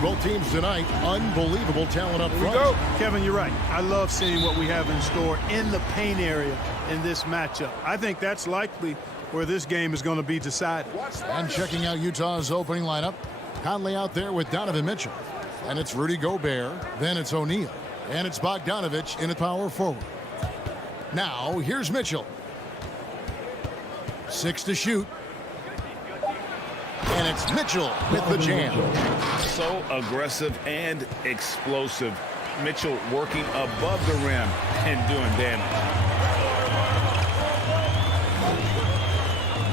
both teams tonight. Unbelievable talent up front. Go. Kevin, you're right. I love seeing what we have in store in the paint area in this matchup. I think that's likely where this game is going to be decided. And checking out Utah's opening lineup, Conley out there with Donovan Mitchell. And it's Rudy Gobert. Then it's O'Neal. And it's Bogdanovich in at power forward. Now, here's Mitchell. 6 to shoot. And it's Mitchell with the jam. So aggressive and explosive. Mitchell working above the rim and doing damage.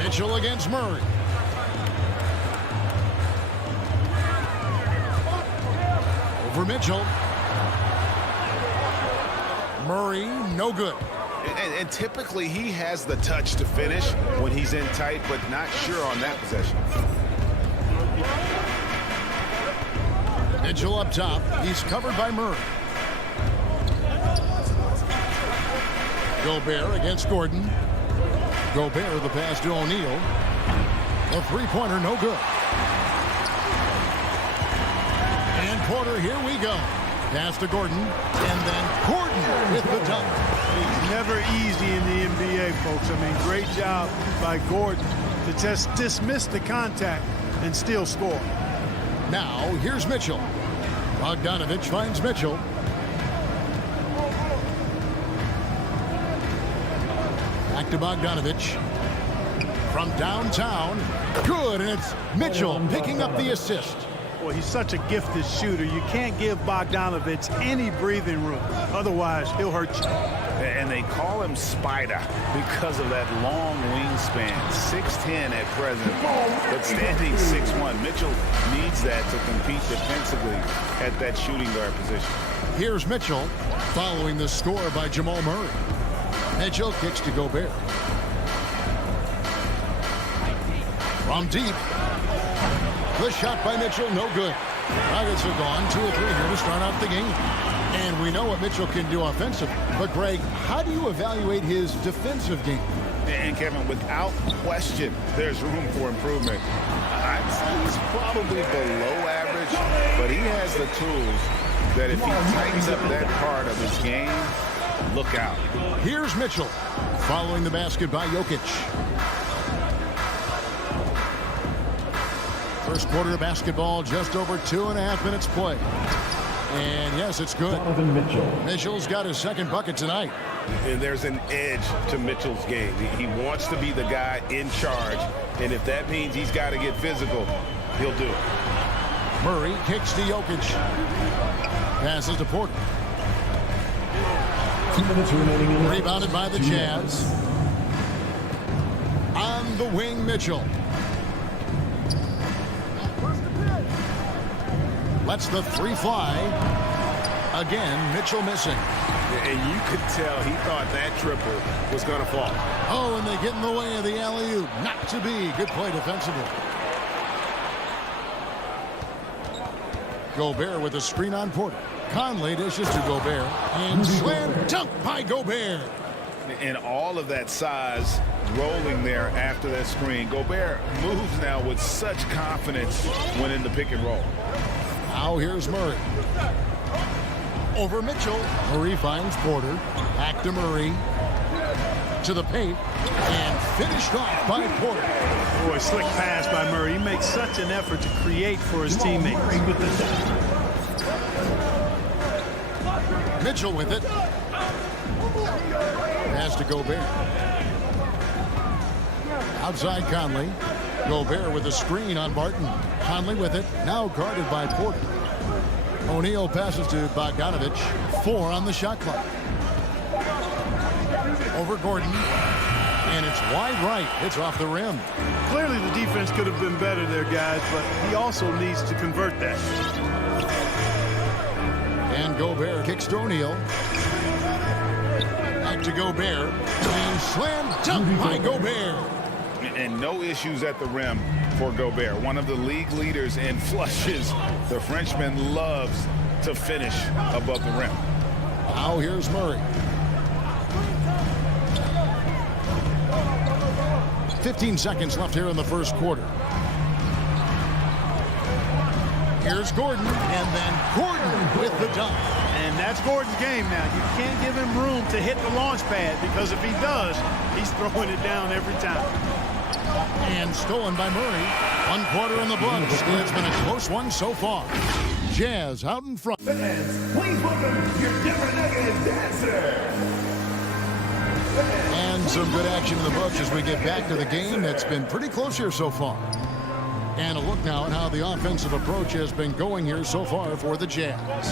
Mitchell against Murray. Over Mitchell. Murray, no good. And typically he has the touch to finish when he's in tight, but not sure on that possession. Mitchell up top. He's covered by Murray. Gobert against Gordon. Gobert the pass to O'Neal. The three-pointer no good. And Porter, here we go. Pass to Gordon. And then Gordon with the dunk. It's never easy in the NBA, folks. I mean, great job by Gordon to just dismiss the contact and still score. Now, here's Mitchell. Bogdanovich finds Mitchell. Back to Bogdanovich. From downtown. Good, and it's Mitchell picking up the assist. Boy, he's such a gifted shooter. You can't give Bogdanovich any breathing room. Otherwise, he'll hurt you. And they call him Spider because of that long wingspan. 6'10" at present, but standing 6'1". Mitchell needs that to compete defensively at that shooting guard position. Here's Mitchell following the score by Jamal Murray. Mitchell kicks to Gobert. From deep. The shot by Mitchell, no good. Nuggets are gone 2 or 3 here to start out the game. And we know what Mitchell can do offensively. But, Greg, how do you evaluate his defensive game? And, Kevin, without question, there's room for improvement. I'd say he's probably below average, but he has the tools that if he tightens up that part of his game, look out. Here's Mitchell following the basket by Jokic. First quarter of basketball, just over 2.5 minutes play. And yes, it's good. Mitchell's got his second bucket tonight. And there's an edge to Mitchell's game. He wants to be the guy in charge. And if that means he's got to get physical, he'll do it. Murray kicks to Jokic. Passes to Porter. 2 minutes remaining in the Rebounded by the Jazz. On the wing, Mitchell. Lets the three fly. Again, Mitchell missing. And you could tell he thought that triple was going to fall. Oh, and they get in the way of the alley-oop. Not to be. Good play defensively. Gobert with a screen on Porter. Conley dishes to Gobert. And slam dunk by Gobert. And all of that size rolling there after that screen. Gobert moves now with such confidence when in the pick and roll. Now here's Murray. Over Mitchell. Murray finds Porter. Back to Murray. To the paint. And finished off by Porter. Boy, slick pass by Murray. He makes such an effort to create for his teammates. Mitchell with it. Pass to Gobert. Outside Conley. Gobert with a screen on Barton. Conley with it. Now guarded by Porter. O'Neal passes to Bogdanovich. 4 on the shot clock. Over Gordon. And it's wide right. It's off the rim. Clearly the defense could have been better there, guys, but he also needs to convert that. And Gobert kicks to O'Neal. Back to Gobert. And slam dunk by Gobert. And no issues at the rim for Gobert. One of the league leaders in flushes. The Frenchman loves to finish above the rim. Now here's Murray. 15 seconds left here in the first quarter. Here's Gordon, and then Gordon with the dunk. And that's Gordon's game now. You can't give him room to hit the launch pad, because if he does, he's throwing it down every time. And stolen by Murray. 1 quarter in the books. It's been a close one so far. Jazz out in front. Fans, please welcome your Denver Nuggets dancer. And some good action in the books as we get back to the game that's been pretty close here so far. And a look now at how the offensive approach has been going here so far for the Jazz.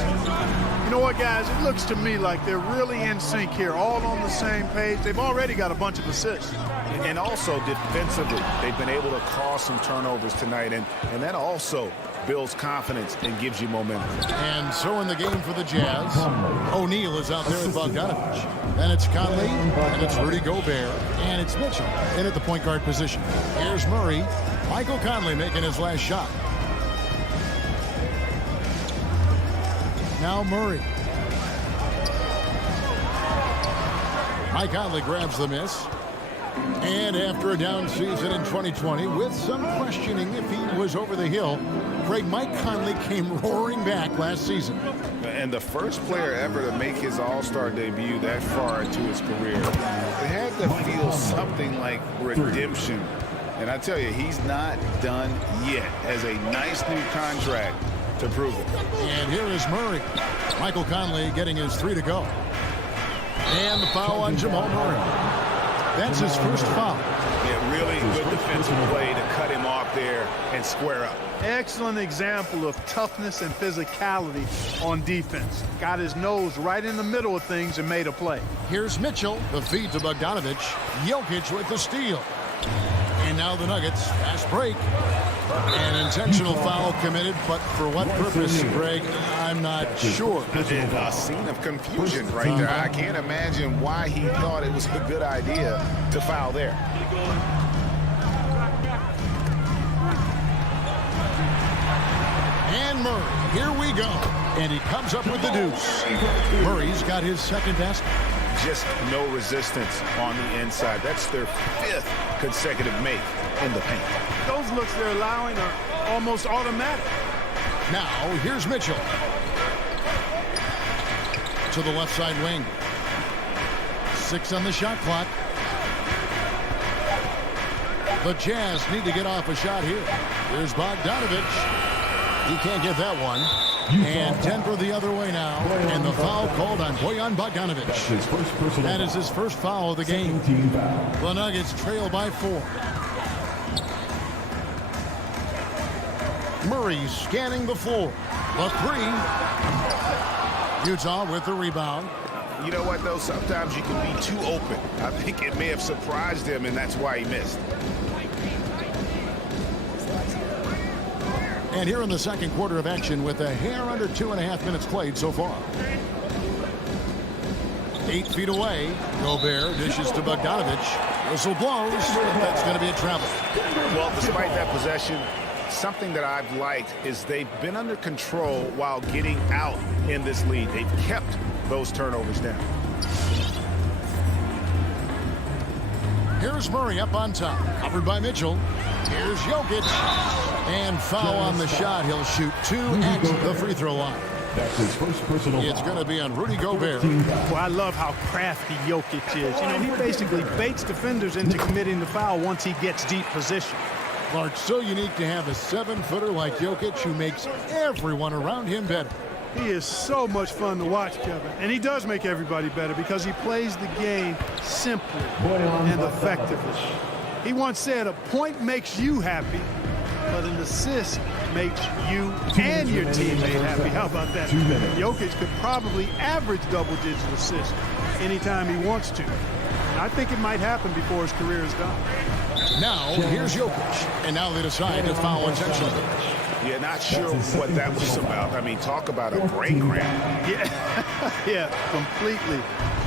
You know what, guys? It looks to me like they're really in sync here, all on the same page. They've already got a bunch of assists. And also defensively, they've been able to cause some turnovers tonight, and that also builds confidence and gives you momentum. And so in the game for the Jazz, O'Neal is out there with Bogdanovich. Then it's Conley, and it's Rudy Gobert, and it's Mitchell in at the point guard position. Here's Murray. Michael Conley making his last shot. Now Murray. Mike Conley grabs the miss. And after a down season in 2020, with some questioning if he was over the hill, Mike Conley came roaring back last season. And the first player ever to make his All-Star debut that far into his career. It had to feel something like redemption. And I tell you, he's not done yet. Has a nice new contract to prove it. And here is Murray. Michael Conley getting his 3 to go. And the foul on Jamal Murray. That's his first foul. Yeah, really good defensive play to cut him off there and square up. Excellent example of toughness and physicality on defense. Got his nose right in the middle of things and made a play. Here's Mitchell, the feed to Bogdanovich. Jokic with the steal. And now the Nuggets, fast break. An intentional foul committed, but for what purpose, Greg, I'm not sure. A scene of confusion right there. I can't imagine why he thought it was a good idea to foul there. And Murray, here we go. And he comes up with the deuce. Murray's got his second basket. Just no resistance on the inside. That's their 5th consecutive make in the paint. Those looks they're allowing are almost automatic. Now, here's Mitchell. To the left side wing. 6 on the shot clock. The Jazz need to get off a shot here. Here's Bogdanovich. He can't get that one. And Denver the other way now. And the foul called on Bojan Bogdanovich. That is his first foul of the game. The Nuggets trail by 4. Murray scanning the floor. The 3. Utah with the rebound. You know what, though? Sometimes you can be too open. I think it may have surprised him, and that's why he missed. And here in the second quarter of action with a hair under 2.5 minutes played so far. 8 feet away. Gobert dishes to Bogdanovich. Whistle blows. That's going to be a travel. Well, despite that possession, something that I've liked is they've been under control while getting out in this lead. They've kept those turnovers down. Here's Murray up on top. Covered by Mitchell. Here's Jokic. And foul on the shot. He'll shoot 2 at the free throw line. That's his first personal foul. It's going to be on Rudy Gobert. Well, I love how crafty Jokic is. You know, he basically baits defenders into committing the foul once he gets deep position. Clark, so unique to have a 7-footer like Jokic who makes everyone around him better. He is so much fun to watch, Kevin. And he does make everybody better because he plays the game simply and effectively. He once said, a point makes you happy, but an assist makes you and your teammate happy. How about that? Jokic could probably average double-digit assists anytime he wants to. And I think it might happen before his career is done. Now, here's Jokic. And now they decide to foul intentionally. Yeah, not sure what that was about. I mean, talk about a brain cramp. Yeah, completely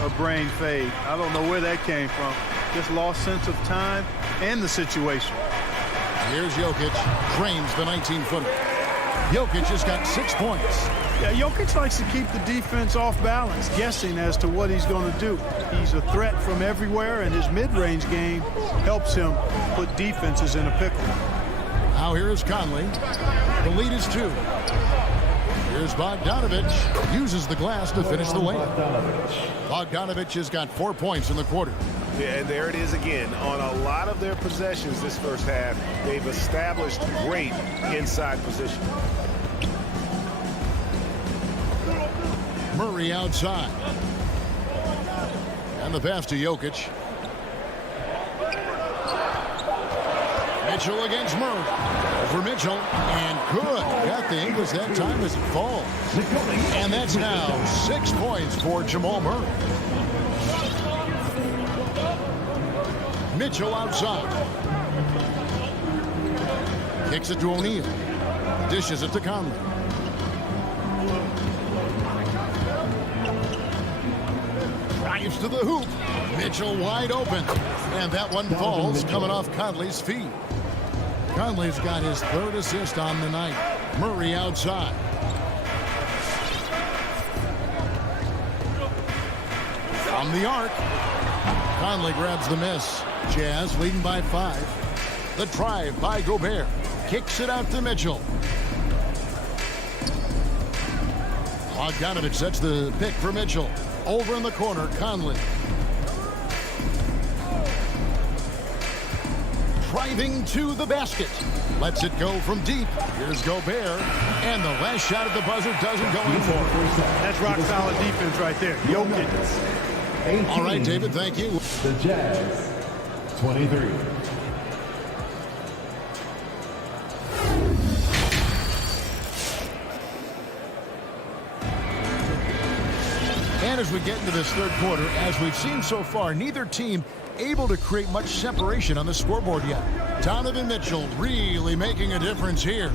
a brain fade. I don't know where that came from. Just lost sense of time and the situation. Here's Jokic. Frames the 19-footer. Jokic has got 6 points. Yeah, Jokic likes to keep the defense off balance, guessing as to what he's going to do. He's a threat from everywhere, and his mid-range game helps him put defenses in a pickle. Now here is Conley. The lead is 2. Here's Bogdanovic. Uses the glass to finish the layup. Bogdanovic has got 4 points in the quarter. Yeah, and there it is again. On a lot of their possessions this first half, they've established great inside position. Murray outside. And the pass to Jokic. Mitchell against Murray. For Mitchell, and good. Got the English that time as it falls. And that's now 6 points for Jamal Murray. Mitchell outside. Kicks it to O'Neal. Dishes it to Conley. Drives to the hoop. Mitchell wide open. And that one falls coming off Conley's feet. Conley's got his 3rd assist on the night. Murray outside. From the arc. Conley grabs the miss. Jazz leading by 5. The drive by Gobert. Kicks it out to Mitchell. Bogdanovic sets the pick for Mitchell. Over in the corner, Conley. Driving to the basket. Lets it go from deep. Here's Gobert. And the last shot at the buzzer doesn't go in for him. That's rock solid defense right there. Jokic. All right, David, thank you. The Jazz, 23. And as we get into this 3rd quarter, as we've seen so far, neither team able to create much separation on the scoreboard yet. Donovan Mitchell really making a difference here.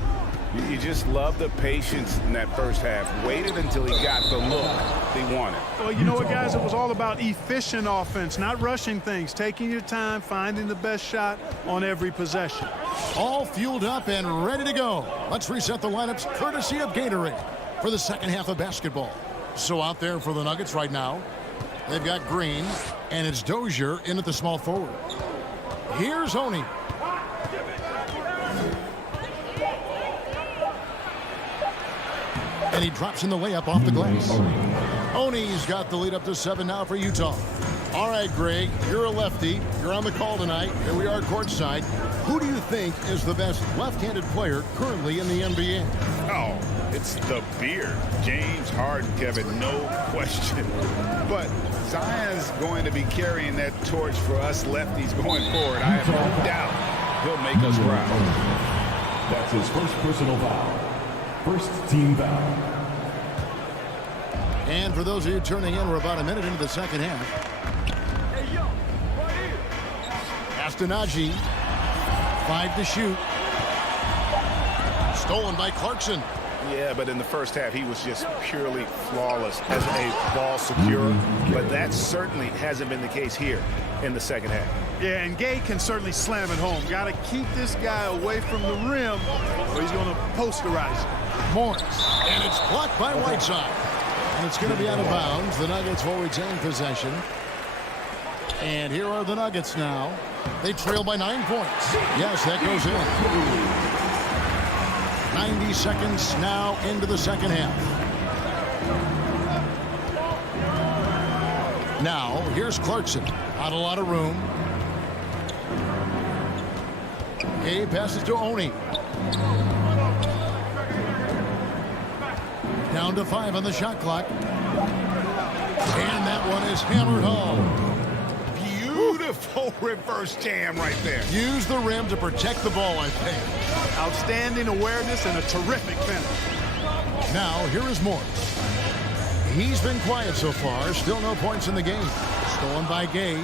You just love the patience in that first half. Waited until he got the look he wanted. Well, you know what, guys? It was all about efficient offense, not rushing things, taking your time, finding the best shot on every possession. All fueled up and ready to go. Let's reset the lineups courtesy of Gatorade for the second half of basketball. So out there for the Nuggets right now, they've got Green, and it's Dozier in at the small forward. Here's Honey. And he drops in the layup off the glass. Oney's got the lead up to 7 now for Utah. All right, Greg, you're a lefty. You're on the call tonight. Here we are courtside. Who do you think is the best left-handed player currently in the NBA? Oh, it's the beard. James Harden, Kevin, no question. But Zion's going to be carrying that torch for us lefties going forward. I have no doubt he'll make us proud. That's his first personal foul. First team foul. And for those of you turning in, we're about a minute into the second half. Pass to Najee. 5 to shoot. Stolen by Clarkson. Yeah, but in the first half, he was just purely flawless as a ball securer. But that certainly hasn't been the case here in the second half. Yeah, and Gay can certainly slam it home. Got to keep this guy away from the rim or he's going to posterize it. Morris. And it's blocked by Whiteside. And it's going to be out of bounds. The Nuggets will retain possession. And here are the Nuggets now. They trail by 9 points. Yes, that goes in. 90 seconds now into the second half. Now, here's Clarkson. Not a lot of room. Gay passes to Oney. Down to 5 on the shot clock. And that one is hammered home. Beautiful reverse jam right there. Use the rim to protect the ball, I think. Outstanding awareness and a terrific finish. Now, here is Morris. He's been quiet so far. Still no points in the game. Stolen by Gay.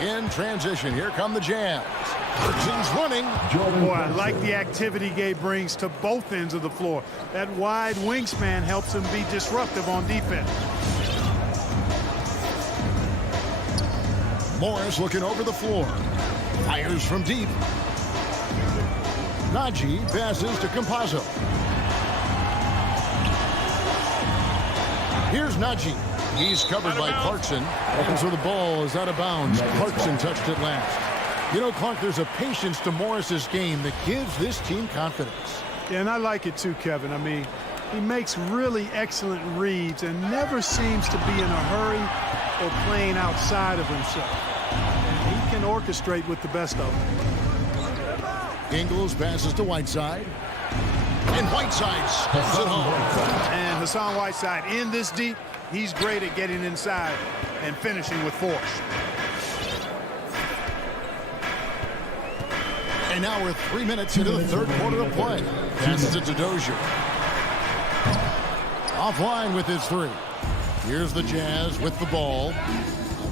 In transition, here come the Jazz. Clarkson's running. Boy, I like the activity Gay brings to both ends of the floor. That wide wingspan helps him be disruptive on defense. Morris looking over the floor. Fires from deep. Najee passes to Campazzo. Here's Najee. He's covered by Clarkson. And so the ball is out of bounds. Clarkson touched it last. You know, Clark, there's a patience to Morris's game that gives this team confidence. Yeah, and I like it too, Kevin. I mean, he makes really excellent reads and never seems to be in a hurry or playing outside of himself. And he can orchestrate with the best of them. Ingles passes to Whiteside. And Whiteside spins it home. And Hassan Whiteside in this deep, he's great at getting inside and finishing with force. And now we're 3 minutes into the third quarter of play. Passes it to Dozier. Offline with his three. Here's the Jazz with the ball.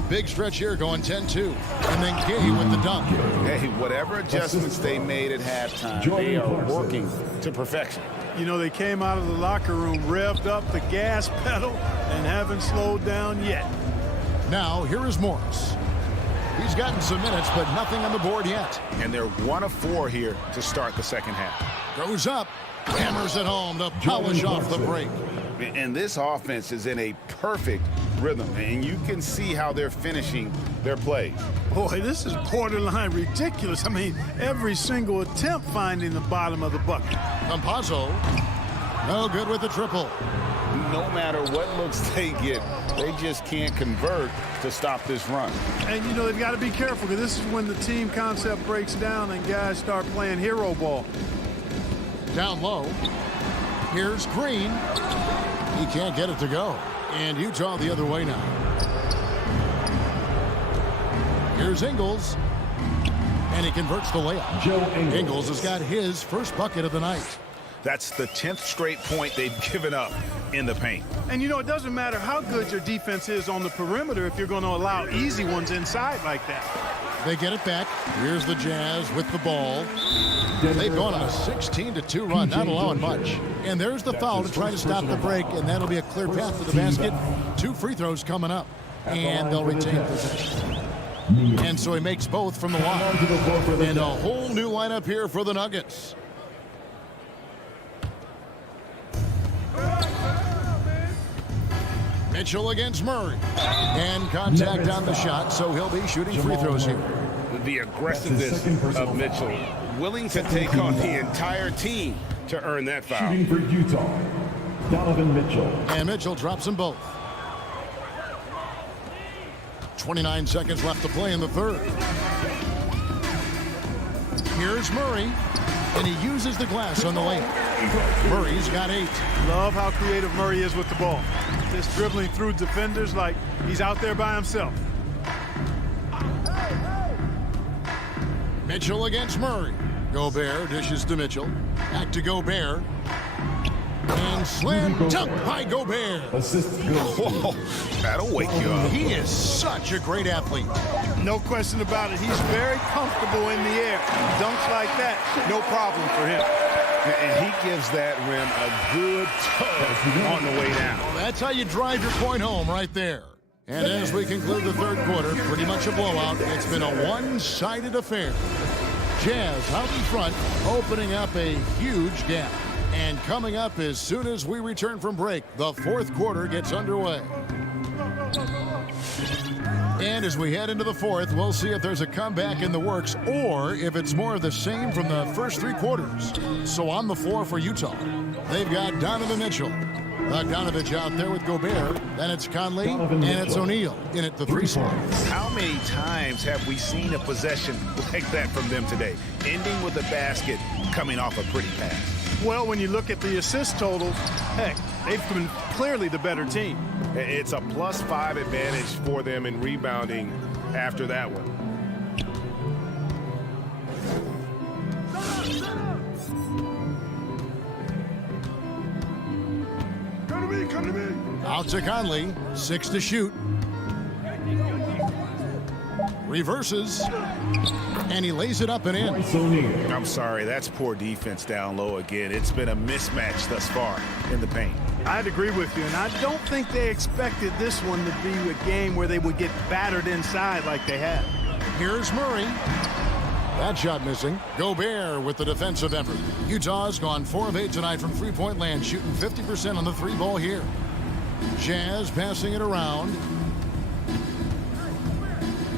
Big stretch here going 10-2. And then Gay with the dunk. Hey, whatever adjustments they made at halftime, they are working to perfection. You know, they came out of the locker room, revved up the gas pedal, and haven't slowed down yet. Now, here is Morris. He's gotten some minutes, but nothing on the board yet. And they're 1 of 4 here to start the second half. Goes up, hammers it home to polish off the break. And this offense is in a perfect rhythm, and you can see how they're finishing their plays. Boy, this is borderline ridiculous. I mean, every single attempt finding the bottom of the bucket. Campazzo, no good with the triple. No matter what looks they get, they just can't convert to stop this run. And, you know, they've got to be careful because this is when the team concept breaks down and guys start playing hero ball. Down low. Here's Green. He can't get it to go. And Utah the other way now. Here's Ingles. And he converts the layup. Ingles has got his first bucket of the night. That's the 10th straight point they've given up in the paint. And, you know, it doesn't matter how good your defense is on the perimeter if you're going to allow easy ones inside like that. They get it back. Here's the Jazz with the ball. They've gone on a 16-2 run, not allowing much. And there's the foul to try to stop the break, and that'll be a clear path to the basket. 2 free throws coming up, and they'll retain possession. And so he makes both from the line. And a whole new lineup here for the Nuggets. Mitchell against Murray. And contact on the shot, so he'll be shooting free throws here. The aggressiveness of Mitchell, willing to take on the entire team to earn that foul. Shooting for Utah, Donovan Mitchell. And Mitchell drops them both. 29 seconds left to play in the third. Here's Murray, and he uses the glass on the lane. Murray's got 8. Love how creative Murray is with the ball. Just dribbling through defenders like he's out there by himself. Mitchell against Murray. Gobert dishes to Mitchell. Back to Gobert. And slam dunk by Gobert. Assist Whoa, that'll wake you up. He is such a great athlete. No question about it. He's very comfortable in the air. Dunks like that, no problem for him. And he gives that rim a good tug on the way down. That's how you drive your point home right there. And as we conclude the third quarter, pretty much a blowout. It's been a one-sided affair. Jazz out in front, opening up a huge gap. And coming up as soon as we return from break, the fourth quarter gets underway. And as we head into the fourth, we'll see if there's a comeback in the works or if it's more of the same from the first 3 quarters. So on the floor for Utah, they've got Donovan Mitchell. Bogdanovich out there with Gobert. Then it's Conley and it's O'Neal in at the 3 slot. How many times have we seen a possession like that from them today? Ending with a basket, coming off a pretty pass. Well, when you look at the assist totals, heck, they've been clearly the better team. It's a +5 advantage for them in rebounding after that one. Come to me. Out to Conley, 6 to shoot. Reverses, and he lays it up and in. I'm sorry, that's poor defense down low again. It's been a mismatch thus far in the paint. I'd agree with you, and I don't think they expected this one to be a game where they would get battered inside like they had. Here's Murray. That shot missing. Gobert with the defensive effort. Utah's gone 4 of 8 tonight from three-point land, shooting 50% on the 3 ball here. Jazz passing it around.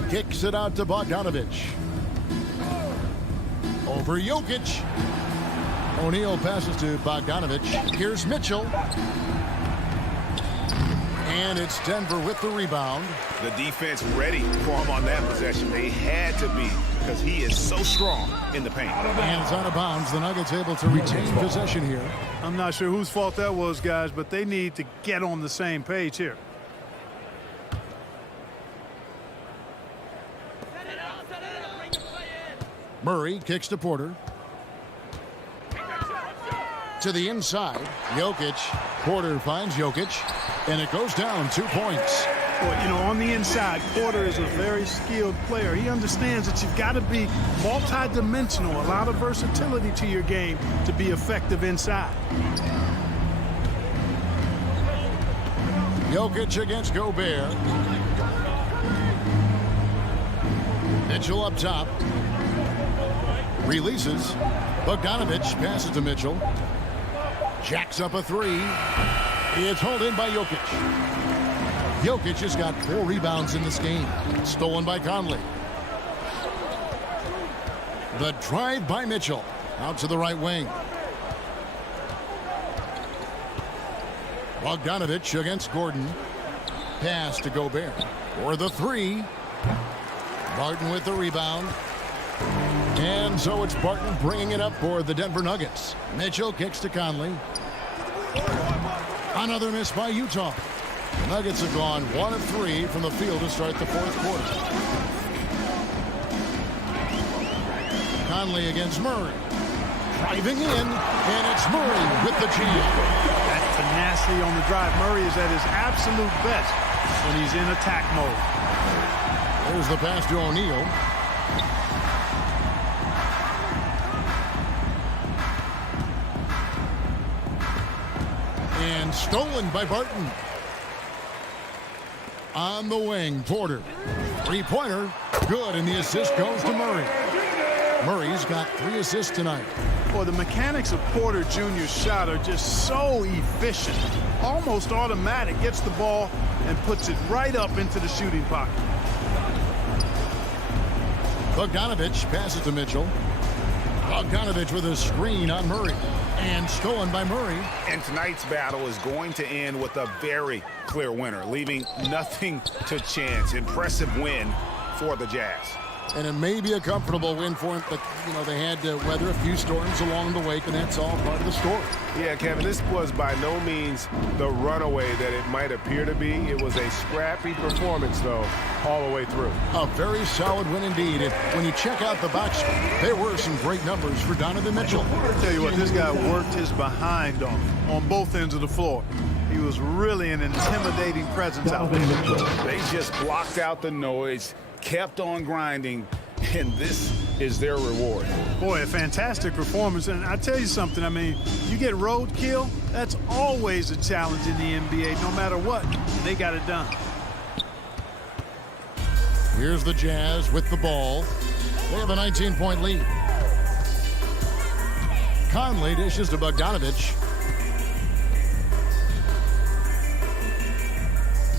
Kicks it out to Bogdanovich. Over Jokic. O'Neal passes to Bogdanovic. Here's Mitchell. And it's Denver with the rebound. The defense ready for him on that possession. They had to be because he is so strong in the paint. And it's out of bounds. The Nuggets able to retain possession here. I'm not sure whose fault that was, guys, but they need to get on the same page here. Murray kicks to Porter. To the inside. Jokic. Porter finds Jokic. And it goes down 2 points. Well, you know, on the inside, Porter is a very skilled player. He understands that you've got to be multi-dimensional, a lot of versatility to your game to be effective inside. Jokic against Gobert. Mitchell up top. Releases. Bogdanovic passes to Mitchell. Jacks up a three. It's hauled in by Jokic. Jokic has got 4 rebounds in this game. Stolen by Conley. The drive by Mitchell. Out to the right wing. Bogdanovic against Gordon. Pass to Gobert. For the three. Barton with the rebound. And so it's Barton bringing it up for the Denver Nuggets. Mitchell kicks to Conley. Another miss by Utah. The Nuggets have gone 1 of 3 from the field to start the fourth quarter. Conley against Murray. Driving in, and it's Murray with the jam. That tenacity on the drive. Murray is at his absolute best when he's in attack mode. There's the pass to O'Neal. And stolen by Barton. On the wing, Porter. Three-pointer, good, and the assist goes to Murray. Murray's got 3 assists tonight. Boy, the mechanics of Porter Jr.'s shot are just so efficient. Almost automatic. Gets the ball and puts it right up into the shooting pocket. Bogdanovic passes to Mitchell. Bogdanovic with a screen on Murray. And stolen by Murray. And tonight's battle is going to end with a very clear winner, leaving nothing to chance. Impressive win for the Jazz. And it may be a comfortable win for him, but, you know, they had to weather a few storms along the way, and that's all part of the story. Yeah, Kevin, this was by no means the runaway that it might appear to be. It was a scrappy performance, though, all the way through. A very solid win indeed. And when you check out the box, there were some great numbers for Donovan Mitchell. I'll tell you what, this guy worked his behind off on both ends of the floor. He was really an intimidating presence out there. They just blocked out the noise, kept on grinding, and this is their reward. Boy, a fantastic performance. And I tell you something, I mean, you get roadkill, that's always a challenge in the NBA, no matter what. They got it done. Here's the Jazz with the ball. They have a 19-point lead. Conley dishes to Bogdanovic.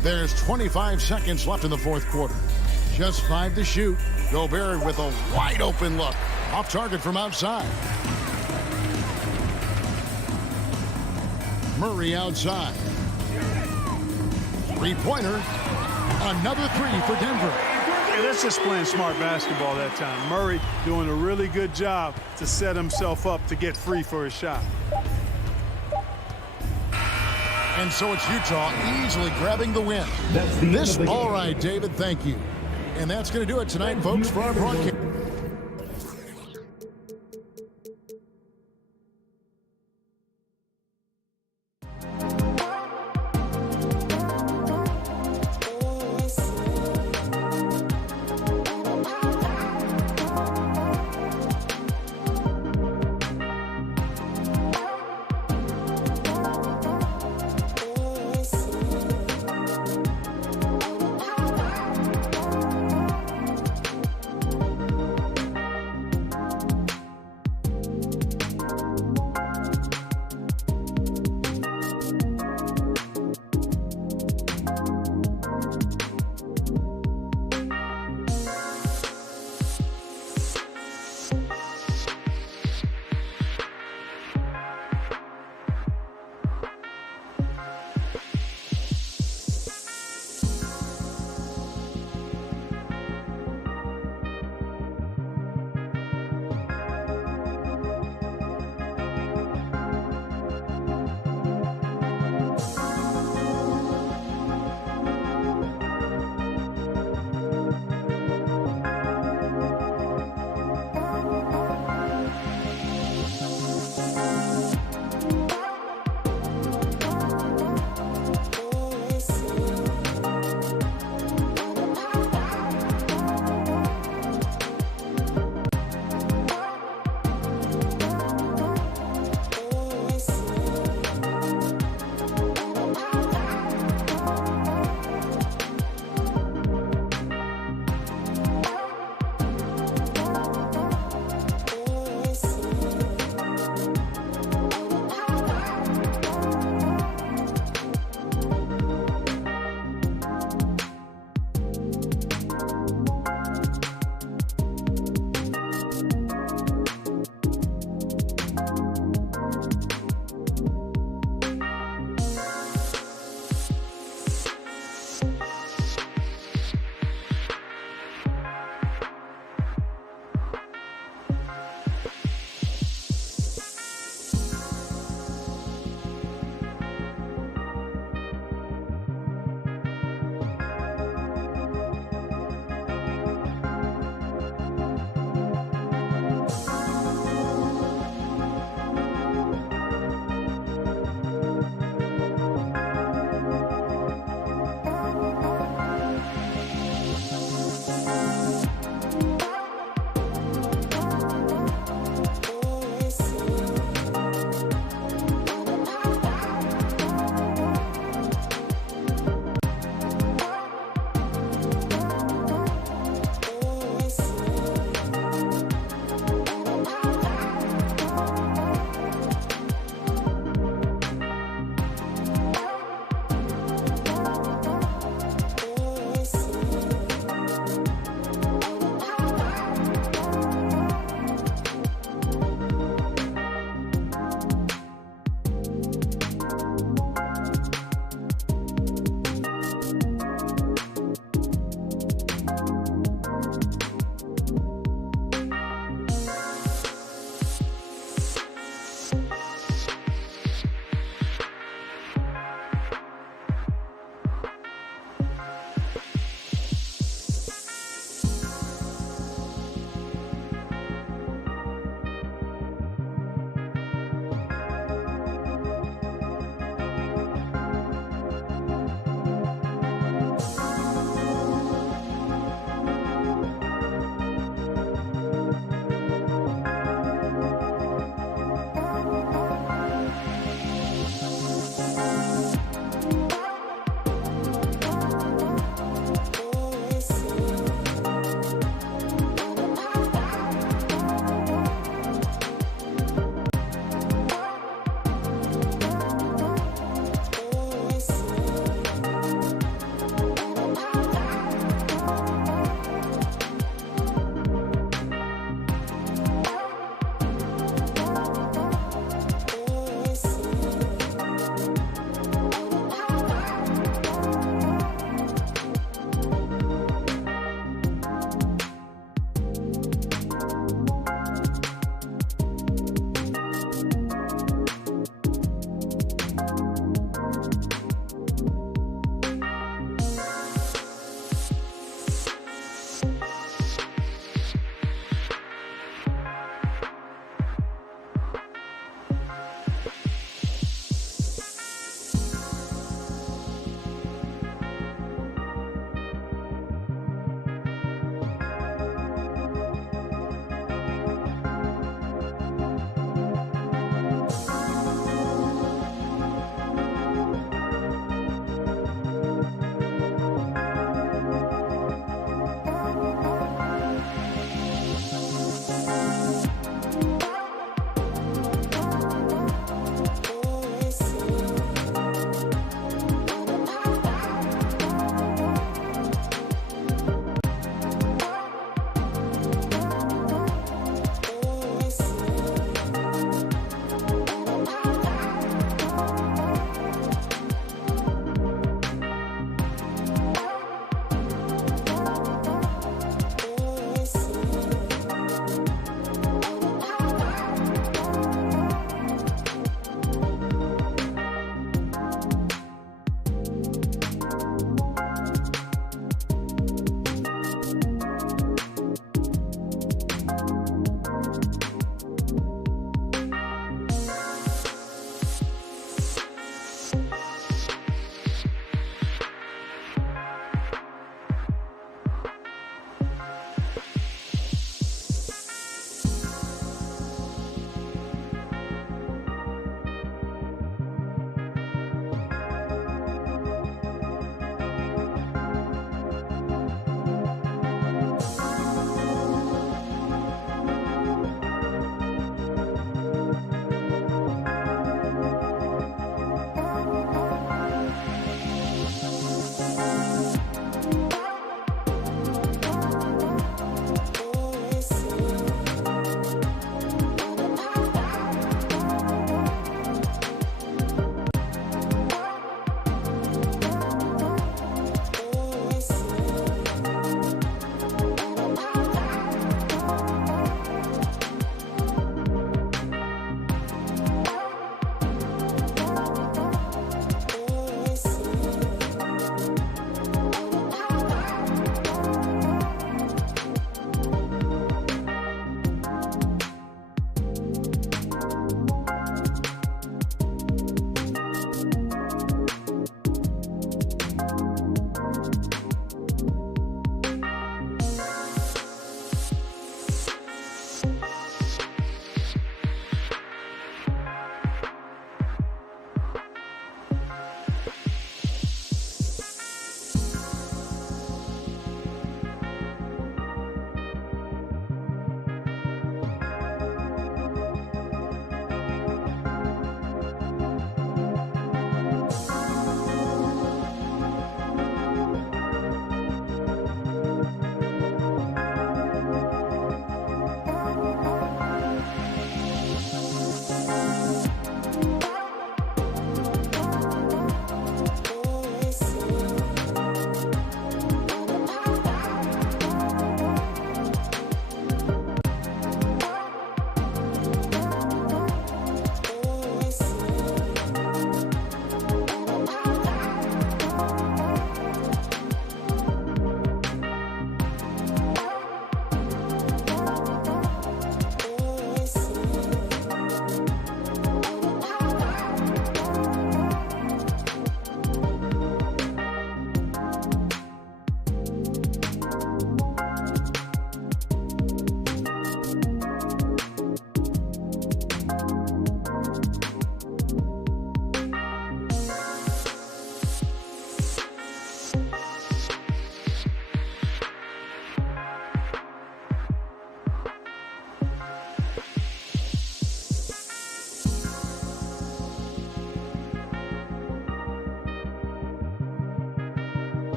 There's 25 seconds left in the fourth quarter. Just 5 to shoot. Gobert with a wide open look. Off target from outside. Murray outside. Three-pointer. Another 3 for Denver. Yeah, that's just playing smart basketball that time. Murray doing a really good job to set himself up to get free for his shot. And so it's Utah easily grabbing the win. All right, David, thank you. And that's going to do it tonight, folks, for our broadcast.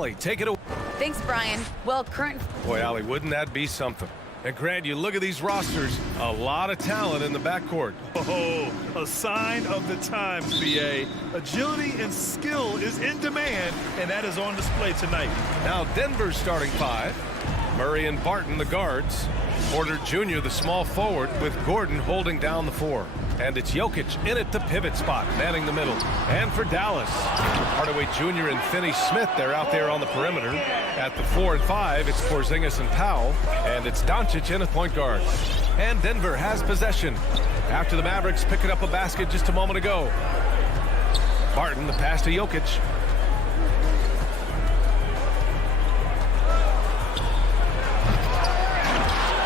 Allie, take it away. Thanks, Brian. Well, current... Boy, Allie, wouldn't that be something? And Grant, you look at these rosters, a lot of talent in the backcourt. Oh, a sign of the times, BA. Agility and skill is in demand, and that is on display tonight. Now Denver's starting five. Murray and Barton, the guards. Porter Jr., the small forward, with Gordon holding down the four. And it's Jokic in at the pivot spot, manning the middle. And for Dallas, Hardaway Jr. and Finney-Smith, they're out there on the perimeter. At the 4 and 5, it's Porzingis and Powell. And it's Doncic in at point guard. And Denver has possession after the Mavericks picking up a basket just a moment ago. Barton, the pass to Jokic.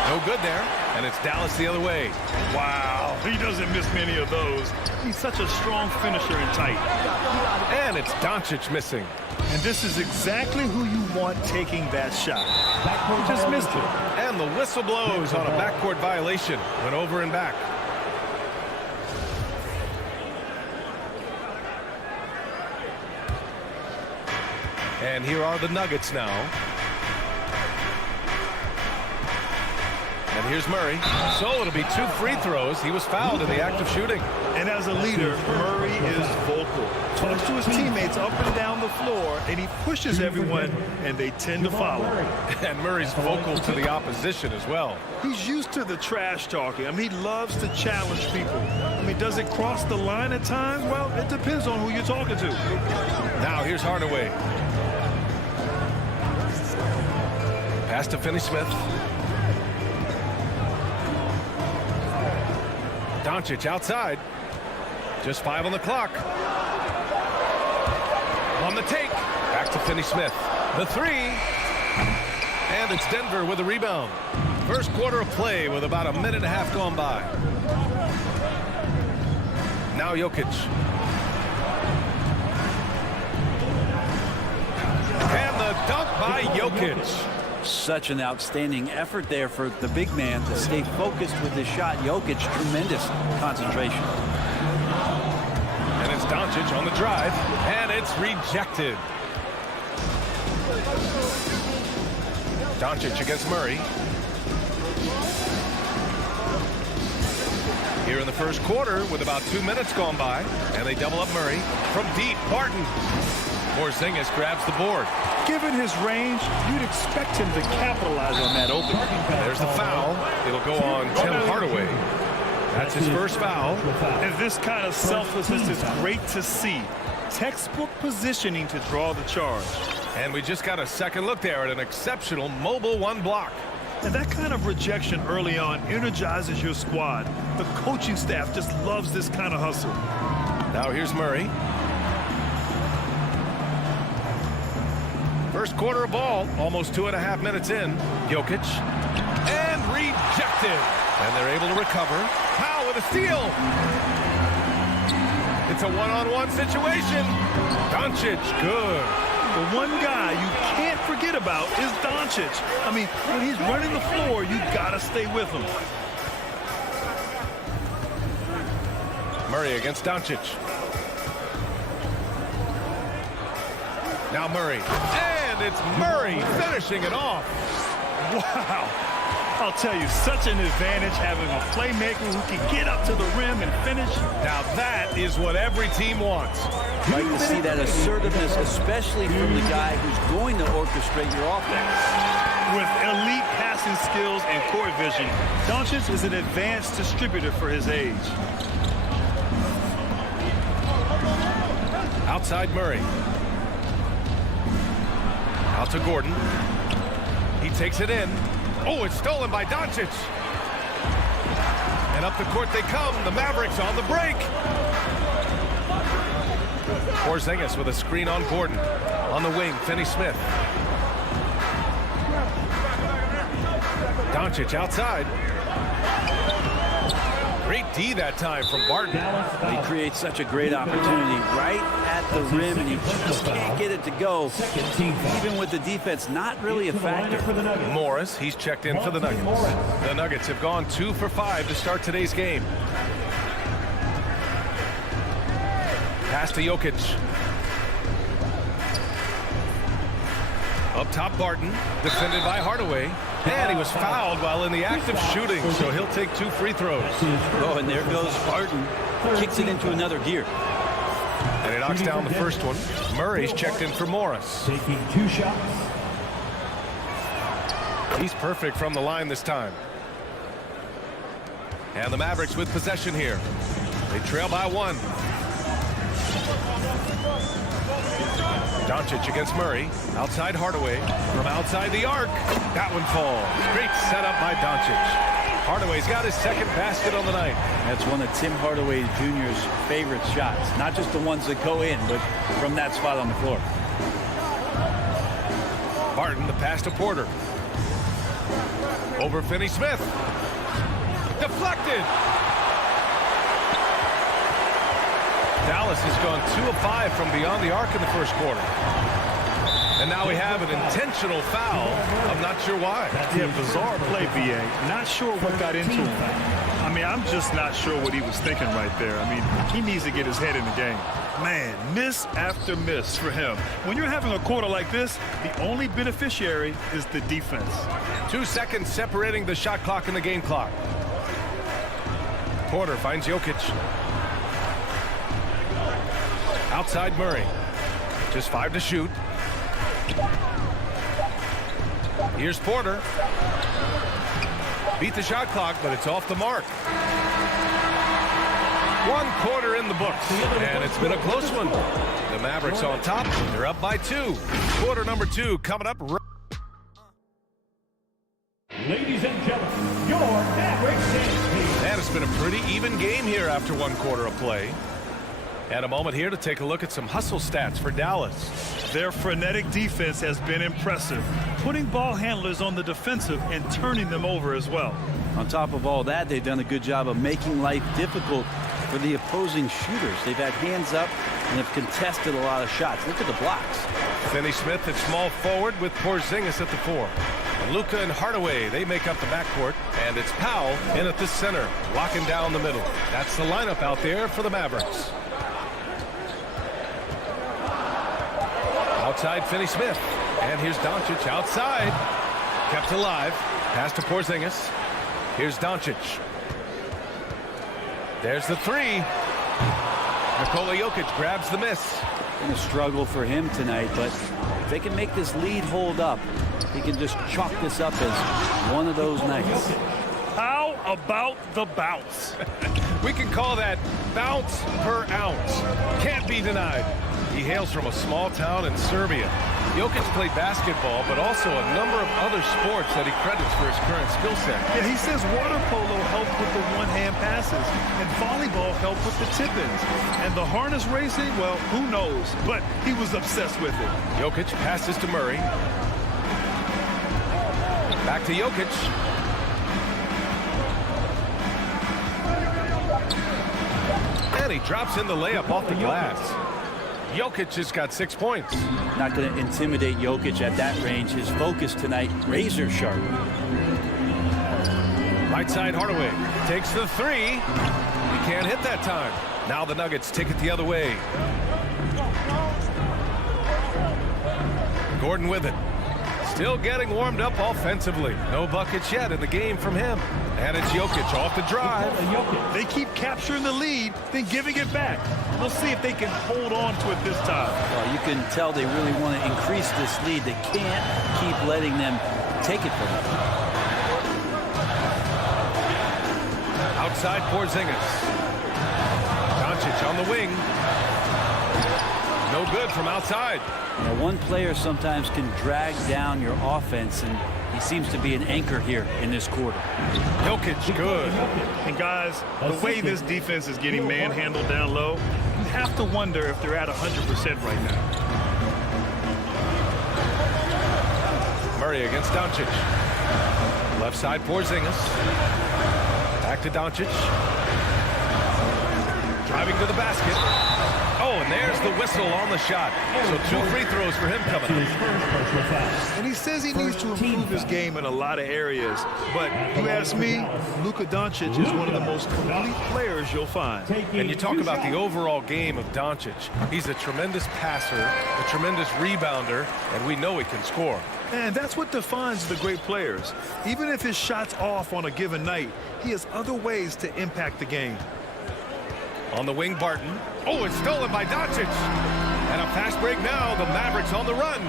No good there, and it's Dallas the other way. Wow, he doesn't miss many of those. He's such a strong finisher and tight. And it's Doncic missing. And this is exactly who you want taking that shot. He just missed it. And the whistle blows on a backcourt violation. Went over and back. And here are the Nuggets now. And here's Murray. So it'll be 2 free throws. He was fouled in the act of shooting. And as a leader, Murray is vocal. Talks to his teammates up and down the floor, and he pushes everyone, and they tend to follow. And Murray's vocal to the opposition as well. He's used to the trash talking. I mean, he loves to challenge people. I mean, does it cross the line at times? Well, it depends on who you're talking to. Now here's Hardaway. Pass to Finney-Smith. Doncic outside. Just 5 on the clock. On the take. Back to Finney-Smith. The 3. And it's Denver with a rebound. First quarter of play with about a minute and a half gone by. Now Jokic. And the dunk by Jokic. Such an outstanding effort there for the big man to stay focused with his shot. Jokic, tremendous concentration. And it's Doncic on the drive, and it's rejected. Doncic against Murray. Here in the first quarter with about 2 minutes gone by, and they double up Murray. From deep, Barton. Porzingis grabs the board. Given his range, you'd expect him to capitalize on that opening. There's the foul. It'll go on Tim Hardaway. That's his first foul. And this kind of selflessness is great to see. Textbook positioning to draw the charge. And we just got a second look there at an exceptional mobile 1 block. And that kind of rejection early on energizes your squad. The coaching staff just loves this kind of hustle. Now here's Murray. First quarter of ball, almost 2.5 minutes in. Jokic. And rejected. And they're able to recover. Powell with a steal. It's a one-on-one situation. Doncic, good. The one guy you can't forget about is Doncic. I mean, when he's running the floor, you gotta stay with him. Murray against Doncic. Now Murray. And it's Murray finishing it off. Wow. I'll tell you, such an advantage having a playmaker who can get up to the rim and finish. Now that is what every team wants. Like to see that assertiveness, especially from the guy who's going to orchestrate your offense. With elite passing skills and court vision, Doncic is an advanced distributor for his age. Outside Murray. Out to Gordon. He takes it in. Oh, it's stolen by Doncic. And up the court they come. The Mavericks on the break. Porzingis with a screen on Gordon. On the wing, Finney-Smith. Doncic outside. Great D that time from Barton. He creates such a great opportunity right at the rim, and he just can't get it to go. Even with the defense not really a factor. Morris, he's checked in for the Nuggets. The Nuggets have gone 2 for 5 to start today's game. Pass to Jokic. Up top, Barton, defended by Hardaway. And he was fouled while in the act of shooting, so he'll take 2 free throws. Oh, and there goes Barton. Kicks it into another gear. And he knocks down the first one. Murray's checked in for Morris. Taking 2 shots. He's perfect from the line this time. And the Mavericks with possession here. They trail by 1. Doncic against Murray. Outside Hardaway. From outside the arc. That one falls. Great setup by Doncic. Hardaway's got his second basket on the night. That's one of Tim Hardaway Jr.'s favorite shots. Not just the ones that go in, but from that spot on the floor. Barton, the pass to Porter. Over Finney-Smith. Deflected. Dallas has gone 2 of 5 from beyond the arc in the first quarter. And now we have an intentional foul. I'm not sure why. Yeah, bizarre play, BA. Not sure what got into him. I mean, I'm just not sure what he was thinking right there. I mean, he needs to get his head in the game. Man, miss after miss for him. When you're having a quarter like this, the only beneficiary is the defense. 2 seconds separating the shot clock and the game clock. Porter finds Jokic. Outside Murray. Just 5 to shoot. Here's Porter. Beat the shot clock, but it's off the mark. 1 quarter in the books, and it's been a close one. The Mavericks on top. They're up by 2. Quarter number 2 coming up. Ladies and gentlemen, your Mavericks team. And it's been a pretty even game here after 1 quarter of play. And a moment here to take a look at some hustle stats for Dallas. Their frenetic defense has been impressive, putting ball handlers on the defensive and turning them over as well. On top of all that, they've done a good job of making life difficult for the opposing shooters. They've had hands up and have contested a lot of shots. Look at the blocks. Finney-Smith at small forward with Porzingis at the 4. Luka and Hardaway, they make up the backcourt. And it's Powell in at the center, locking down the middle. That's the lineup out there for the Mavericks. Outside Finney-Smith. And here's Doncic outside. Kept alive. Pass to Porzingis. Here's Doncic. There's the 3. Nikola Jokic grabs the miss. Been a struggle for him tonight, but if they can make this lead hold up, he can just chalk this up as one of those nights. How about the bounce? We can call that bounce per ounce. Can't be denied. He hails from a small town in Serbia. Jokic played basketball, but also a number of other sports that he credits for his current skill set. Yeah, he says water polo helped with the one-hand passes, and volleyball helped with the tip-ins. And the harness racing, well, who knows? But he was obsessed with it. Jokic passes to Murray. Back to Jokic. And he drops in the layup off the glass. Jokic has got 6 points. Not going to intimidate Jokic at that range. His focus tonight, razor sharp. Right side Hardaway takes the 3. He can't hit that time. Now the Nuggets take it the other way. Gordon with it. Still getting warmed up offensively. No buckets yet in the game from him. And it's Jokic off the drive. They keep capturing the lead, then giving it back. We'll see if they can hold on to it this time. Well, you can tell they really want to increase this lead. They can't keep letting them take it from them. Outside Porzingis. Doncic on the wing. No good from outside. Now, one player sometimes can drag down your offense, and he seems to be an anchor here in this quarter. Jokic, good. And guys, the way this defense is getting manhandled down low, you have to wonder if they're at 100% right now. Murray against Doncic. Left side Porzingis. Back to Doncic. Driving to the basket. Oh, And there's the whistle on the shot. So 2 free throws for him coming up. And he says he needs to improve his game in a lot of areas. But you ask me, Luka Doncic is one of the most complete players you'll find. And you talk about the overall game of Doncic. He's a tremendous passer, a tremendous rebounder, and we know he can score. And that's what defines the great players. Even if his shot's off on a given night, he has other ways to impact the game. On the wing, Barton. Oh, it's stolen by Doncic. And a fast break now. The Mavericks on the run.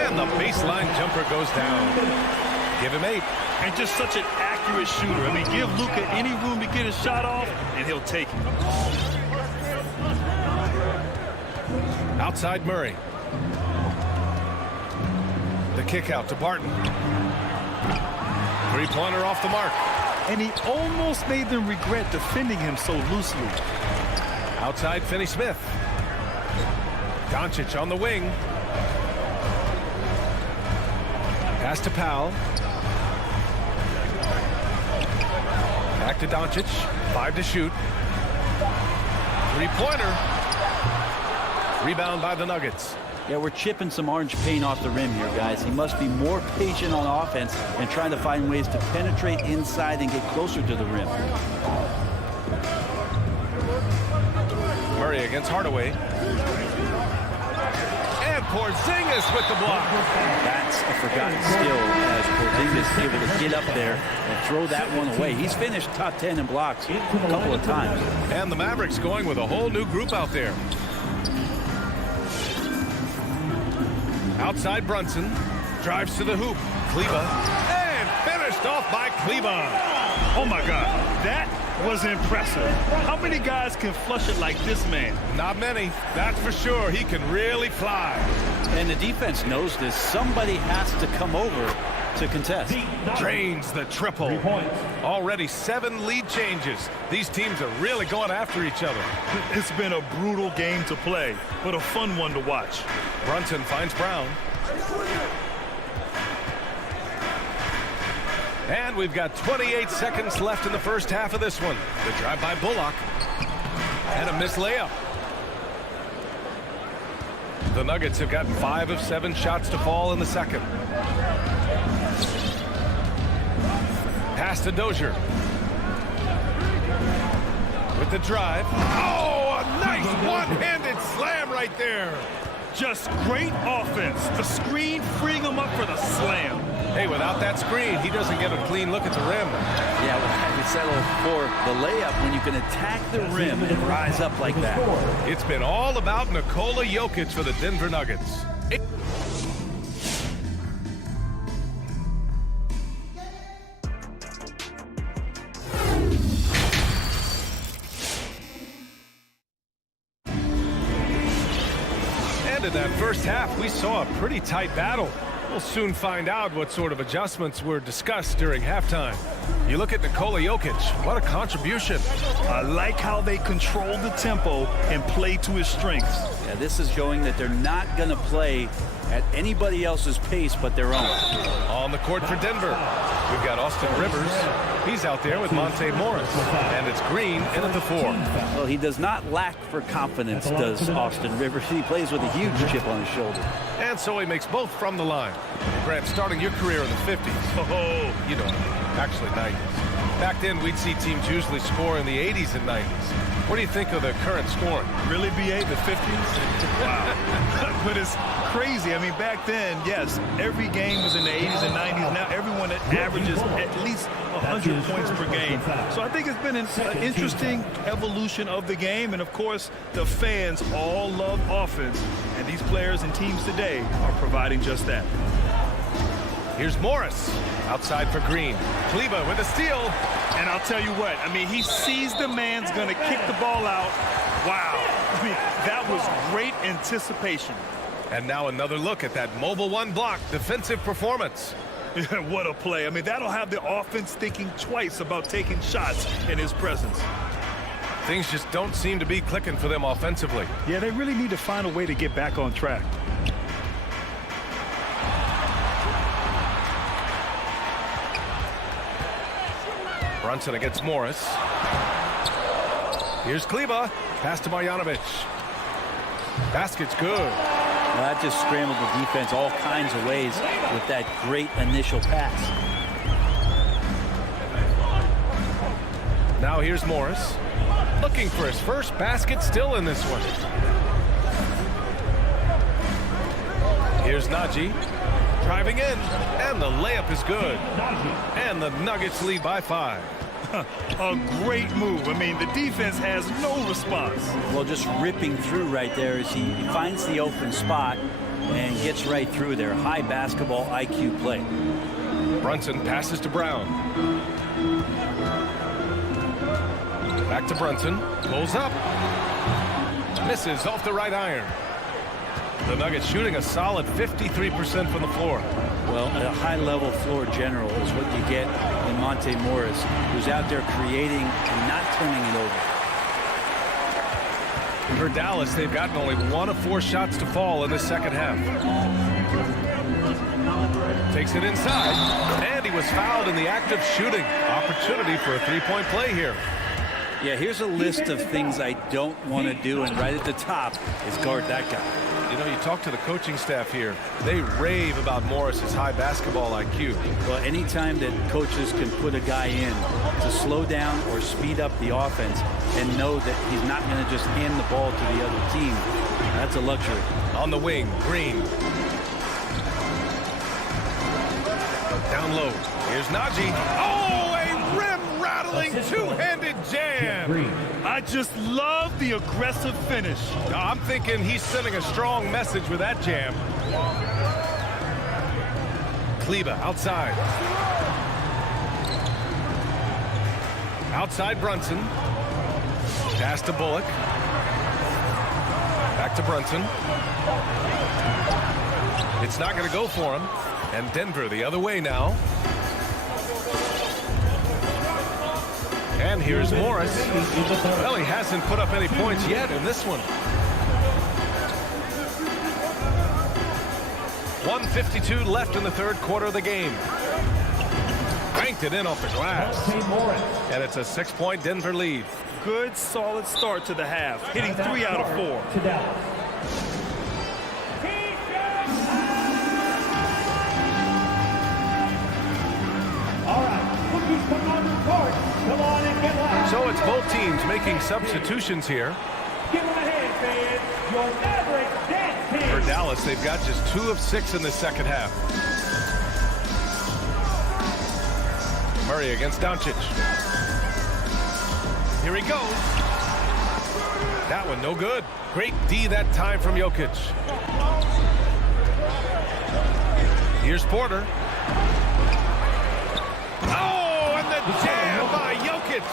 And the baseline jumper goes down. Give him 8. And just such an accurate shooter. I mean, give Luka any room to get his shot off, and he'll take it. Outside Murray. The kick out to Barton. 3-pointer off the mark. And he almost made them regret defending him so loosely. Outside Finney-Smith. Doncic on the wing. Pass to Powell. Back to Doncic. 5 to shoot. 3-pointer. Rebound by the Nuggets. Yeah, we're chipping some orange paint off the rim here, guys. He must be more patient on offense and trying to find ways to penetrate inside and get closer to the rim. Murray against Hardaway. And Porzingis with the block. That's a forgotten skill as Porzingis is able to get up there and throw that one away. He's finished top 10 in blocks a couple of times. And the Mavericks going with a whole new group out there. Outside Brunson. Drives to the hoop. Kleba. And finished off by Kleba. Oh, my God. That was impressive. How many guys can flush it like this man? Not many. That's for sure. He can really fly. And the defense knows this. Somebody has to come over to contest. Drains the triple. Already 7 lead changes. These teams are really going after each other. It's been a brutal game to play, but a fun one to watch. Brunson finds Brown. And we've got 28 seconds left in the first half of this one. The drive by Bullock. And a missed layup. The Nuggets have gotten 5 of 7 shots to fall in the second. Pass to Dozier. With the drive. Oh, a nice one-handed slam right there. Just great offense. The screen freeing him up for the slam. Hey, without that screen, he doesn't get a clean look at the rim. Yeah, well, we settle for the layup when you can attack the rim and rise up like that. It's been all about Nikola Jokic for the Denver Nuggets. In that first half, we saw a pretty tight battle. We'll soon find out what sort of adjustments were discussed during halftime. You look at Nikola Jokic, what a contribution. I like how they control the tempo and play to his strengths. Yeah, this is showing that they're not going to play at anybody else's pace but their own. On the court for Denver, we've got Austin Rivers. He's out there with Monte Morris. And it's Green in at the 4. Well, he does not lack for confidence, does Austin Rivers. He plays with a huge chip on his shoulder. And so he makes both from the line. Grant, starting your career in the 50s. Oh, you know, actually 90s. Back then, we'd see teams usually score in the 80s and 90s. What do you think of the current scoring? Really, BA, the 50s? Wow. But it's crazy. I mean, back then, yes, every game was in the 80s and 90s. Now everyone averages at least 100 points per game. So I think it's been an interesting evolution of the game. And, of course, the fans all love offense. And these players and teams today are providing just that. Here's Morris outside for Green. Kleba with a steal. And I'll tell you what, I mean, he sees the man's going to kick the ball out. Wow. I mean, that was great anticipation. And now another look at that mobile 1 block defensive performance. What a play. I mean, that'll have the offense thinking twice about taking shots in his presence. Things just don't seem to be clicking for them offensively. Yeah, they really need to find a way to get back on track. Brunson against Morris. Here's Kleber. Pass to Marjanovic. Basket's good. Well, that just scrambled the defense all kinds of ways with that great initial pass. Now here's Morris. Looking for his first basket, still in this one. Here's Naji. Driving in, and the layup is good. And the Nuggets lead by 5. A great move. I mean, the defense has no response. Well, just ripping through right there as he finds the open spot and gets right through there. High basketball IQ play. Brunson passes to Brown. Back to Brunson. Pulls up. Misses off the right iron. The Nuggets shooting a solid 53% from the floor. Well, a high-level floor general is what you get in Monte Morris, who's out there creating and not turning it over. For Dallas, they've gotten only 1 of 4 shots to fall in the second half. Takes it inside, and he was fouled in the act of shooting. Opportunity for a three-point play here. Yeah, here's a list of things I don't want to do, and right at the top is guard that guy. You know, you talk to the coaching staff here, they rave about Morris's high basketball IQ. Well, anytime that coaches can put a guy in to slow down or speed up the offense and know that he's not going to just hand the ball to the other team, that's a luxury. On the wing, Green. Down low. Here's Naji. Oh, a rim-rattling two-handed jam. I just love the aggressive finish. I'm thinking he's sending a strong message with that jam. Kleber outside. Outside Brunson. Pass to Bullock. Back to Brunson. It's not going to go for him. And Denver the other way now. And here's Morris. Well, he hasn't put up any points yet in this one. 1:52 left in the third quarter of the game. Banked it in off the glass. And it's a 6-point Denver lead. Good, solid start to the half, hitting 3 out of 4. So it's both teams making substitutions here. For Dallas, they've got just 2 of 6 in the second half. Murray against Doncic. Here he goes. That one no good. Great D that time from Jokic. Here's Porter. Oh, and the jam by Jokic.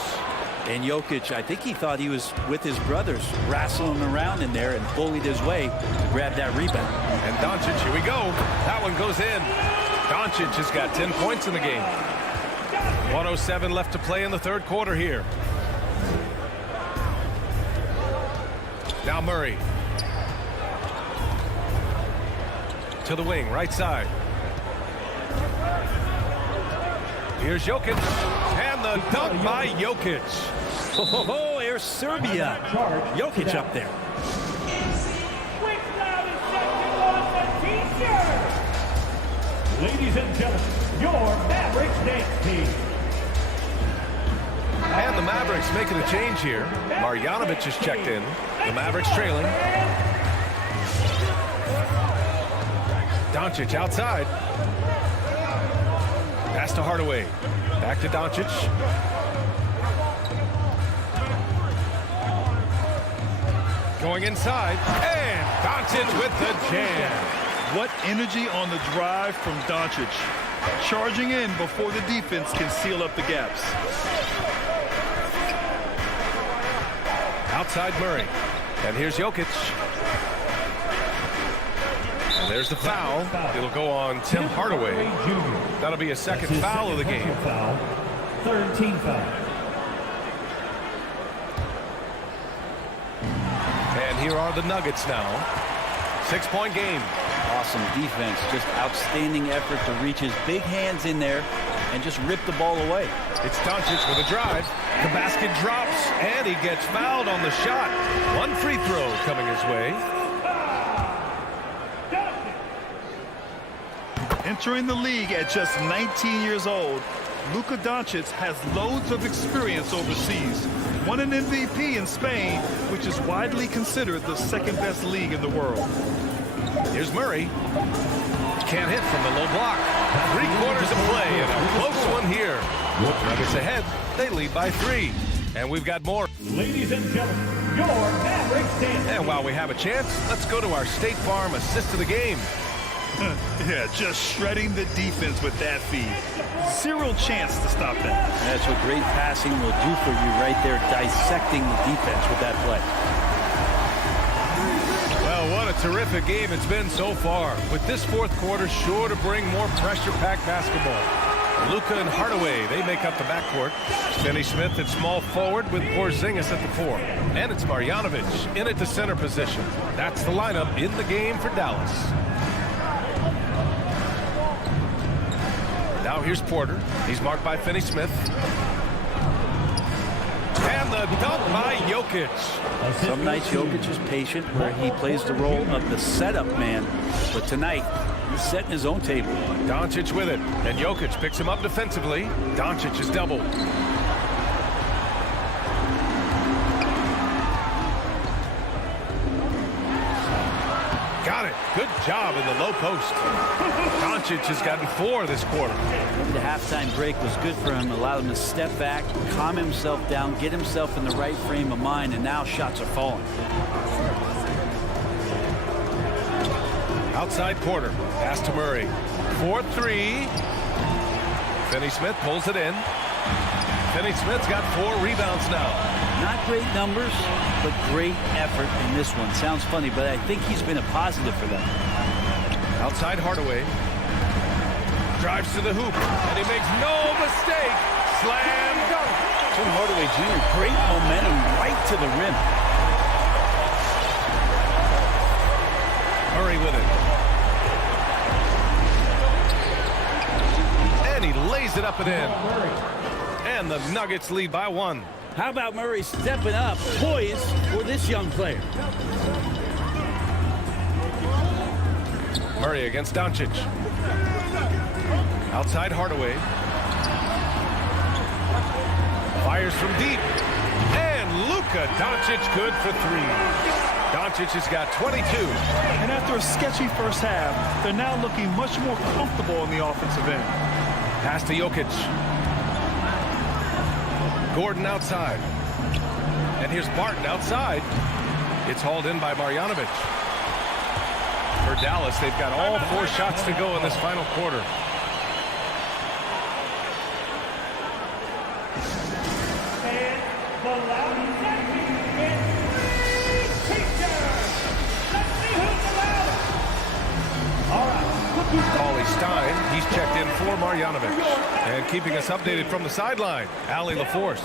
And Jokic, I think he thought he was with his brothers, wrestling around in there and bullied his way to grab that rebound. And Doncic, here we go. That one goes in. Doncic has got 10 points in the game. 1:07 left to play in the third quarter here. Now Murray. To the wing, right side. Here's Jokic. And the dunk by Jokic. Oh, here's Serbia. Jokic up there. Ladies and gentlemen, your Mavericks dance team. And the Mavericks making a change here. Marjanovic is checked in. The Mavericks trailing. Doncic outside. Pass to Hardaway. Back to Doncic. Going inside. And Doncic with the jam. What energy on the drive from Doncic. Charging in before the defense can seal up the gaps. Outside Murray. And here's Jokic. And there's the foul. It'll go on Tim Hardaway. That'll be a second foul of the game. Third team foul. And here are the Nuggets now. 6-point game. Awesome defense. Just outstanding effort to reach his big hands in there and just rip the ball away. It's Doncic with a drive. The basket drops, and he gets fouled on the shot. One free throw coming his way. Entering the league at just 19 years old, Luka Doncic has loads of experience overseas. Won an MVP in Spain, which is widely considered the second best league in the world. Here's Murray. Can't hit from the low block. 3/4 of play and a close one here. Nuggets ahead. They lead by 3. And we've got more. Ladies and gentlemen, your Mavericks dance. And while we have a chance, let's go to our State Farm assist of the game. Yeah, just shredding the defense with that feed. Zero chance to stop that. That's what great passing will do for you right there, dissecting the defense with that play. Well, what a terrific game it's been so far. With this fourth quarter sure to bring more pressure-packed basketball. Luka and Hardaway, they make up the backcourt. Finney Smith at small forward with Porzingis at the 4. And it's Marjanovic in at the center position. That's the lineup in the game for Dallas. Now here's Porter. He's marked by Finney Smith. And the dunk by Jokic. Some nights Jokic is patient where he plays the role of the setup man. But tonight, he's setting his own table. Doncic with it. And Jokic picks him up defensively. Doncic is doubled. Got it. Good job in the low post. Doncic has gotten 4 this quarter. The halftime break was good for him. Allowed him to step back, calm himself down, get himself in the right frame of mind, and now shots are falling. Outside Porter. Pass to Murray. 4-3. Finney Smith pulls it in. Finney Smith's got 4 rebounds now. Not great numbers, but great effort in this one. Sounds funny, but I think he's been a positive for them. Outside Hardaway. Drives to the hoop, and he makes no mistake. Slam dunk. Tim Hardaway Jr., great momentum right to the rim. Murray with it. And he lays it up and in. And the Nuggets lead by 1. How about Murray stepping up, poised for this young player? Murray against Doncic. Outside Hardaway. Fires from deep. And Luka Doncic good for 3. Doncic has got 22. And after a sketchy first half, they're now looking much more comfortable on the offensive end. Pass to Jokic. Gordon outside. And here's Barton outside. It's hauled in by Marjanovic. For Dallas, they've got all 4 shots to go in this final quarter. And the loud Let's see who's the loudest. All right. Cauley Stein, he's checked in for Marjanovic. And keeping us updated from the sideline, Allie LaForce.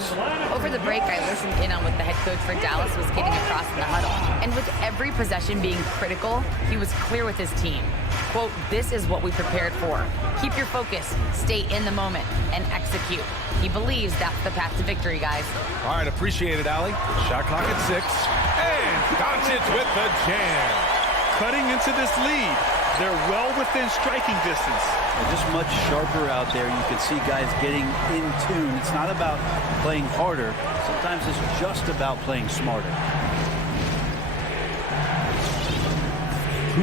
Over the break, I listened in on what the head coach for Dallas was getting across in the huddle. And with every possession being critical, he was clear with his team. Quote, "This is what we prepared for. Keep your focus, stay in the moment, and execute." He believes that's the path to victory, guys. All right, appreciate it, Allie. Shot clock at 6. And Doncic with the jam. Cutting into this lead. They're well within striking distance. They're just much sharper out there. You can see guys getting in tune. It's not about playing harder. Sometimes it's just about playing smarter.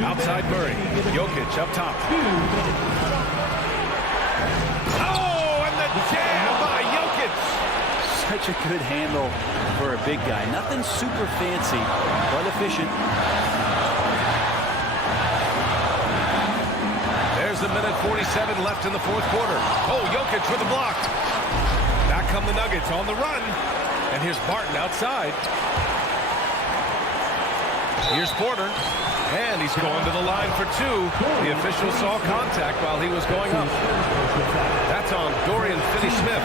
Outside Murray. Jokic up top. Oh, and the jam by Jokic. Such a good handle for a big guy. Nothing super fancy, but efficient. There's a minute 47 left in the fourth quarter. Oh, Jokic with the block. Back come the Nuggets on the run. And here's Barton outside. Here's Porter. And he's going to the line for 2. The official saw contact while he was going up. That's on Dorian Finney-Smith.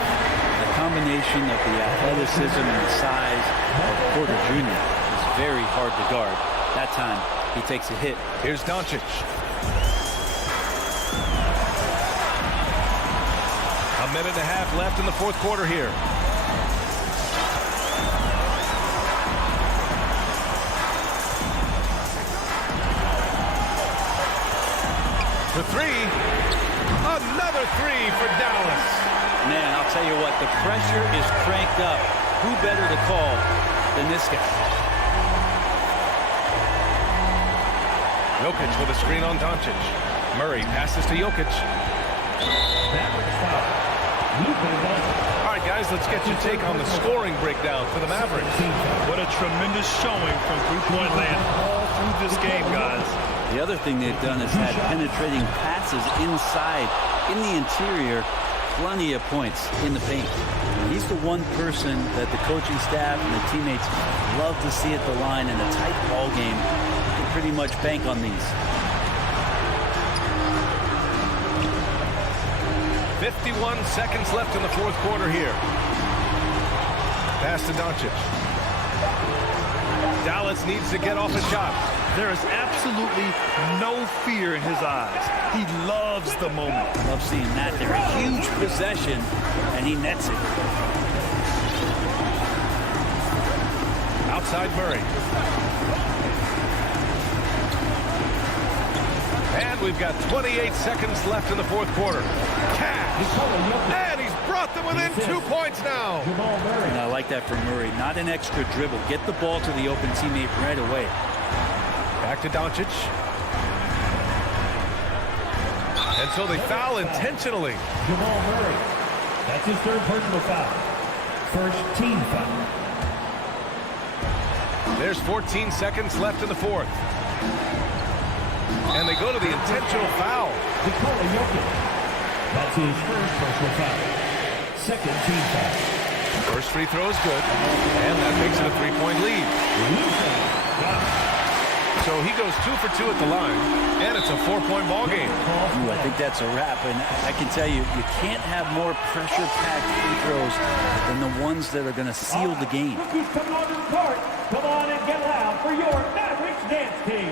The combination of the athleticism and size of Porter Jr. is very hard to guard. That time, he takes a hit. Here's Doncic. A minute and a half left in the fourth quarter here. For three. Another three for Dallas. Man, I'll tell you what, the pressure is cranked up. Who better to call than this guy? Jokic with a screen on Doncic. Murray passes to Jokic. All right, guys, let's get your take on the scoring breakdown for the Mavericks. What a tremendous showing from three-point land all through this game, guys. The other thing they've done is had penetrating passes inside, in the interior, plenty of points in the paint. He's the one person that the coaching staff and the teammates love to see at the line in a tight ball game. You can pretty much bank on these. 51 seconds left in the fourth quarter here. Pass to Doncic. Dallas needs to get off a shot. There is absolutely no fear in his eyes. He loves the moment. Love seeing that. They're a huge possession, and he nets it. Outside Murray. And we've got 28 seconds left in the fourth quarter. And he's brought them within 2 points now. And I like that from Murray. Not an extra dribble. Get the ball to the open teammate right away. Back to Doncic. Until they foul intentionally. Jamal Murray. That's his third personal foul. First team foul. There's 14 seconds left in the fourth. And they go to the intentional foul. Nikola Jokic. That's his first personal foul. Second team foul. First free throw is good. And that makes it a 3-point lead. So he goes 2 for 2 at the line, and it's a 4-point ball game. Ooh, I think that's a wrap, and I can tell you, you can't have more pressure-packed free throws than the ones that are going to seal the game. Rookies coming onto the court. Come on and get loud for your Mavericks dance team.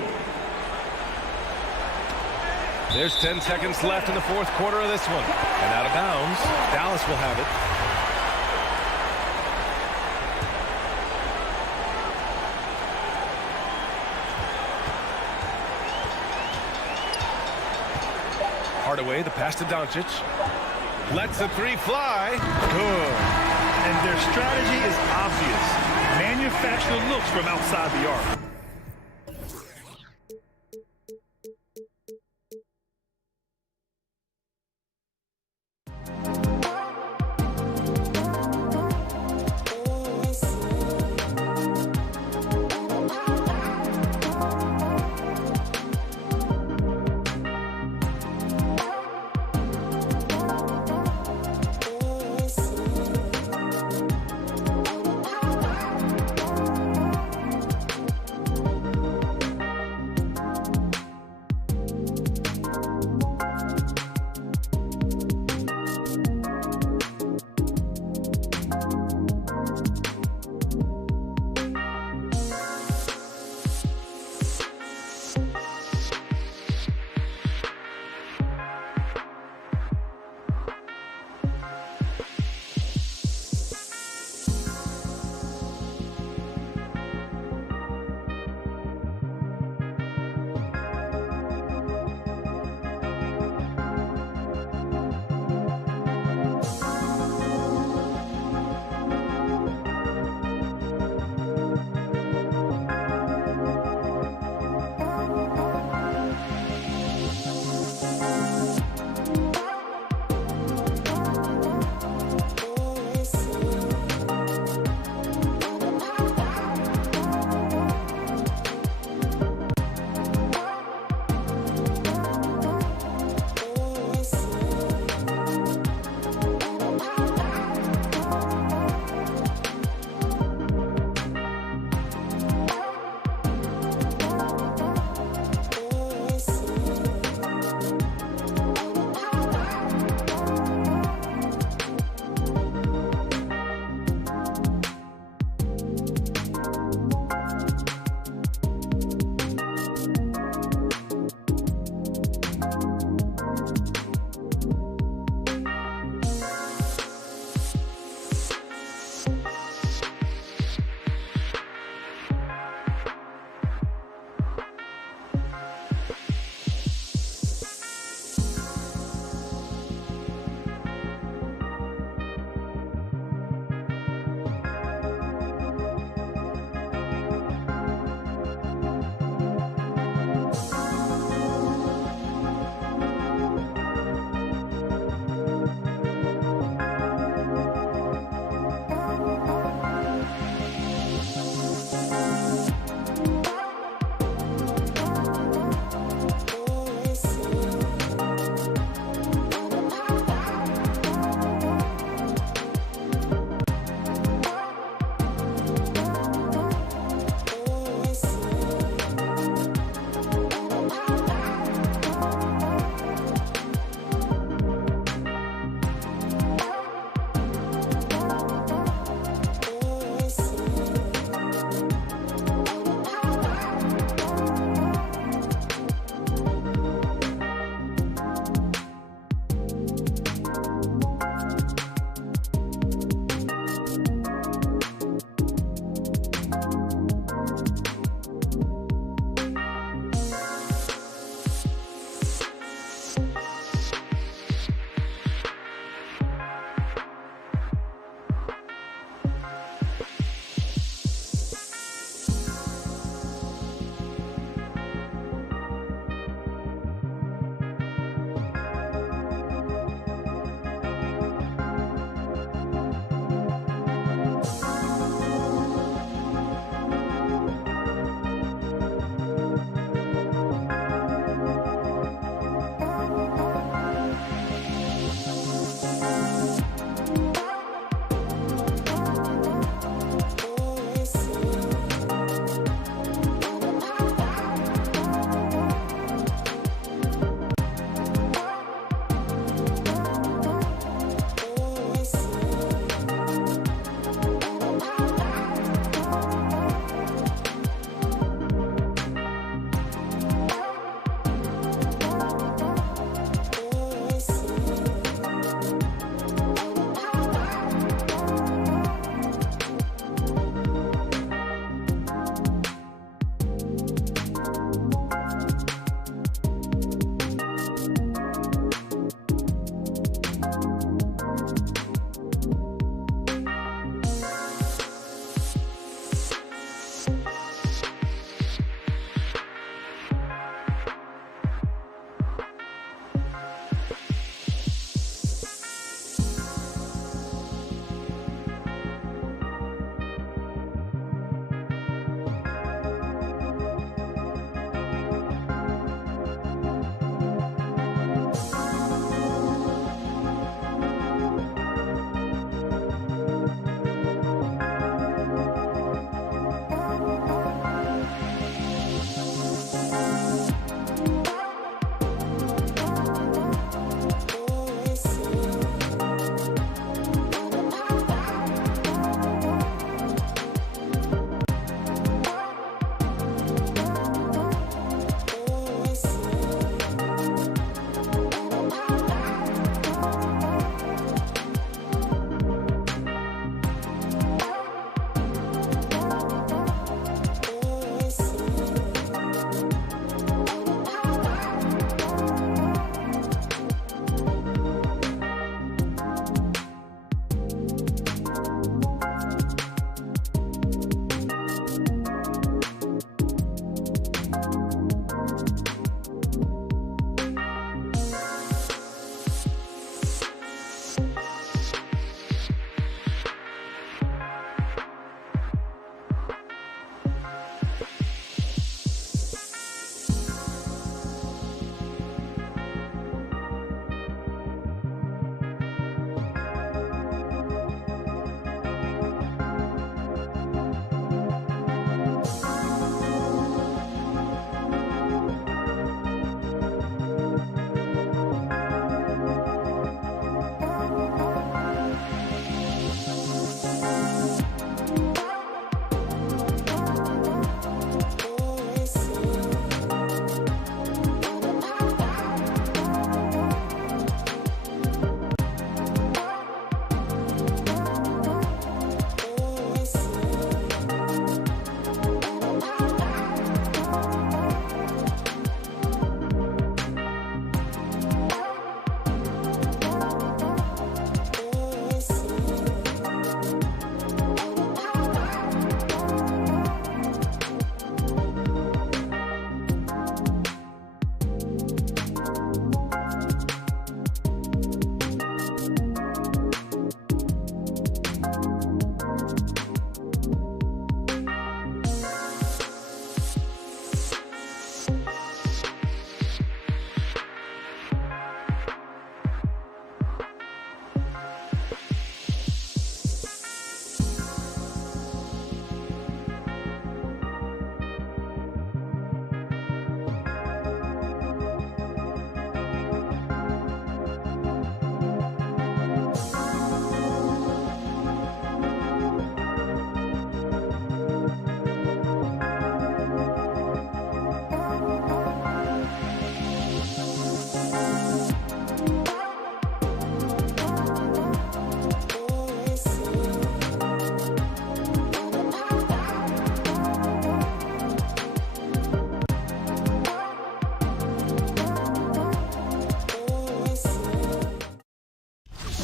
There's 10 seconds left in the fourth quarter of this one. And out of bounds, Dallas will have it. Hardaway, the pass to Doncic. Lets the three fly. Good. And their strategy is obvious. Manufacture looks from outside the arc.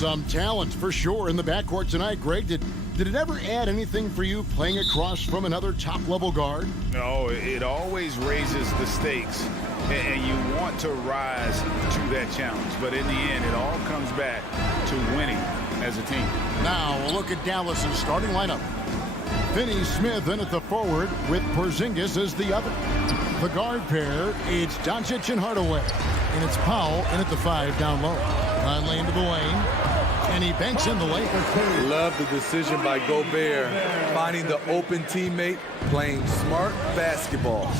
Some talent for sure in the backcourt tonight, Greg. Did it ever add anything for you playing across from another top-level guard? No, it always raises the stakes, and you want to rise to that challenge. But in the end, it all comes back to winning as a team. Now we'll look at Dallas's starting lineup. Finney Smith in at the forward with Porzingis as the other. The guard pair, it's Doncic and Hardaway. And it's Powell in at the 5 down low. Conley into the lane. And he banks in the lane. Love the decision by Gobert, finding the open teammate, playing smart basketball.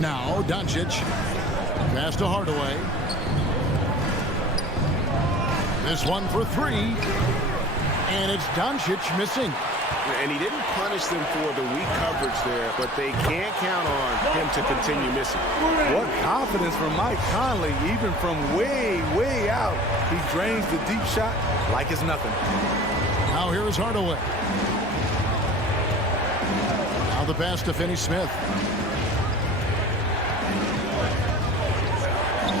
Now Doncic. Pass to Hardaway. This one for 3. And it's Doncic missing. And he didn't punish them for the weak coverage there, but they can't count on him to continue missing. What confidence from Mike Conley, even from way, way out. He drains the deep shot like it's nothing. Now here is Hardaway. Now the pass to Finney Smith.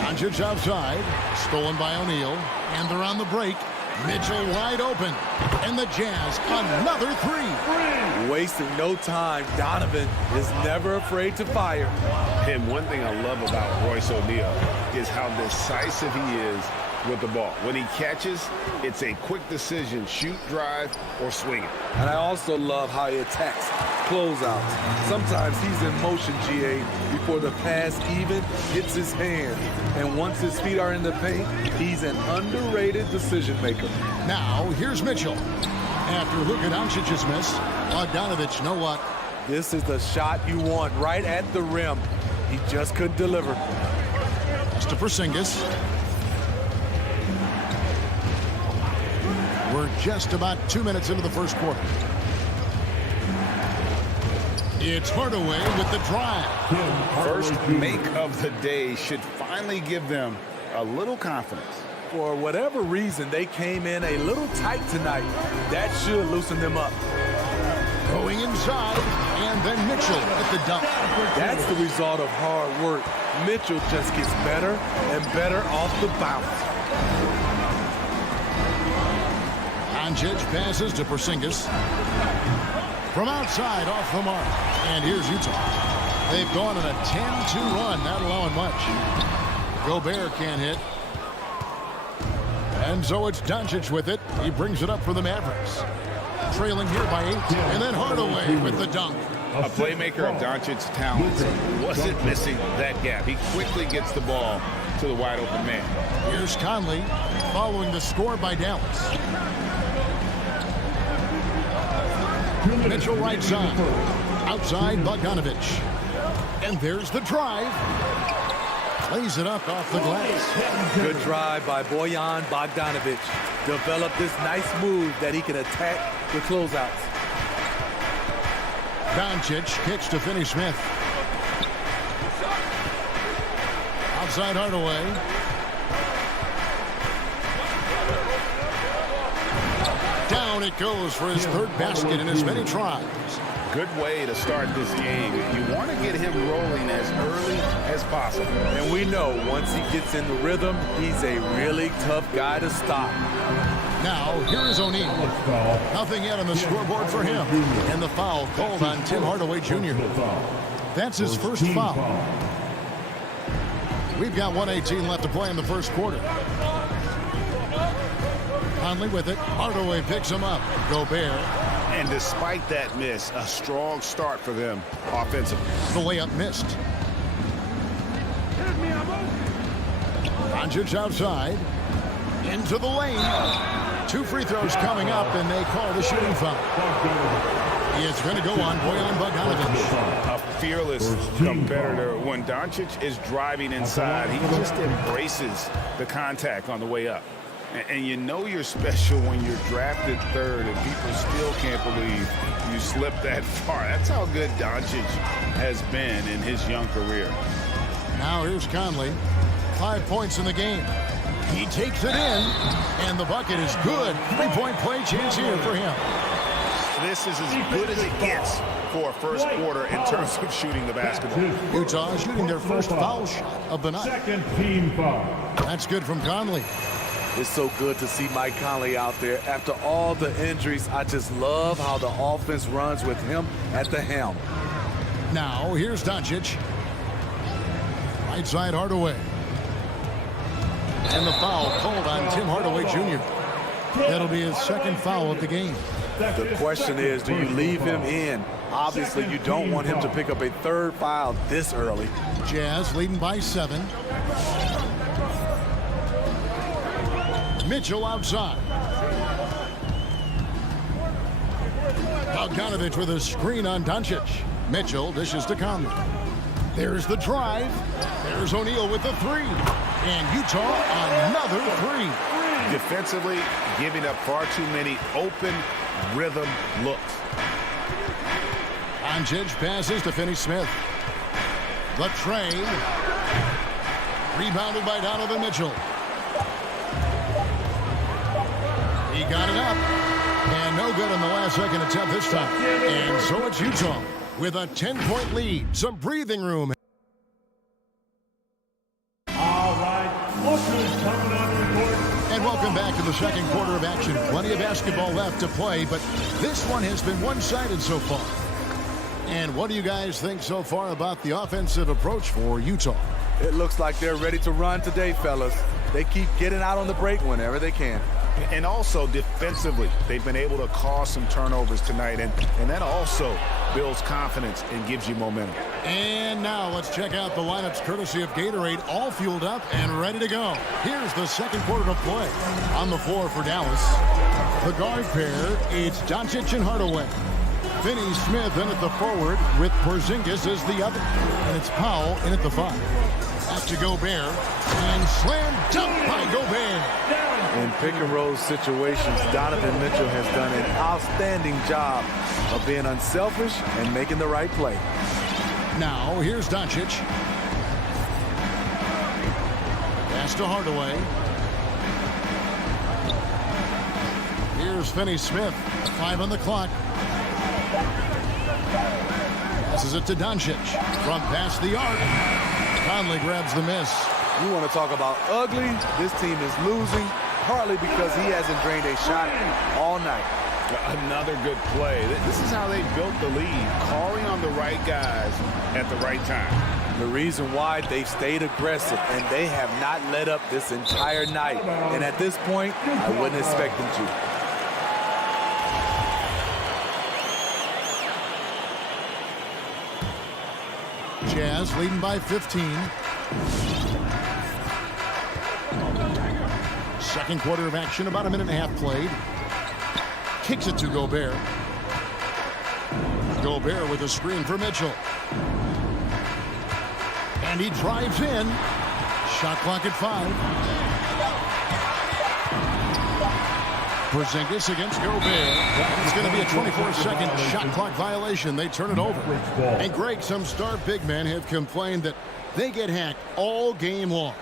Doncic outside. Stolen by O'Neal. And they're on the break. Mitchell wide open. And the Jazz, another 3. Wasting no time. Donovan is never afraid to fire. And one thing I love about Royce O'Neal is how decisive he is with the ball. When he catches, it's a quick decision, shoot, drive, or swing it. And I also love how he attacks closeouts. Sometimes he's in motion, GA, before the pass even hits his hand. And once his feet are in the paint, he's an underrated decision maker. Now, here's Mitchell. After Luka Doncic's miss, Bogdanovich, know what? This is the shot you want right at the rim. He just couldn't deliver. It's to Porzingis. We're just about 2 minutes into the first quarter. It's Hardaway with the drive. First make of the day should finally give them a little confidence. For whatever reason, they came in a little tight tonight. That should loosen them up. Going inside, and then Mitchell at the dunk. That's the result of hard work. Mitchell just gets better and better off the bounce. Doncic passes to Porzingis. From outside, off the mark. And here's Utah. They've gone on a 10-2 run, not allowing much. Gobert can't hit. And so it's Doncic with it. He brings it up for the Mavericks. Trailing here by 8. And then Hardaway with the dunk. A playmaker of Doncic's talents wasn't missing that gap. He quickly gets the ball to the wide open man. Here's Conley following the score by Dallas. Mitchell right side. Outside Bogdanovich. And there's the drive. Plays it up off the glass. Good drive by Bojan Bogdanovic. Developed this nice move that he can attack the closeouts. Doncic kicks to Finney Smith. Outside Hardaway. Down it goes for his third basket in as many tries. Good way to start this game. You want to get him rolling as early as possible. And we know once he gets in the rhythm, he's a really tough guy to stop. Now, here is O'Neal. Nothing yet on the scoreboard for him. And the foul called on Tim Hardaway Jr. That's his first foul. We've got 1:18 left to play in the first quarter. Conley with it. Hardaway picks him up. Gobert. And despite that miss, a strong start for them offensively. The layup missed. Doncic outside. Into the lane. 2 free throws coming up, and they call the shooting foul. It's going to go on Bojan Bogdanovic. A fearless competitor. When Doncic is driving inside, he just embraces the contact on the way up. And you know you're special when you're drafted 3rd and people still can't believe you slipped that far. That's how good Doncic has been in his young career. Now here's Conley. 5 points in the game. He takes it in, and the bucket is good. 3-point play chance here for him. This is as good as it gets for a first quarter in terms of shooting the basketball. Utah shooting their first foul shot of the night. Second team foul. That's good from Conley. It's so good to see Mike Conley out there. After all the injuries, I just love how the offense runs with him at the helm. Now, here's Doncic. Right side Hardaway. And the foul called on Tim Hardaway Jr. That'll be his second foul of the game. The question is, do you leave him in? Obviously, you don't want him to pick up a third foul this early. Jazz leading by 7. Mitchell outside. Bogdanovic with a screen on Doncic. Mitchell dishes to Conley. There's the drive. There's O'Neal with the 3. And Utah another 3. Defensively, giving up far too many open rhythm looks. Doncic passes to Finney-Smith. The trade. Rebounded by Donovan Mitchell. He got it up. And no good on the last second attempt this time. And so it's Utah with a 10-point lead. Some breathing room. All right, Booker's coming on the court. And welcome back to the second quarter of action. Plenty of basketball left to play, but this one has been one-sided so far. And what do you guys think so far about the offensive approach for Utah? It looks like they're ready to run today, fellas. They keep getting out on the break whenever they can. And also defensively, they've been able to cause some turnovers tonight, and that also builds confidence and gives you momentum. And now let's check out the lineups courtesy of Gatorade, all fueled up and ready to go. Here's the second quarter to play. On the floor for Dallas, the guard pair, it's Doncic and Hardaway. Finney-Smith in at the forward with Porzingis as the other. And it's Powell in at the 5. Back to Gobert, and slam dunk by Gobert. In pick and roll situations, Donovan Mitchell has done an outstanding job of being unselfish and making the right play. Now, here's Doncic. Pass to Hardaway. Here's Finney-Smith. 5 on the clock. Passes it to Doncic. From past the arc. Conley grabs the miss. You want to talk about ugly? This team is losing, partly because he hasn't drained a shot all night. Another good play. This is how they built the lead, calling on the right guys at the right time. The reason why they've stayed aggressive, and they have not let up this entire night. And at this point, I wouldn't expect them to. Jazz leading by 15. Second quarter of action, about a minute and a half played. Kicks it to Gobert. Gobert with a screen for Mitchell. And he drives in. Shot clock at 5. Porzingis against Gobert. It's going to be a 24-second shot clock violation. They turn it over. And Greg, some star big men have complained that they get hacked all game long.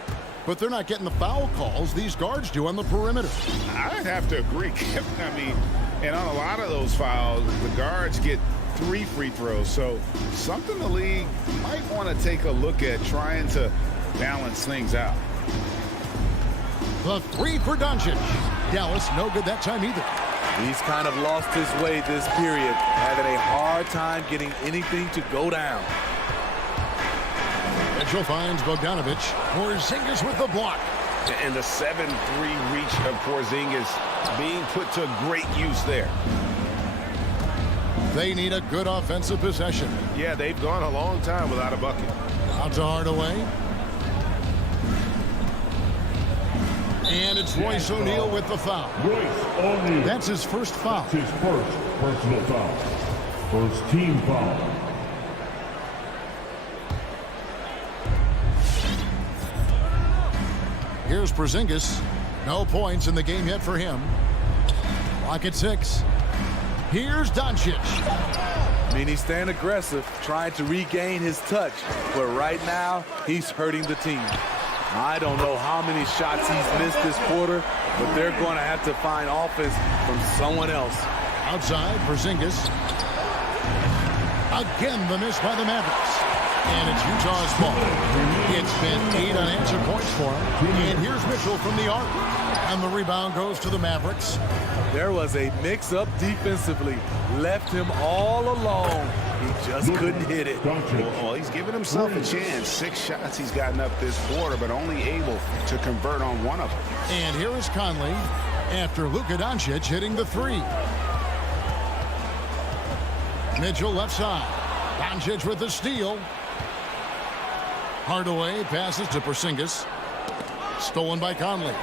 But they're not getting the foul calls these guards do on the perimeter. I'd have to agree. I mean, and on a lot of those fouls, the guards get 3 free throws. So something the league might want to take a look at, trying to balance things out. The 3 for Doncic. Dallas no good that time either. He's kind of lost his way this period, having a hard time getting anything to go down. Mitchell finds Bogdanovic. Porzingis with the block. And the 7-3 reach of Porzingis being put to great use there. They need a good offensive possession. Yeah, they've gone a long time without a bucket. Out to Hardaway. And it's Royce O'Neal with the foul. Royce O'Neal. That's his first foul. That's his first personal foul. First team foul. Here's Porzingis. No points in the game yet for him. Clock at 6. Here's Doncic. I mean, he's staying aggressive, trying to regain his touch. But right now, he's hurting the team. I don't know how many shots he's missed this quarter, but they're going to have to find offense from someone else. Outside, Porzingis. Again, the miss by the Mavericks. And it's Utah's ball. It's been 8 unanswered points for him. And here's Mitchell from the arc. And the rebound goes to the Mavericks. There was a mix-up defensively. Left him all alone. He just couldn't hit it. Well, he's given himself a chance. 6 shots he's gotten up this quarter, but only able to convert on one of them. And here is Conley after Luka Doncic hitting the 3. Mitchell left side. Doncic with the steal. Hardaway passes to Porzingis. Stolen by Conley.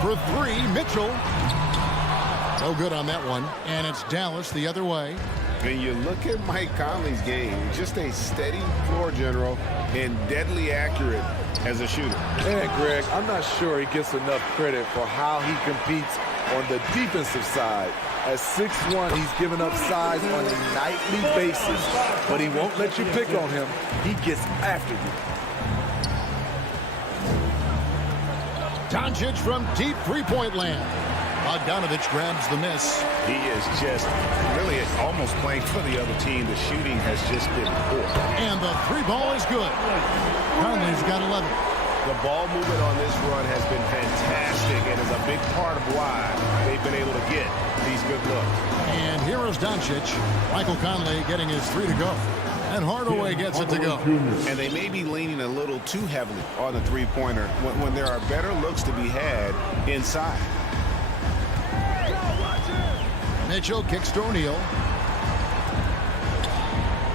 For 3, Mitchell. No good on that one. And it's Dallas the other way. When you look at Mike Conley's game, just a steady floor general and deadly accurate as a shooter. And Greg, I'm not sure he gets enough credit for how he competes on the defensive side. At 6'1", he's given up size on a nightly basis, but he won't let you pick on him. He gets after you. Doncic from deep three-point land. Bogdanovic grabs the miss. He is just really almost playing for the other team. The shooting has just been poor. And the 3 ball is good. Conley's got 11. The ball movement on this run has been fantastic and is a big part of why they've been able to get these good looks. And here is Doncic. Michael Conley getting his 3 to go. And Hardaway gets it to go. And they may be leaning a little too heavily on the three-pointer when there are better looks to be had inside. Mitchell kicks to O'Neal.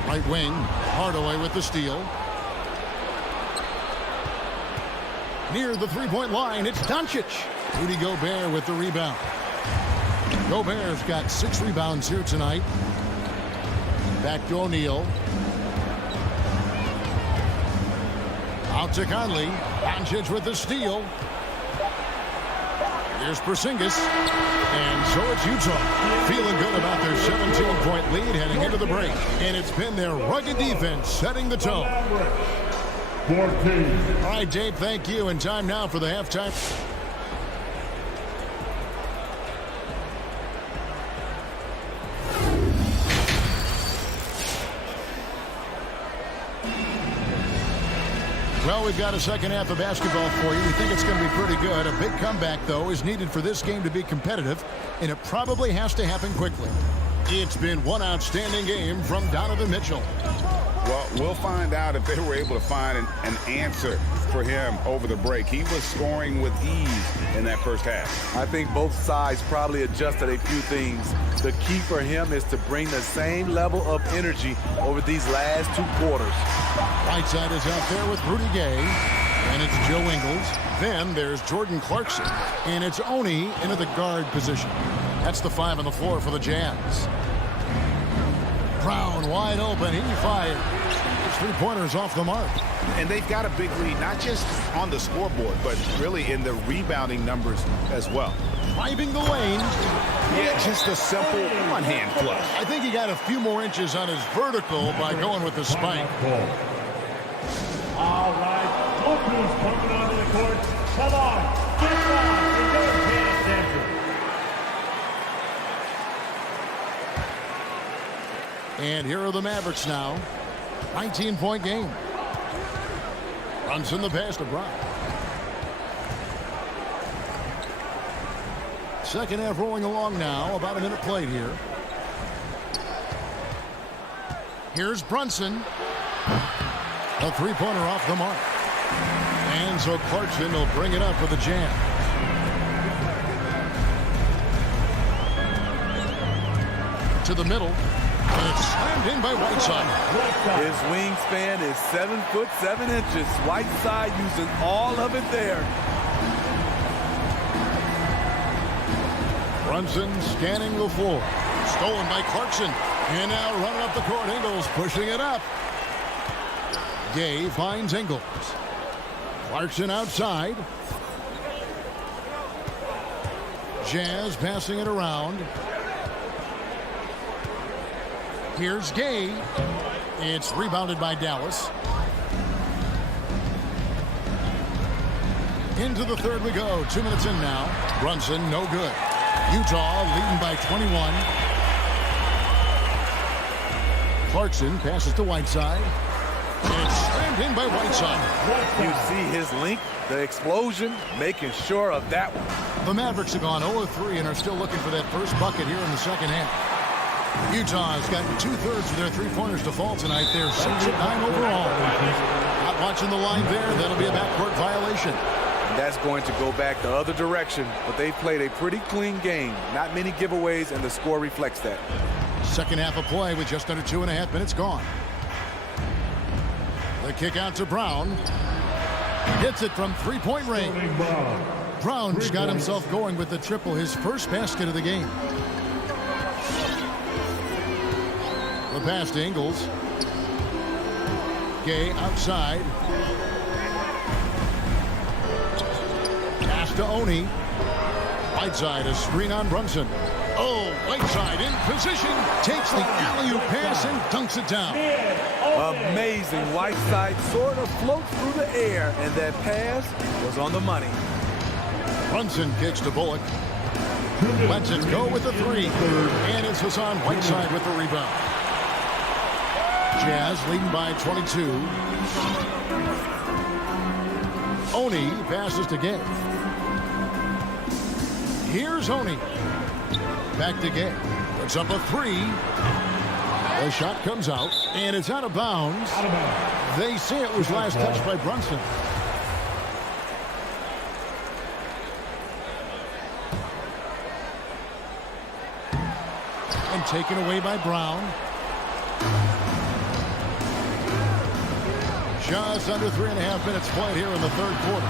Right wing. Hardaway with the steal. Near the three-point line, it's Doncic. Rudy Gobert with the rebound. Gobert's got 6 rebounds here tonight. Back to O'Neal. Out to Conley. Doncic with the steal. Here's Porzingis. And so it's Utah feeling good about their 17-point lead heading into the break. And it's been their rugged defense setting the tone. 14. All right, Dave, thank you. And time now for the halftime. Well, we've got a second half of basketball for you. We think it's going to be pretty good. A big comeback, though, is needed for this game to be competitive, and it probably has to happen quickly. It's been one outstanding game from Donovan Mitchell. Well, we'll find out if they were able to find an answer for him over the break. He was scoring with ease in that first half. I think both sides probably adjusted a few things. The key for him is to bring the same level of energy over these last 2 quarters. Whiteside is out there with Rudy Gay, and it's Joe Ingles. Then there's Jordan Clarkson, and it's Oni into the guard position. That's the 5 on the floor for the Jazz. Brown wide open. He fired. His 3-pointers off the mark. And they've got a big lead, not just on the scoreboard, but really in the rebounding numbers as well. Driving the lane. Yeah, just a simple one-hand flush. I think he got a few more inches on his vertical by going with the spike. All right, look who's coming onto the court. Come on, get down and don't pay attention. And here are the Mavericks now. 19-point game. Runs in the pass to Brown. Second half rolling along now. About a minute played here. Here's Brunson. A 3-pointer off the mark. And so Clarkson will bring it up for the Jam. To the middle. And it's slammed in by Whiteside. His wingspan is 7 foot 7 inches. Whiteside using all of it there. Brunson scanning the floor. Stolen by Clarkson. And now running up the court. Ingles pushing it up. Gay finds Ingles. Clarkson outside. Jazz passing it around. Here's Gay. It's rebounded by Dallas. Into the third we go. 2 minutes in now. Brunson, no good. Utah leading by 21. Clarkson passes to Whiteside. And it's slammed in by Whiteside. You see his length, the explosion, making sure of that one. The Mavericks have gone 0-3 and are still looking for that first bucket here in the second half. Utah has gotten 2/3 of their three-pointers to fall tonight. They're 6 of 9 overall. Not watching the line there. That'll be a backcourt violation. And that's going to go back the other direction, but they played a pretty clean game. Not many giveaways, and the score reflects that. Second half of play with just under 2.5 minutes gone. The kick out to Brown. Hits it from three-point range. Brown's got himself going with the triple, his first basket of the game. The pass to Ingles. Gay outside. Pass to Oni. Whiteside, a screen on Brunson. Oh, Whiteside in position. Takes the alley-oop pass and dunks it down. Amazing. Whiteside sort of floats through the air, and that pass was on the money. Brunson kicks to Bullock. Lets it go with the three. And it's Hassan Whiteside with the rebound. Jazz leading by 22. Oni passes to Gay. Here's Oni. Back to Gay. Puts up a three. The shot comes out, and it's out of bounds. They say it was last touched by Brunson. And taken away by Brown. Just under 3.5 minutes played here in the third quarter.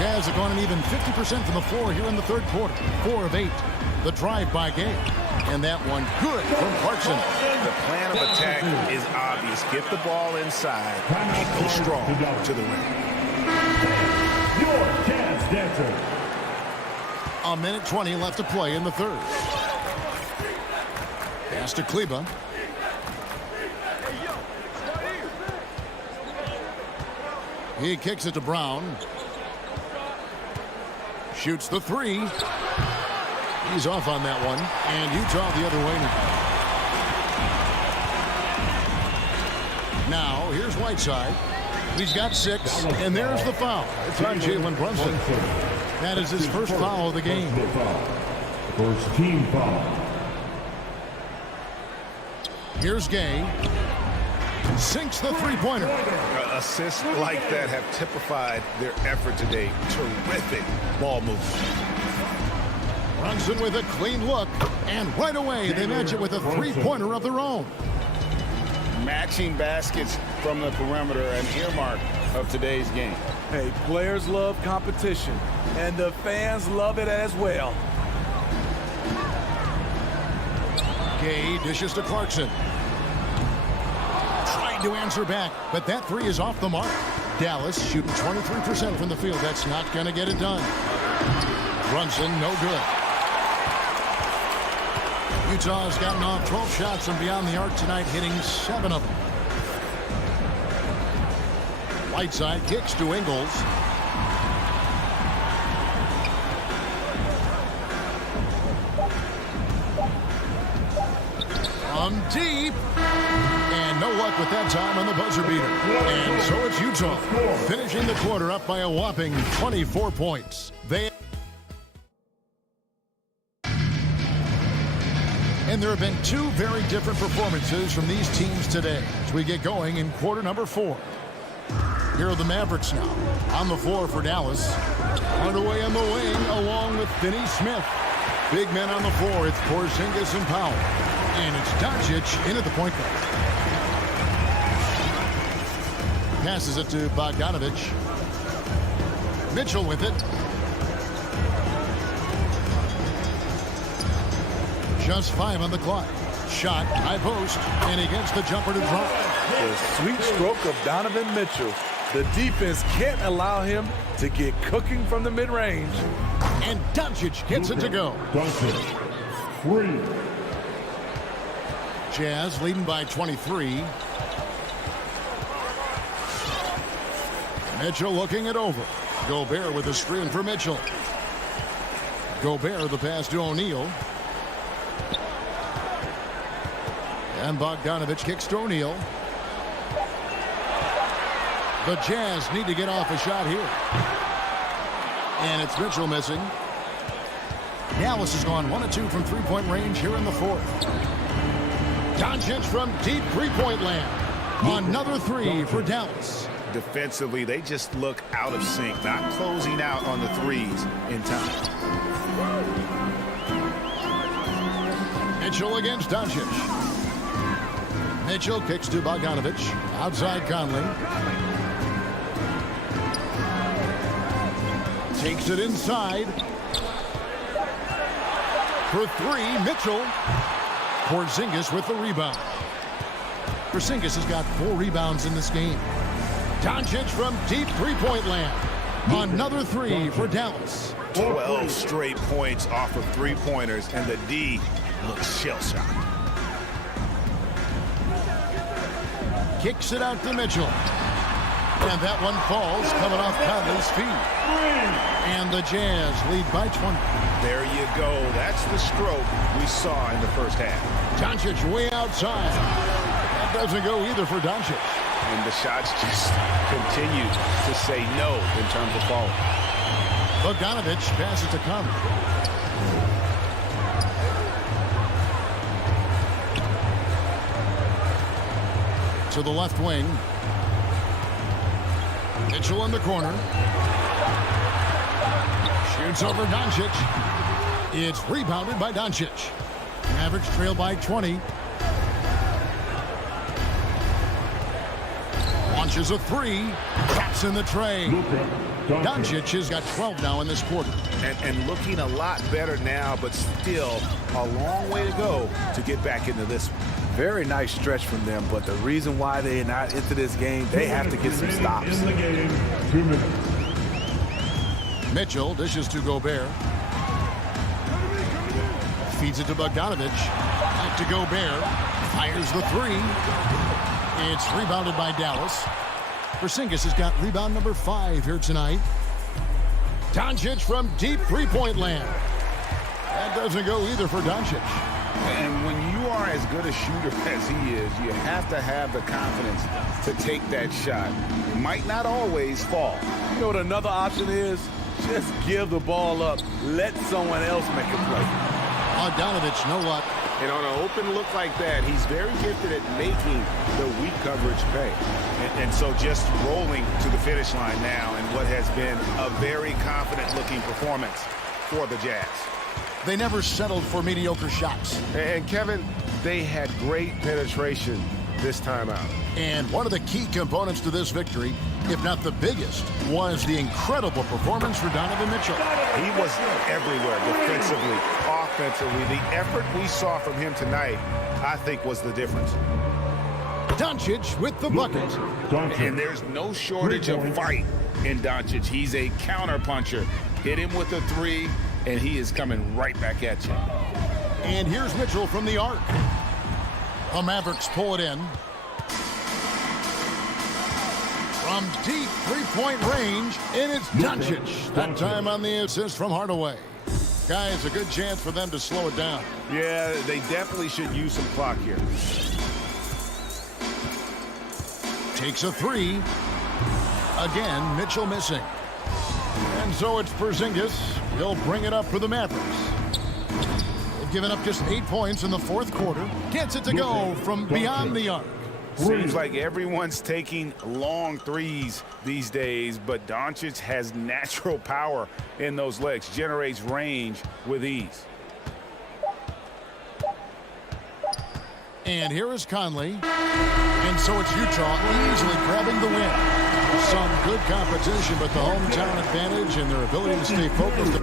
Jazz have gone an even 50% from the floor here in the third quarter. 4 of 8. The drive by Gay. And that one good from Clarkson. The plan of attack is obvious. Get the ball inside and go strong to the rim. Your Jazz Dancer. A minute 20 left to play in the third. Pass to Kleba. He kicks it to Brown. Shoots the three. He's off on that one. And Utah the other way now. Now, here's Whiteside. He's got 6, and there's the foul. It's on Jalen Brunson. That is his first foul of the game. First team foul. Here's Gay. Sinks the three-pointer. Assists like that have typified their effort today. Terrific ball movement. Brunson with a clean look, and right away they match it with a three-pointer of their own. Matching baskets from the perimeter, an earmark of today's game. Hey, players love competition, and the fans love it as well. Gay dishes to Clarkson. Trying to answer back, but that three is off the mark. Dallas shooting 23% from the field. That's not going to get it done. Brunson, no good. Utah has gotten off 12 shots from beyond the arc tonight, hitting 7 of them. Whiteside kicks to Ingles. From deep. And no luck with that time on the buzzer beater. And so it's Utah finishing the quarter up by a whopping 24 points. And there have been 2 very different performances from these teams today as we get going in quarter number 4. Here are the Mavericks now on the floor for Dallas. Hardaway on the wing along with Finney Smith. Big men on the floor. It's Porzingis and Powell. And it's Doncic in at the point guard. Passes it to Bogdanovic. Mitchell with it. Just 5 on the clock. Shot, high post, and he gets the jumper to drop. The sweet stroke of Donovan Mitchell. The defense can't allow him to get cooking from the mid-range. And Doncic gets it to go. Doncic, 3. Jazz leading by 23. Mitchell looking it over. Gobert with a screen for Mitchell. Gobert, the pass to O'Neal. And Bogdanovich kicks to O'Neal. The Jazz need to get off a shot here. And it's Mitchell missing. Dallas has gone 1 of 2 from three-point range here in the fourth. Doncic from deep three-point land. Another three for Dallas. Defensively, they just look out of sync, not closing out on the threes in time. Mitchell against Doncic. Mitchell kicks to Bogdanovich. Outside Conley. Takes it inside. For three, Mitchell. Porzingis with the rebound. Porzingis has got 4 rebounds in this game. Doncic from deep three-point land. Another three for Dallas. 12 straight points off of three-pointers, and the D looks shell-shocked. Kicks it out to Mitchell. And that one falls, coming off Conley's feet. And the Jazz lead by 20. There you go. That's the stroke we saw in the first half. Doncic way outside. That doesn't go either for Doncic. And the shots just continue to say no in terms of falling. Bogdanovich passes to Conley. To the left wing. Mitchell in the corner. Shoots over Doncic. It's rebounded by Doncic. Mavericks trail by 20. Launches a three. Taps in the tray. Doncic has got 12 now in this quarter. And looking a lot better now, but still a long way to go to get back into this one. Very nice stretch from them, but the reason why they're not into this game, they have to get some stops. In the game, 2 minutes. Mitchell dishes to Gobert. Feeds it to Bogdanovich. Back to Gobert. Fires the three. It's rebounded by Dallas. Porzingis has got rebound number 5 here tonight. Doncic from deep three-point land. That doesn't go either for Doncic. And when you are as good a shooter as he is, you have to have the confidence to take that shot. It might not always fall. You know what another option is? Just give the ball up. Let someone else make a play. Bogdanovich, no luck. And on an open look like that, he's very gifted at making the weak coverage pay. And so just rolling to the finish line now in what has been a very confident-looking performance for the Jazz. They never settled for mediocre shots. And Kevin, they had great penetration this time out. And one of the key components to this victory, if not the biggest, was the incredible performance for Donovan Mitchell. He was everywhere, defensively, offensively. The effort we saw from him tonight, I think, was the difference. Doncic with the bucket. And there's no shortage of fight in Doncic. He's a counterpuncher. Hit him with a three, and he is coming right back at you. And here's Mitchell from the arc. The Mavericks pull it in. From deep three-point range, and it's Doncic. That time on the assist from Hardaway. Guys, a good chance for them to slow it down. Yeah, they definitely should use some clock here. Takes a three. Again, Mitchell missing. And so it's Porzingis. He'll bring it up for the Mavericks. They've given up just 8 points in the fourth quarter. Gets it to go from beyond the arc. Seems like everyone's taking long threes these days, but Doncic has natural power in those legs, generates range with ease. And here is Conley. And so it's Utah easily grabbing the win. Some good competition, but the hometown advantage and their ability to stay focused.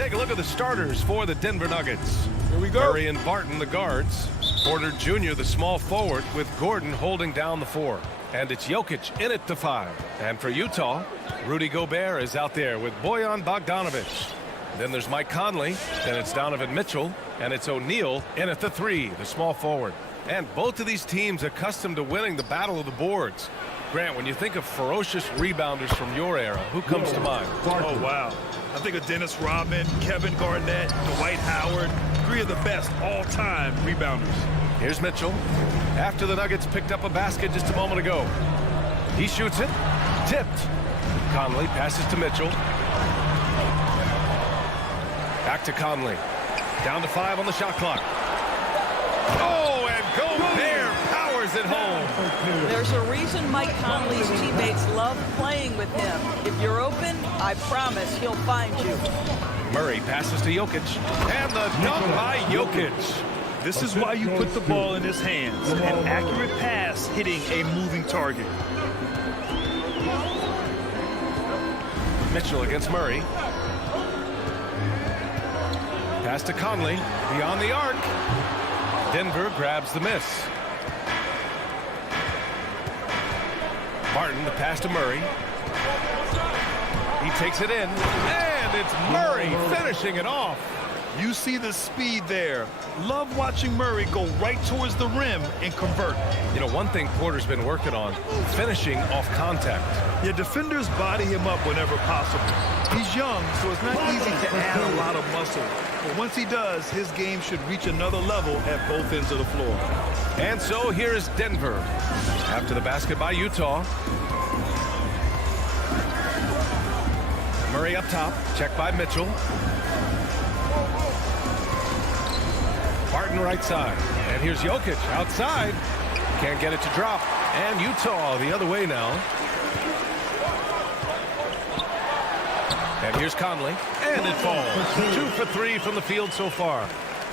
take a look at the starters for the Denver Nuggets. Here we go. Murray and Barton, the guards. Porter Jr., the small forward, with Gordon holding down the 4. And it's Jokic in at the 5. And for Utah, Rudy Gobert is out there with Bojan Bogdanovic. Then there's Mike Conley. Then it's Donovan Mitchell. And it's O'Neal in at the 3, the small forward. And both of these teams accustomed to winning the battle of the boards. Grant, when you think of ferocious rebounders from your era, who comes to mind? Oh, wow. I think of Dennis Rodman, Kevin Garnett, Dwight Howard, 3 of the best all-time rebounders. Here's Mitchell. After the Nuggets picked up a basket just a moment ago. He shoots it. Tipped. Conley passes to Mitchell. Back to Conley. Down to 5 on the shot clock. Oh, and Gobert powers it home. There's a reason Mike Conley's teammates love playing with him. If you're open, I promise he'll find you. Murray passes to Jokic. And the dunk by Jokic. This is why you put the ball in his hands. An accurate pass hitting a moving target. Mitchell against Murray. Pass to Conley. Beyond the arc. Denver grabs the miss. Barton, the pass to Murray. He takes it in. And it's Murray finishing it off. You see the speed there. Love watching Murray go right towards the rim and convert. You know, one thing Porter's been working on, finishing off contact. Yeah, defenders body him up whenever possible. He's young, so it's not easy to add a lot of muscle. But once he does, his game should reach another level at both ends of the floor. And so here is Denver. After the basket by Utah. Murray up top, checked by Mitchell. Barton right side. And here's Jokic outside. Can't get it to drop. And Utah the other way now. And here's Conley. And it falls. 2 for 3 from the field so far.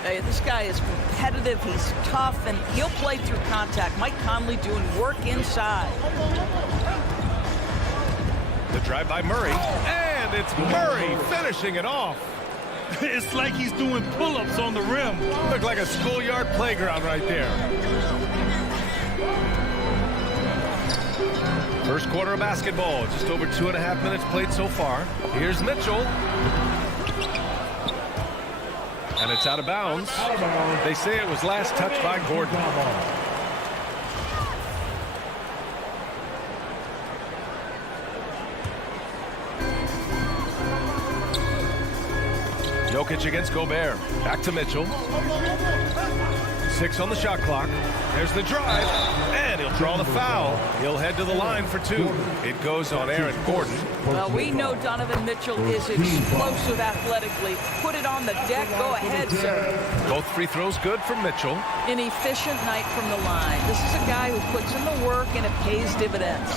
Hey, this guy is competitive. He's tough, and he'll play through contact. Mike Conley doing work inside. The drive by Murray. And it's Murray finishing it off. It's like he's doing pull-ups on the rim. Looked like a schoolyard playground right there. First quarter of basketball. Just over 2.5 minutes played so far. Here's Mitchell. And it's out of bounds. They say it was last touched by Gordon. Jokic against Gobert. Back to Mitchell. 6 on the shot clock. There's the drive. And he'll draw the foul. He'll head to the line for 2. It goes on Aaron Gordon. Well, we know Donovan Mitchell is explosive athletically. Put it on the deck. Go ahead, sir. Both free throws good for Mitchell. An efficient night from the line. This is a guy who puts in the work, and it pays dividends.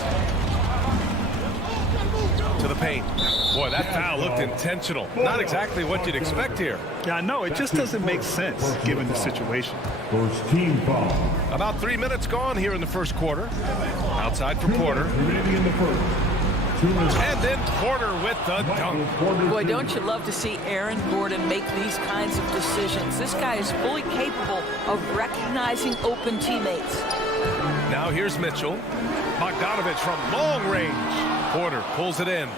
To the paint. Boy, that foul looked intentional. Not exactly what you'd expect here. Yeah, I know. It just doesn't make sense given the situation. First team foul. About 3 minutes gone here in the first quarter. Outside for Porter. Remaining in the first. 2 minutes. And then Porter with the dunk. Boy, don't you love to see Aaron Gordon make these kinds of decisions. This guy is fully capable of recognizing open teammates. Now here's Mitchell. Bogdanovic from long range. Porter pulls it in.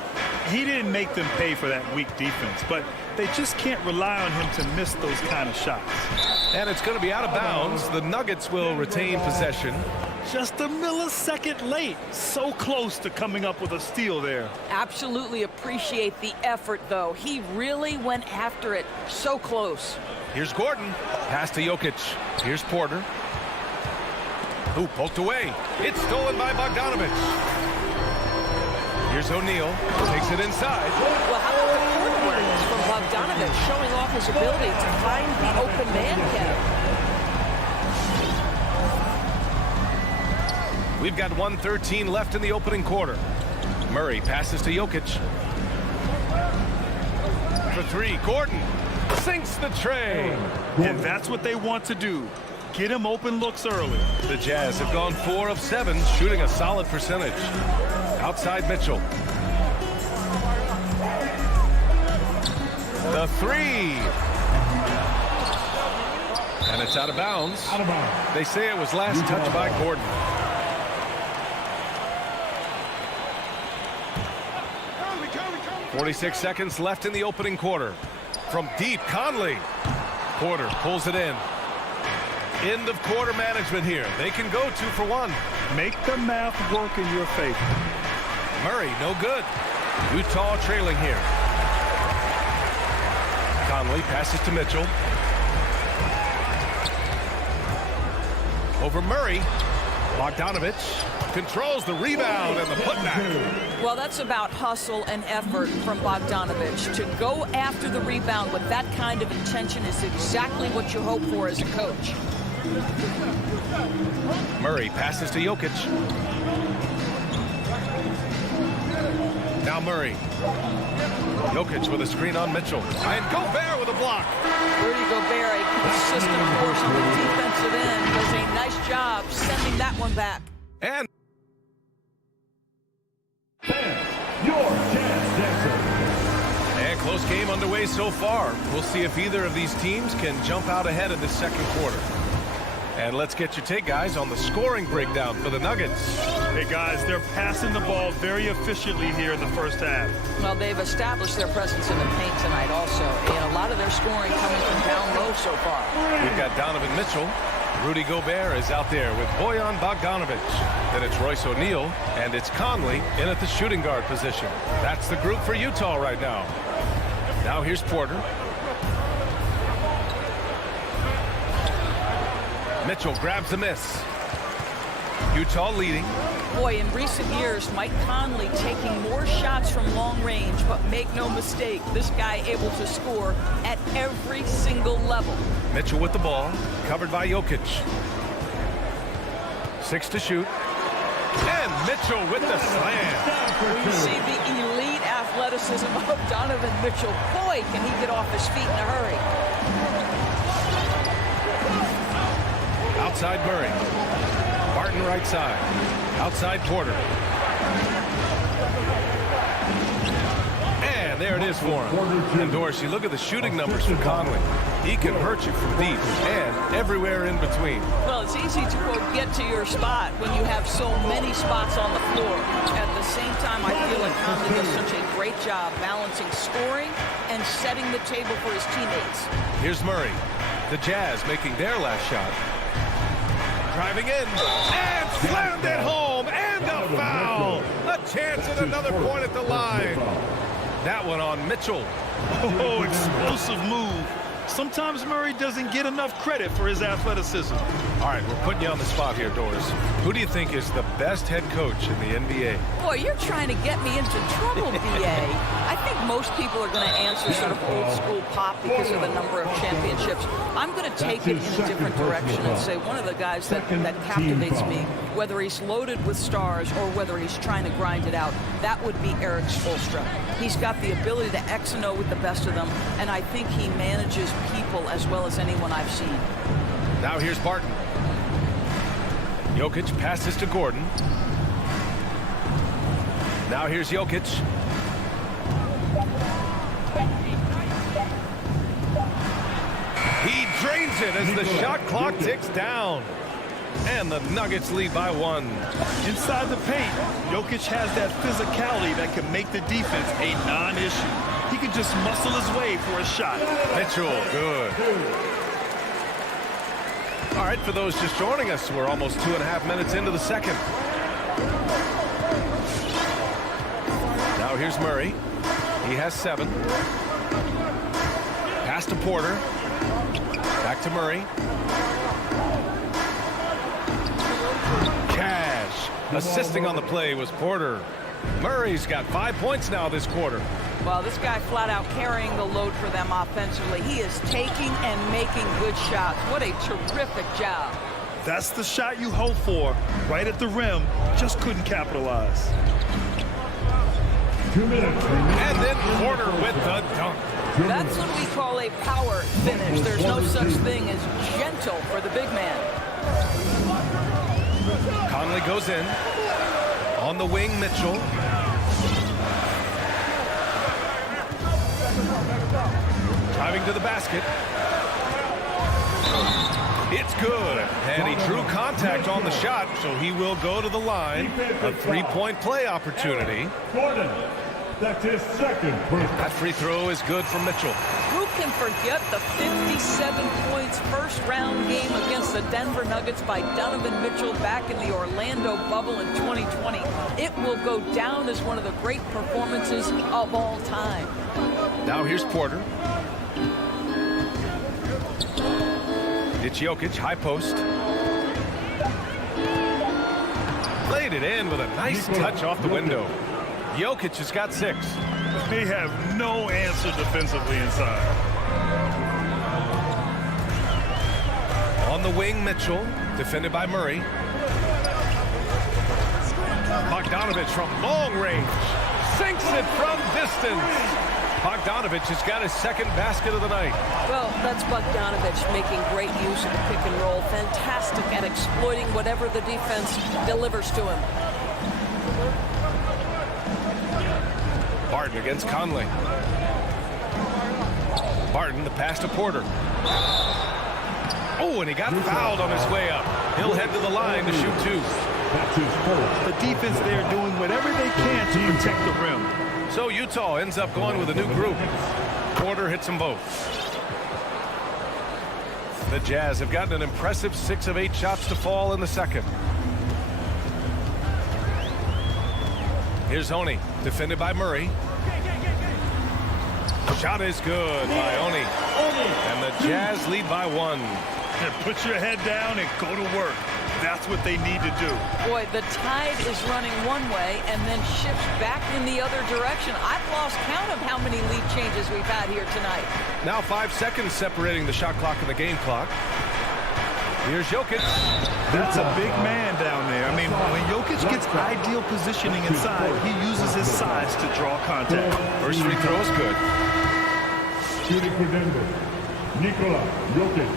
He didn't make them pay for that weak defense, but they just can't rely on him to miss those kind of shots. And it's going to be out of bounds. The Nuggets will retain possession. Just a millisecond late. So close to coming up with a steal there. Absolutely appreciate the effort, though. He really went after it. So close. Here's Gordon. Pass to Jokic. Here's Porter. Who poked away. It's stolen by Bogdanovic. Here's O'Neal. Takes it inside. Well, how about the court awareness from Bogdanovic, showing off his ability to find the open man, Kevin? We've got 1:13 left in the opening quarter. Murray passes to Jokic. For 3, Gordon sinks the tray. And that's what they want to do. Get him open looks early. The Jazz have gone 4 of 7, shooting a solid percentage. Outside Mitchell. The three. And it's out of bounds. They say it was last touched by Gordon. .46 seconds left in the opening quarter. From deep, Conley. Porter pulls it in. End of quarter management here. They can go 2 for 1. Make the math work in your favor. Murray, no good. Utah trailing here. Conley passes to Mitchell. Over Murray. Bogdanovich controls the rebound and the putback. Well, that's about hustle and effort from Bogdanovich. To go after the rebound with that kind of intention is exactly what you hope for as a coach. Murray passes to Jokic. Now Murray. Jokic with a screen on Mitchell. And Gobert with a block. Rudy Gobert, a consistent force on the defensive end, does a nice job sending that one back. And close game underway so far. We'll see if either of these teams can jump out ahead in this second quarter. And let's get your take, guys, on the scoring breakdown for the Nuggets. Hey, guys, they're passing the ball very efficiently here in the first half. Well, they've established their presence in the paint tonight also, and a lot of their scoring coming from down low so far. We've got Donovan Mitchell. Rudy Gobert is out there with Bojan Bogdanovich. Then it's Royce O'Neal, and it's Conley in at the shooting guard position. That's the group for Utah right now. Now here's Porter. Mitchell grabs the miss. Utah leading. Boy, in recent years, Mike Conley taking more shots from long range, but make no mistake, this guy able to score at every single level. Mitchell with the ball, covered by Jokic. 6 to shoot. And Mitchell with the slam. We see the elite athleticism of Donovan Mitchell. Boy, can he get off his feet in a hurry. Outside Murray. Barton right side. Outside Porter. And there it is for him. And Dorsey, look at the shooting numbers for Conley. He can hurt you from deep and everywhere in between. Well, it's easy to, quote, get to your spot when you have so many spots on the floor. At the same time, I feel like Conley does such a great job balancing scoring and setting the table for his teammates. Here's Murray. The Jazz making their last shot. Driving in and slammed it home, and a foul. A chance at another point at the line. That one on Mitchell. Oh, explosive move. Sometimes Murray doesn't get enough credit for his athleticism. All right, we're putting you on the spot here, Doris. Who do you think is the best head coach in the NBA? Boy, you're trying to get me into trouble, B.A. I think most people are going to answer sort of old school pop because of the number of championships. I'm going to take it in a different direction and say one of the guys that captivates me, whether he's loaded with stars or whether he's trying to grind it out, that would be Erik Spoelstra. He's got the ability to X and O with the best of them, and I think he manages people as well as anyone I've seen. Now here's Barton. Jokic passes to Gordon. Now here's Jokic. He drains it as the shot clock ticks down. And the Nuggets lead by 1. Inside the paint, Jokic has that physicality that can make the defense a non-issue. He can just muscle his way for a shot. Mitchell, good. All right, for those just joining us, we're almost 2.5 minutes into the second. Now here's Murray. He has 7. Pass to Porter. Back to Murray. Cash. Assisting on the play was Porter. Murray's got 5 points now this quarter. Well, this guy flat out carrying the load for them offensively. He is taking and making good shots. What a terrific job. That's the shot you hope for. Right at the rim, just couldn't capitalize. 2 minutes. And then Porter with the dunk. That's what we call a power finish. There's no such thing as gentle for the big man. Conley goes in. On the wing, Mitchell. Driving to the basket. It's good. And he drew contact on the shot, so he will go to the line. A three-point play opportunity. Gordon, that's his second. That free throw is good for Mitchell. Who can forget the 57 points first round game against the Denver Nuggets by Donovan Mitchell back in the Orlando bubble in 2020? It will go down as one of the great performances of all time. Now here's Porter. It's Jokic, high post. Played it in with a nice touch off the window. Jokic has got 6. They have no answer defensively inside. On the wing, Mitchell, defended by Murray. Bogdanovich from long range. Sinks it from distance. Bogdanovich has got his second basket of the night. Well, that's Bogdanovich making great use of the pick and roll. Fantastic at exploiting whatever the defense delivers to him. Barton against Conley. Barton, the pass to Porter. Oh, and he got fouled on his way up. He'll head to the line to shoot 2. The defense there doing whatever they can to protect the rim. So Utah ends up going with a new group. Porter hits them both. The Jazz have gotten an impressive 6 of 8 shots to fall in the second. Here's Oni, defended by Murray. Shot is good by Oni. And the Jazz lead by 1. Put your head down and go to work. That's what they need to do. Boy, the tide is running one way and then shifts back in the other direction. I've lost count of how many lead changes we've had here tonight. Now 5 seconds separating the shot clock and the game clock. Here's Jokic. That's a big man down there. I mean, when Jokic gets ideal positioning inside, he uses his size to draw contact. First free throw is good. Shooting for Denver, Nikola Jokic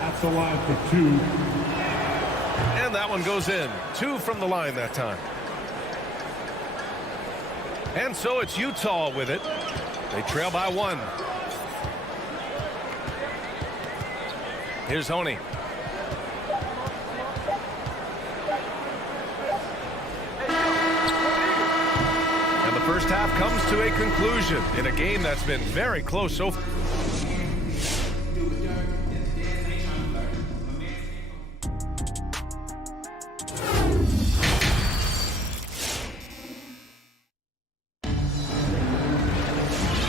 at the line for 2. And that one goes in. 2 from the line that time. And so it's Utah with it. They trail by 1. Here's Oni. And the first half comes to a conclusion in a game that's been very close so far.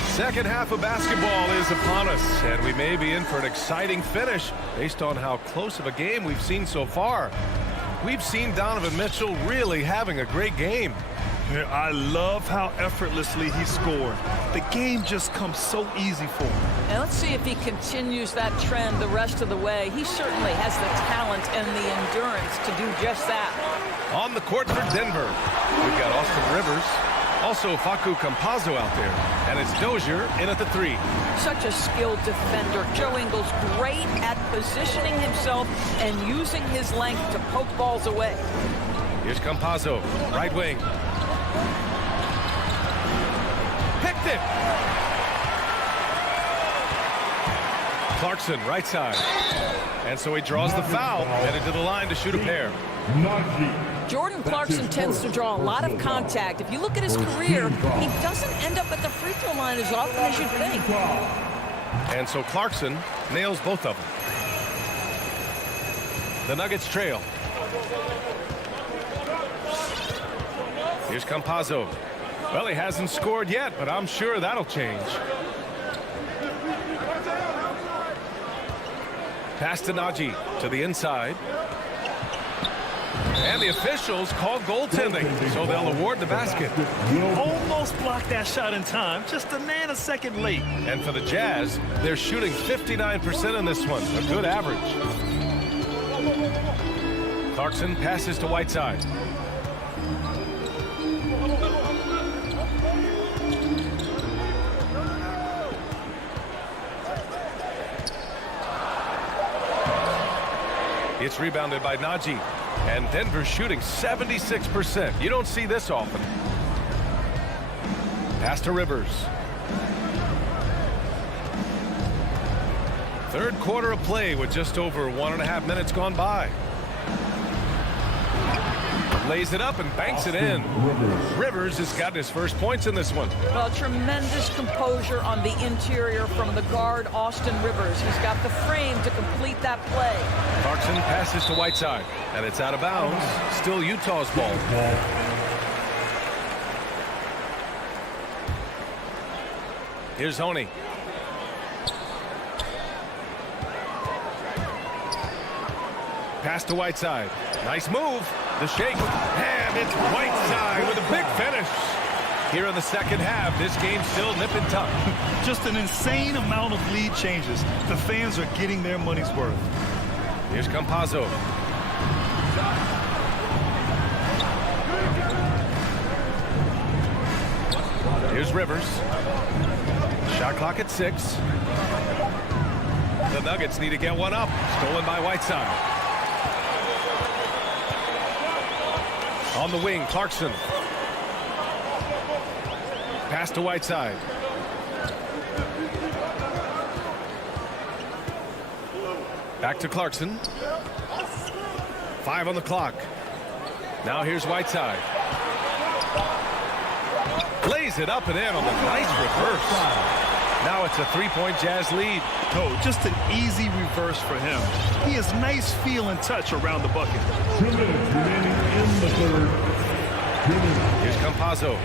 Second half of basketball is upon us, and we may be in for an exciting finish based on how close of a game we've seen so far. We've seen Donovan Mitchell really having a great game. I love how effortlessly he scored. The game just comes so easy for him. And let's see if he continues that trend the rest of the way. He certainly has the talent and the endurance to do just that. On the court for Denver, we've got Austin Rivers. Also, Facu Campazzo out there. And it's Dozier in at the 3. Such a skilled defender. Joe Ingles great at positioning himself and using his length to poke balls away. Here's Campazzo, right wing. Picked it! Clarkson, right side. And so he draws the foul, headed to the line to shoot a pair. Jordan Clarkson tends to draw a lot of contact. If you look at his career, he doesn't end up at the free throw line as often as you'd think. And so Clarkson nails both of them. The Nuggets trail. Here's Campazzo. Well, he hasn't scored yet, but I'm sure that'll change. Pass to Najee to the inside. And the officials call goaltending, so they'll award the basket. Almost blocked that shot in time, just a nanosecond late. And for the Jazz, they're shooting 59% in this one, a good average. Clarkson passes to Whiteside. It's rebounded by Najee. And Denver shooting 76%. You don't see this often. Pass to Rivers. Third quarter of play with just over 1.5 minutes gone by. Lays it up and banks it in. Rivers has gotten his first points in this one. Well, tremendous composure on the interior from the guard, Austin Rivers. He's got the frame to complete that play. Clarkson passes to Whiteside, and it's out of bounds. Still Utah's ball. Here's Honey. Pass to Whiteside. Nice move. The shake. And it's Whiteside with a big finish. Here in the second half, this game's still nip and tuck. Just an insane amount of lead changes. The fans are getting their money's worth. Here's Campazzo. Here's Rivers. Shot clock at 6. The Nuggets need to get one up. Stolen by Whiteside. On the wing, Clarkson. Pass to Whiteside. Back to Clarkson. 5 on the clock. Now here's Whiteside. Lays it up and in on the nice reverse. Now it's a 3-point Jazz lead. Oh, just an easy reverse for him. He has nice feel and touch around the bucket. 2 minutes remaining in the third. Here's Campazzo.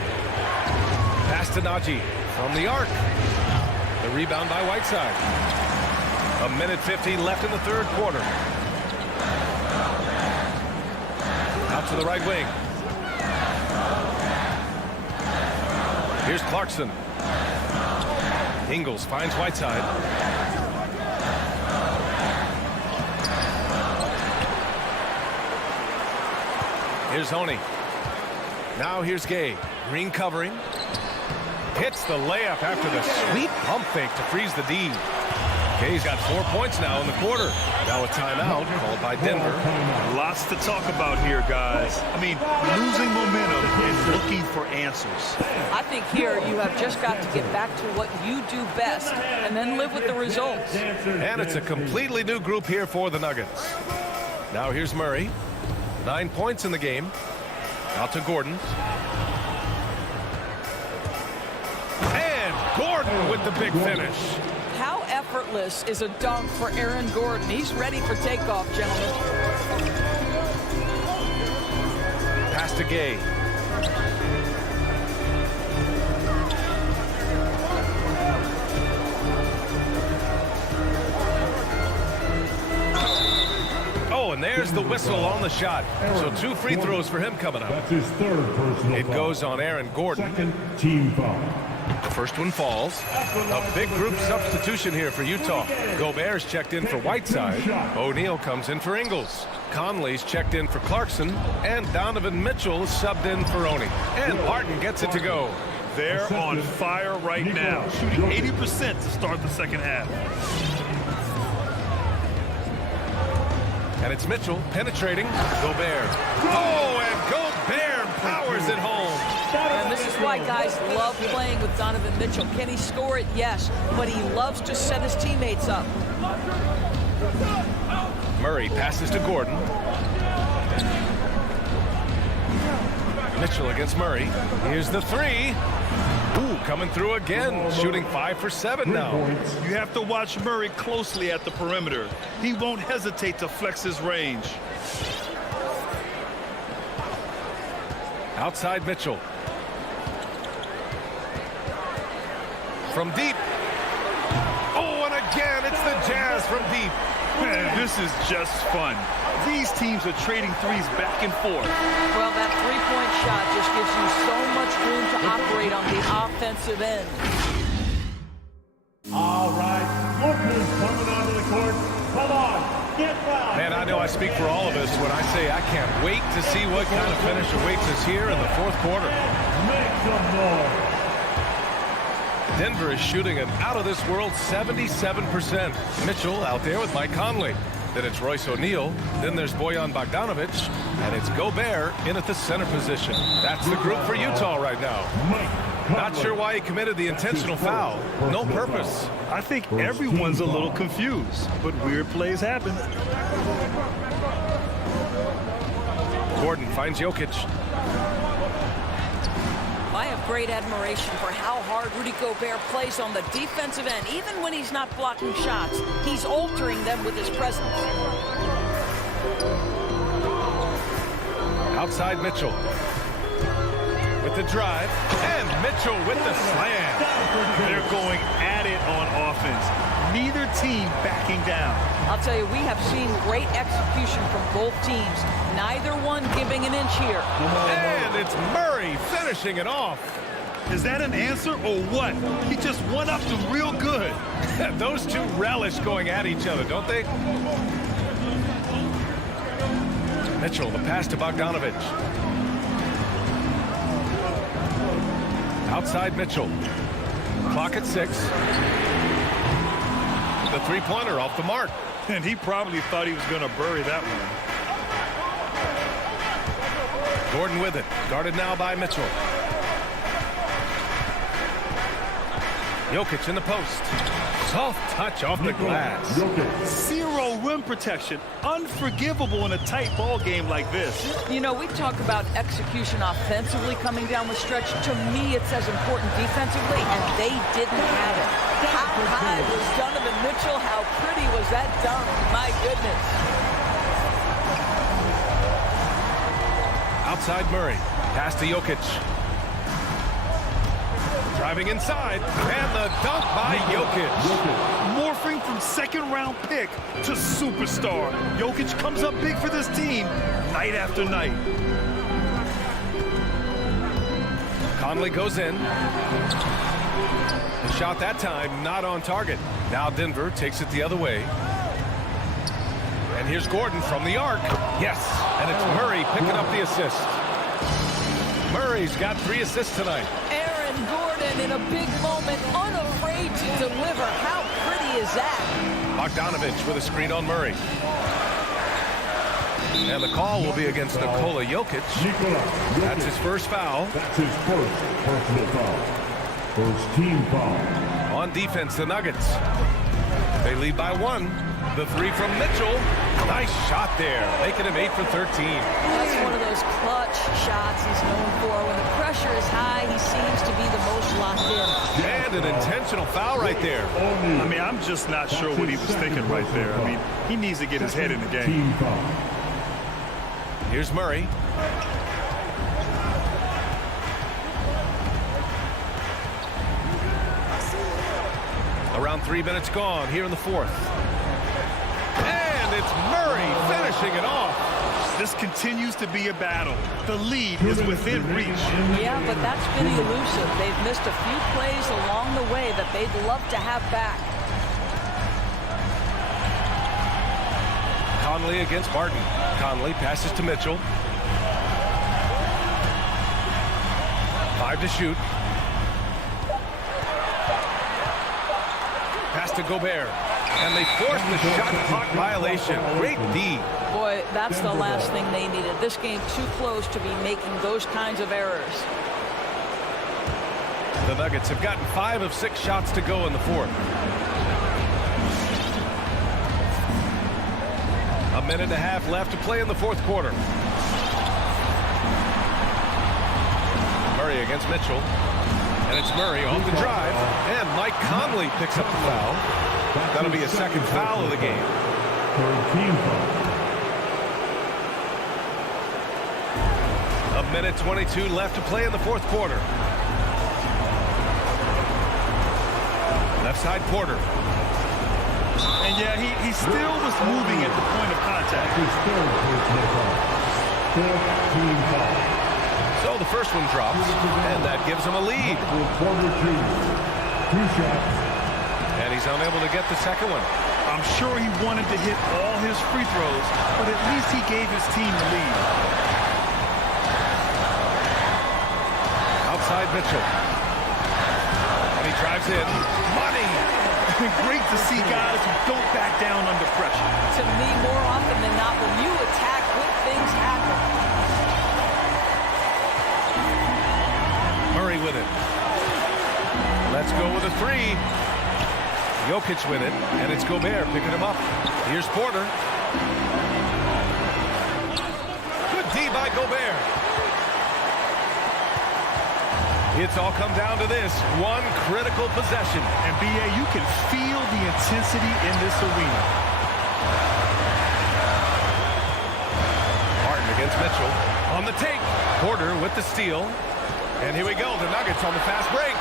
Pass to Najee from the arc. The rebound by Whiteside. 1:50 left in the third quarter. Out to the right wing. Here's Clarkson. Ingles finds Whiteside. Here's Honey. Now here's Gay. Green covering. Hits the layup after the sweet pump fake to freeze the D. Gay's got 4 points now in the quarter. Now a timeout called by Denver. Lots to talk about here, guys. I mean, losing momentum and looking for answers. I think here you have just got to get back to what you do best and then live with the results. And it's a completely new group here for the Nuggets. Now here's Murray. 9 points in the game. Out to Gordon. And Gordon with the big finish. How effortless is a dunk for Aaron Gordon? He's ready for takeoff, gentlemen. Pass to Gay. Oh, and there's the whistle on the shot. So 2 free throws for him coming up. That's his third personal It goes on Aaron Gordon. Second team foul. The first one falls. A big group substitution here for Utah. Gobert's checked in for Whiteside. O'Neal comes in for Ingles. Conley's checked in for Clarkson. And Donovan Mitchell is subbed in for Oni. And Barton gets it to go. They're on fire right now, shooting 80% to start the second half. And it's Mitchell penetrating. Gobert. Oh, and Gobert powers it home. And this is why guys love playing with Donovan Mitchell. Can he score it? Yes. But he loves to set his teammates up. Murray passes to Gordon. Mitchell against Murray. Here's the 3. Ooh, coming through again. Shooting 5 for 7 now. You have to watch Murray closely at the perimeter. He won't hesitate to flex his range. Outside Mitchell. From deep. Oh, and again, it's the Jazz from deep. Man, this is just fun. These teams are trading threes back and forth. Well, that three-point shot just gives you so much room to operate on the offensive end. All right, Lucas coming onto the court. Come on, get down. Man, I know I speak for all of us when I say I can't wait to see what kind of finish awaits us here in the fourth quarter. Make some noise. Denver is shooting an out-of-this-world 77%. Mitchell out there with Mike Conley. Then it's Royce O'Neal. Then there's Bojan Bogdanovic. And it's Gobert in at the center position. That's the group for Utah right now. Mike Not sure why he committed the intentional foul. No purpose. I think everyone's a little confused, but weird plays happen. Gordon finds Jokic. I have great admiration for how hard Rudy Gobert plays on the defensive end. Even when he's not blocking shots, he's altering them with his presence. Outside Mitchell. With the drive. And Mitchell with the slam. They're going at it on offense. Neither team backing down. I'll tell you, we have seen great execution from both teams. Neither one giving an inch here. And it's Murray finishing it off. Is that an answer or what? He just went up to real good. Those two relish going at each other, don't they? Mitchell, the pass to Bogdanovic. Outside Mitchell. Clock at 6. The three-pointer off the mark. And he probably thought he was going to bury that one. Gordon with it. Guarded now by Mitchell. Jokic in the post. Soft touch off the glass. Zero rim protection. Unforgivable in a tight ball game like this. You know, we talk about execution offensively coming down the stretch. To me, it's as important defensively, and they didn't have it. How high was Donovan Mitchell? How pretty was that dunk? My goodness. Outside Murray. Pass to Jokic. Driving inside. And the dunk by Jokic. Morphing from second-round pick to superstar. Jokic comes up big for this team night after night. Conley goes in. The shot that time not on target. Now Denver takes it the other way. And here's Gordon from the arc. Yes, and it's Murray picking up the assist. Murray's got 3 assists tonight. Aaron Gordon in a big moment, unafraid to deliver. How pretty is that? Bogdanovic with a screen on Murray. And the call will be against Nikola Jokic. That's his first foul. That's his first personal foul. First team foul. On defense, the Nuggets. They lead by 1. The 3 from Mitchell. Nice shot there, making him 8 for 13. That's one of those clutch shots he's known for. When the pressure is high, he seems to be the most locked in. And an intentional foul right there. I mean, I'm just not sure what he was thinking right there. I mean, he needs to get his head in the game. Team foul. Here's Murray. Around 3 minutes gone here in the 4th. And it's Murray finishing it off. This continues to be a battle. The lead is within reach. Yeah, but that's been elusive. They've missed a few plays along the way that they'd love to have back. Conley against Barton. Conley passes to Mitchell. 5 to shoot. Pass to Gobert. And they force the shot clock violation. Great D. Boy, that's the last thing they needed. This game too close to be making those kinds of errors. The Nuggets have gotten 5 of 6 shots to go in the 4th. A minute and a half left to play in the 4th quarter. Murray against Mitchell. And it's Murray off the drive. And Mike Conley picks up the foul. That'll be a second foul of the game. Third team foul. A minute 22 left to play in the 4th quarter. Left side Porter. And yeah, he still was moving at the point of contact. His third personal foul. Fourth team foul. So the first one drops, and that gives him a lead. Porter Jr. 2 shots. And he's unable to get the second one. I'm sure he wanted to hit all his free throws, but at least he gave his team the lead. Outside Mitchell. And he drives in. Money! Great to see guys who don't back down under pressure. To me, more often than not, when you attack, good things happen. Murray with it. Let's go with a three. Jokic with it, and it's Gobert picking him up. Here's Porter. Good D by Gobert. It's all come down to this one critical possession. And B.A., you can feel the intensity in this arena. Martin against Mitchell. On the take. Porter with the steal. And here we go. The Nuggets on the fast break.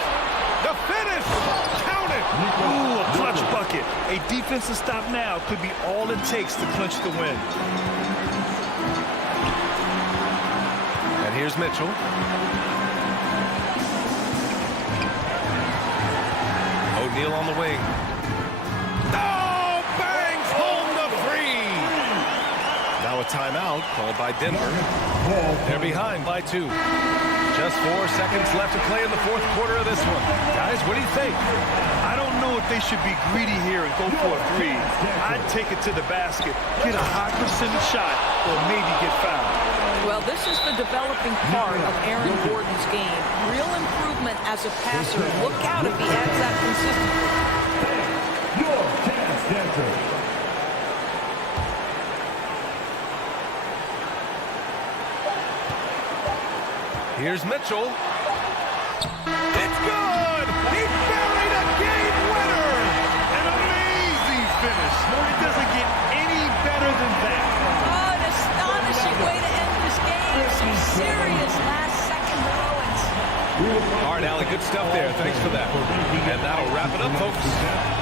The finish. Count it. Ooh, a clutch bucket. A defensive stop now could be all it takes to clinch the win. And here's Mitchell. O'Neal on the wing. Oh, bangs home the three. Now a timeout called by Denver. They're behind by 2. Just 4 seconds left to play in the fourth quarter of this one. Guys, what do you think? I don't know if they should be greedy here and go for a three. I'd take it to the basket, get a high percentage shot, or maybe get fouled. Well, this is the developing part of Aaron Gordon's game. Real improvement as a passer. Look out if he adds that consistently. Your chance, Denver. Here's Mitchell. It's good! He buried a game winner! An amazing finish. It doesn't get any better than that. Oh, an astonishing way to end this game. Some serious last-second heroics. All right, Allie, good stuff there. Thanks for that. And that'll wrap it up, folks.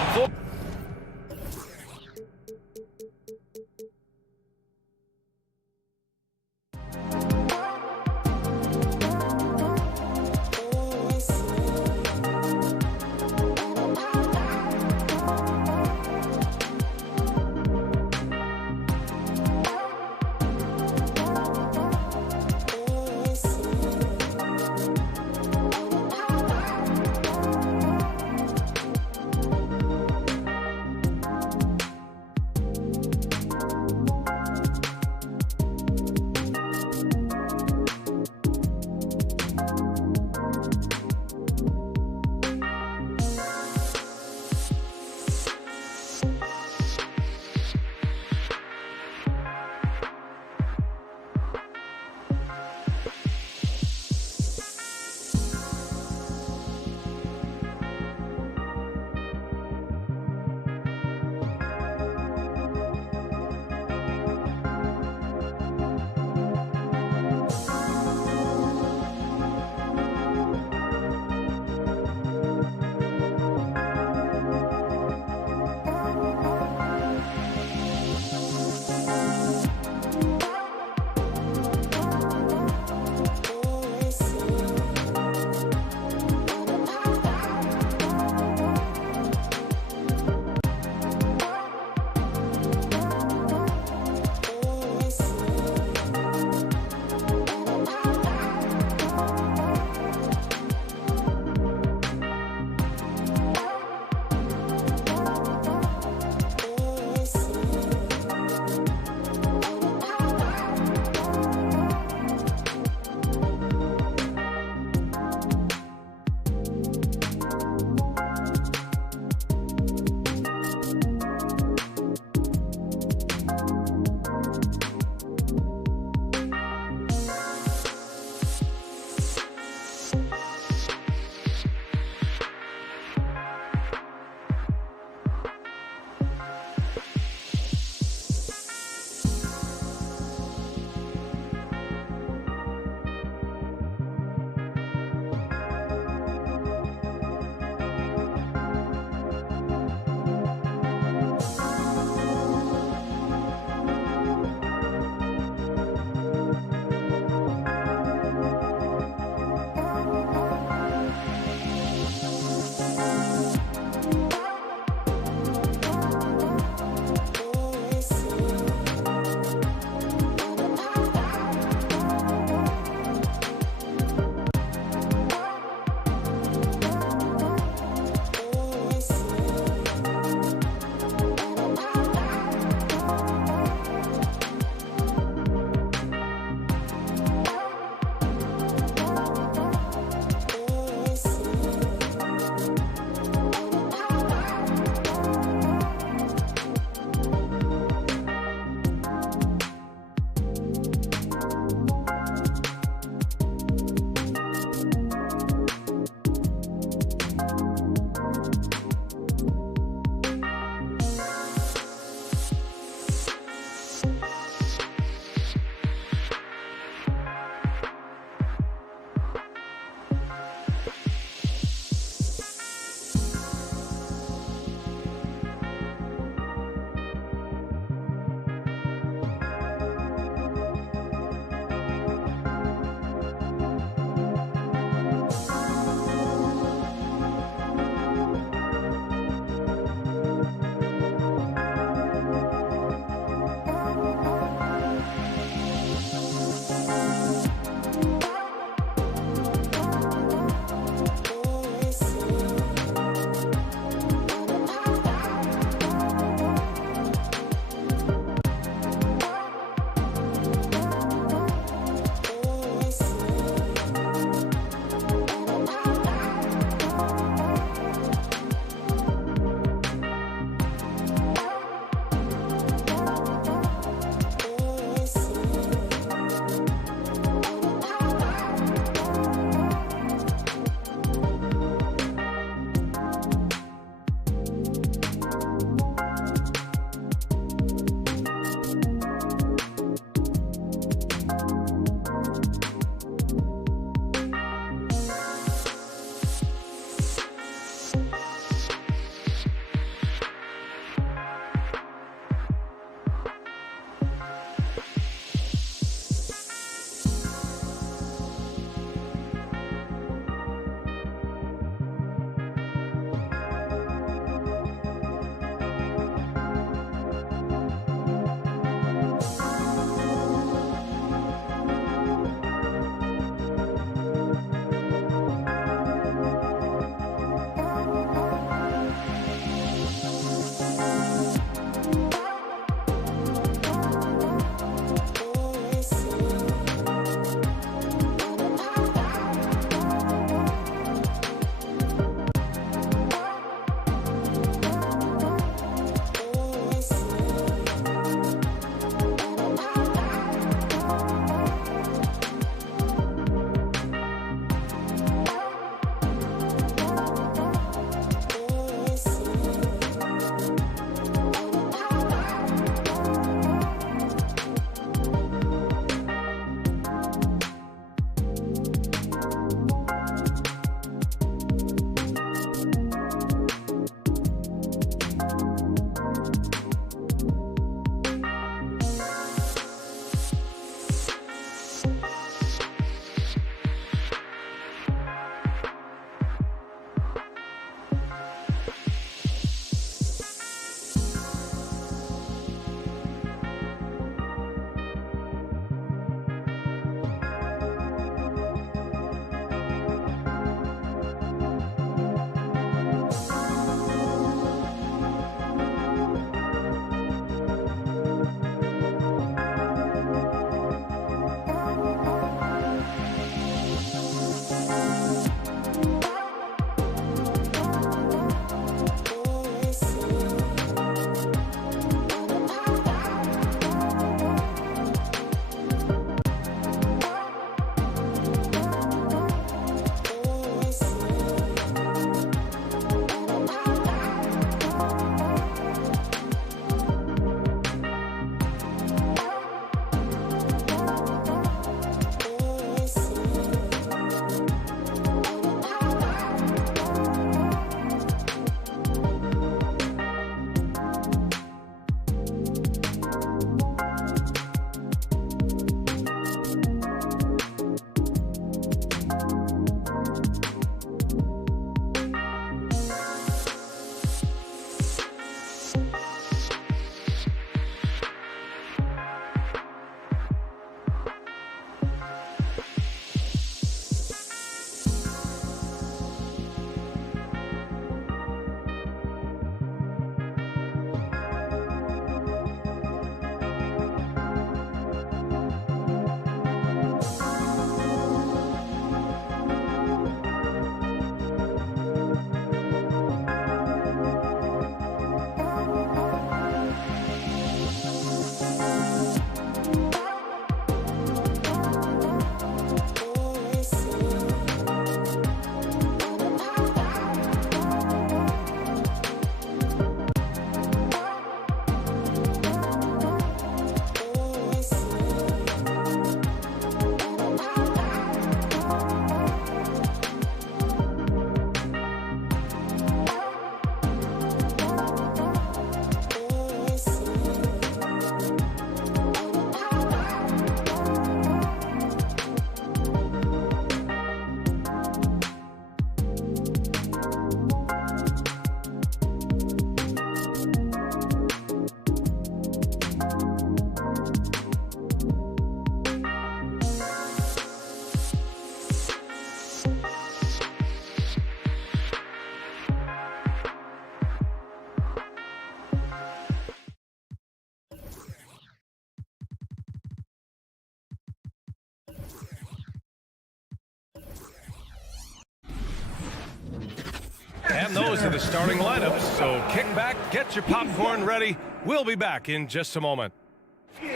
And those are the starting lineups. So kick back, get your popcorn ready. We'll be back in just a moment.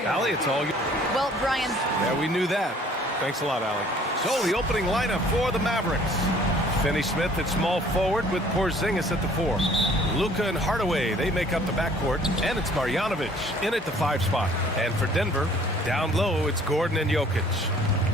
Allie, it's all you. Well, Brian. Yeah, we knew that. Thanks a lot, Allie. So the opening lineup for the Mavericks. Finney Smith at small forward with Porzingis at the 4. Luka and Hardaway, they make up the backcourt. And it's Marjanovic in at the 5 spot. And for Denver, down low, it's Gordon and Jokic.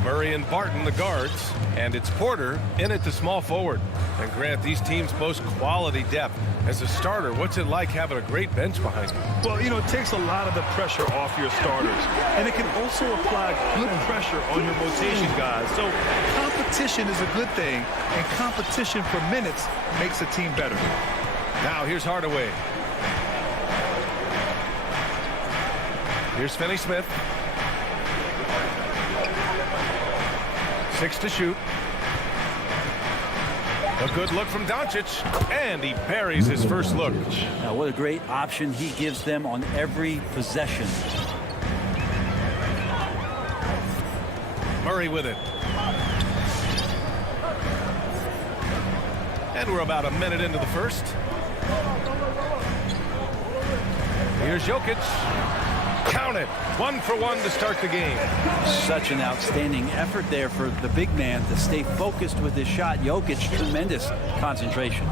Murray and Barton, the guards. And it's Porter in at the small forward. And Grant, these teams boast quality depth. As a starter, what's it like having a great bench behind you? Well, you know, it takes a lot of the pressure off your starters. And it can also apply good pressure on your rotation guys. So competition is a good thing. And competition for minutes makes a team better. Now here's Hardaway. Here's Finney Smith. 6 to shoot. A good look from Doncic, and he buries his first look. Now, what a great option he gives them on every possession. Murray with it. And we're about a minute into the first. Here's Jokic. Count it. 1 for 1 to start the game. Such an outstanding effort there for the big man to stay focused with his shot. Jokic, tremendous concentration.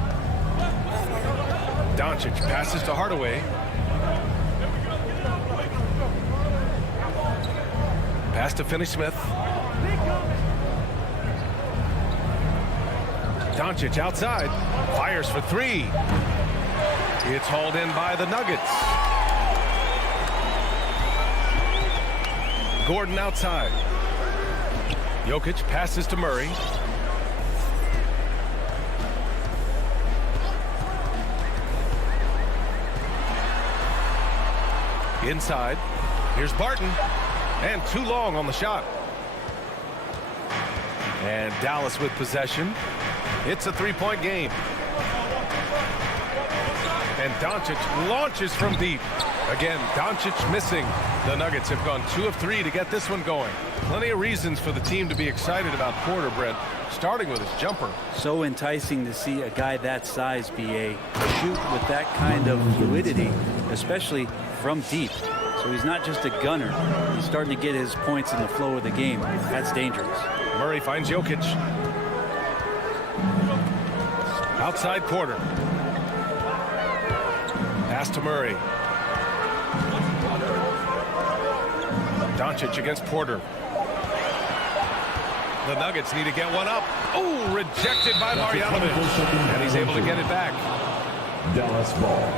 Doncic passes to Hardaway. Pass to Finney Smith. Doncic outside. Fires for 3. It's hauled in by the Nuggets. Gordon outside. Jokic passes to Murray. Inside. Here's Barton. And too long on the shot. And Dallas with possession. It's a 3-point game. And Doncic launches from deep. Again, Doncic missing. The Nuggets have gone 2 of 3 to get this one going. Plenty of reasons for the team to be excited about Porter, Brett, starting with his jumper. So enticing to see a guy that size, BA, shoot with that kind of fluidity, especially from deep. So he's not just a gunner. He's starting to get his points in the flow of the game. That's dangerous. Murray finds Jokic. Outside Porter. Pass to Murray. Doncic against Porter. The Nuggets need to get one up. Oh, rejected by Marjanovic. And he's able to get it back. Dallas ball.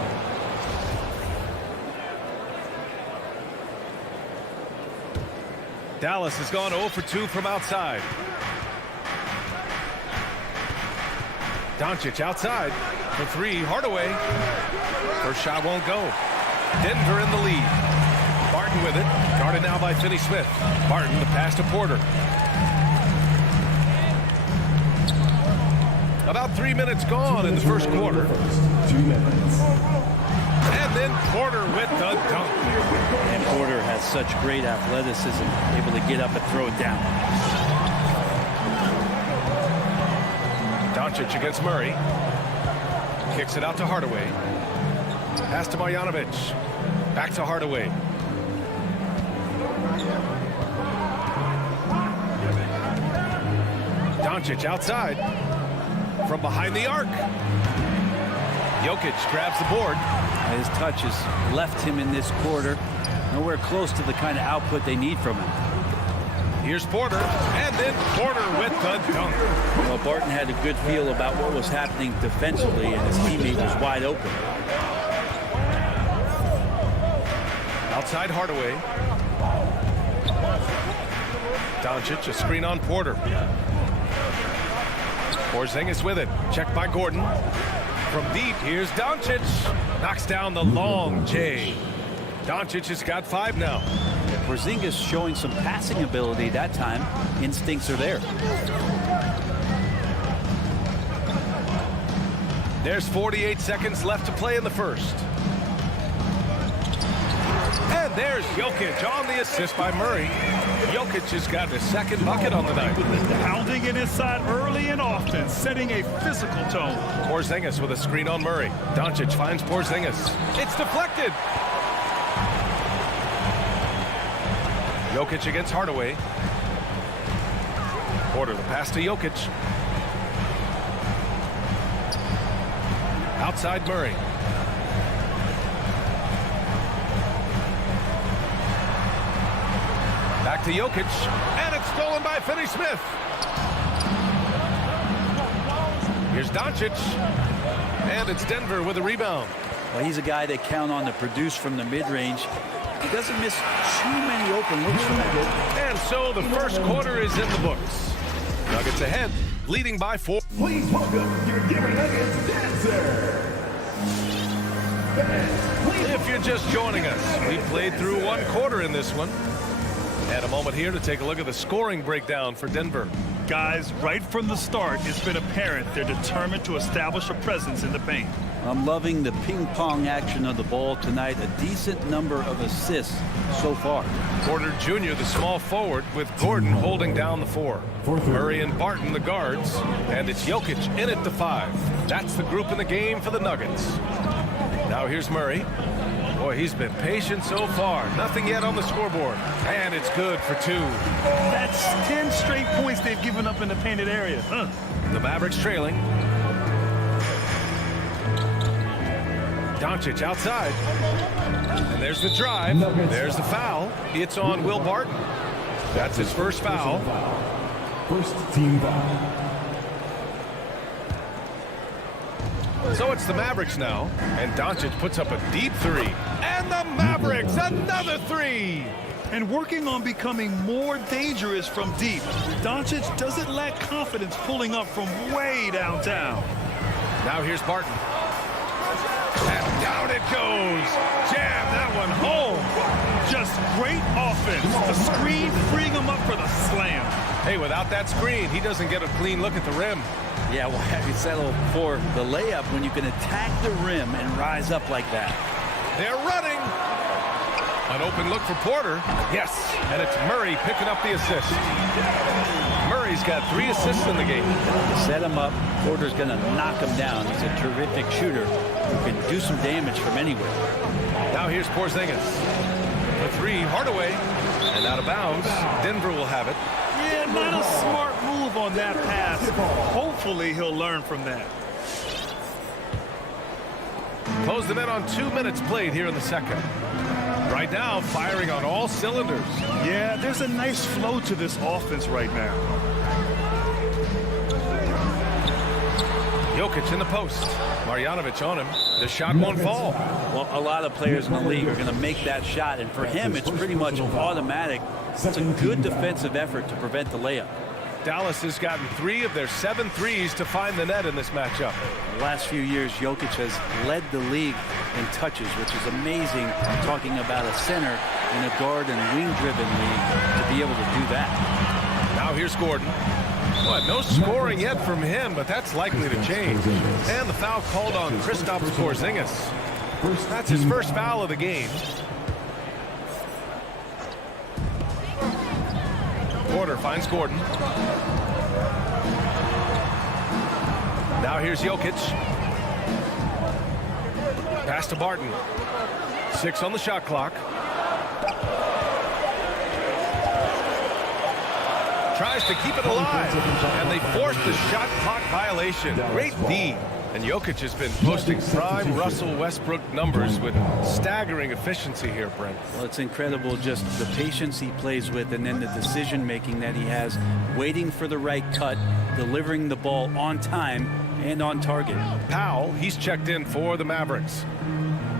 Dallas has gone 0 for 2 from outside. Doncic outside for 3. Hardaway. First shot won't go. Denver in the lead. Barton with it. Guarded now by Finney Smith. Barton, the pass to Porter. About 3 minutes gone in the first quarter. 2 minutes. And then Porter with the dunk. And Porter has such great athleticism, able to get up and throw it down. Doncic against Murray. Kicks it out to Hardaway. Pass to Marjanovic. Back to Hardaway. Doncic outside. From behind the arc. Jokic grabs the board. His touch has left him in this quarter. Nowhere close to the kind of output they need from him. Here's Porter, and then Porter with the dunk. Well, Barton had a good feel about what was happening defensively, and his teammate was wide open. Outside Hardaway. Doncic, a screen on Porter. Porzingis with it. Checked by Gordon. From deep, here's Doncic. Knocks down the long J. Doncic has got 5 now. Porzingis showing some passing ability that time. Instincts are there. There's 48 seconds left to play in the first. And there's Jokic on the assist by Murray. Jokic has got his second bucket on the night. Pounding it it inside early and often, setting a physical tone. Porzingis with a screen on Murray. Doncic finds Porzingis. It's deflected. Jokic against Hardaway. Porter the pass to Jokic. Outside Murray. Back to Jokic, and it's stolen by Finney-Smith. Here's Doncic, and it's Denver with a rebound. Well, he's a guy they count on to produce from the mid-range. He doesn't miss too many open looks from that. And so the first quarter is in the books. Nuggets ahead, leading by 4. Please welcome your Denver Nuggets dancer. If you're just joining us, we played through one quarter in this one. And a moment here to take a look at the scoring breakdown for Denver. Guys, right from the start, it's been apparent they're determined to establish a presence in the paint. I'm loving the ping-pong action of the ball tonight. A decent number of assists so far. Porter Jr., the small forward, with Gordon holding down the 4. Murray and Barton, the guards. And it's Jokic in at the 5. That's the group in the game for the Nuggets. Now here's Murray. Boy, he's been patient so far. Nothing yet on the scoreboard. And it's good for 2. That's 10 straight points they've given up in the painted area. The Mavericks trailing. Doncic outside. And there's the drive. There's the foul. It's on Will Barton. That's his first foul. First team foul. So it's the Mavericks now. And Doncic puts up a deep 3. And the Mavericks, another 3. And working on becoming more dangerous from deep. Doncic doesn't lack confidence pulling up from way downtown. Now here's Barton. And down it goes. Jam that one home. Just great offense. The screen freeing him up for the slam. Hey, without that screen, he doesn't get a clean look at the rim. Yeah, well, have you settle for the layup when you can attack the rim and rise up like that? They're running. An open look for Porter. Yes, and it's Murray picking up the assist. Murray's got 3 assists in the game. Set him up. Porter's going to knock him down. He's a terrific shooter who can do some damage from anywhere. Now here's Porzingis. The 3, Hardaway. And out of bounds. Denver will have it. Yeah, not a smart move on that pass. Hopefully he'll learn from that. Close the net on 2 minutes played here in the second. Right now, firing on all cylinders. Yeah, there's a nice flow to this offense right now. Jokic in the post. Marjanovic on him. The shot won't fall. Well, a lot of players in the league are going to make that shot, and for him, it's pretty much automatic. It's a good defensive effort to prevent the layup. Dallas has gotten 3 of their 7 threes to find the net in this matchup. The last few years, Jokic has led the league in touches, which is amazing, talking about a center in a guard and wing-driven league to be able to do that. Now here's Gordon. Well, no scoring yet from him, but that's likely to change. And the foul called on Kristaps Porzingis. That's his first foul of the game. Porter finds Gordon. Now here's Jokic. Pass to Barton. 6 on the shot clock. Tries to keep it alive. And they force the shot clock violation. Great D. And Jokic has been posting prime Russell Westbrook numbers with staggering efficiency here, Brent. Well, it's incredible just the patience he plays with and then the decision-making that he has, waiting for the right cut, delivering the ball on time and on target. Powell, he's checked in for the Mavericks.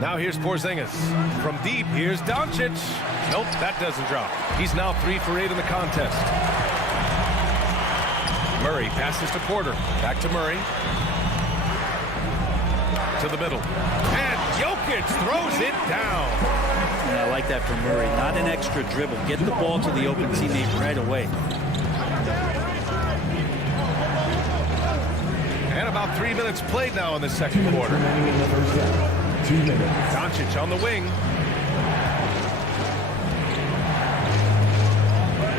Now here's Porzingis. From deep, here's Doncic. Nope, that doesn't drop. He's now 3 for 8 in the contest. Murray passes to Porter. Back to Murray. To the middle. And Jokic throws it down. And I like that from Murray. Not an extra dribble. Get the ball to the open teammate right away. And about 3 minutes played now in the second quarter. 2 minutes. Doncic on the wing.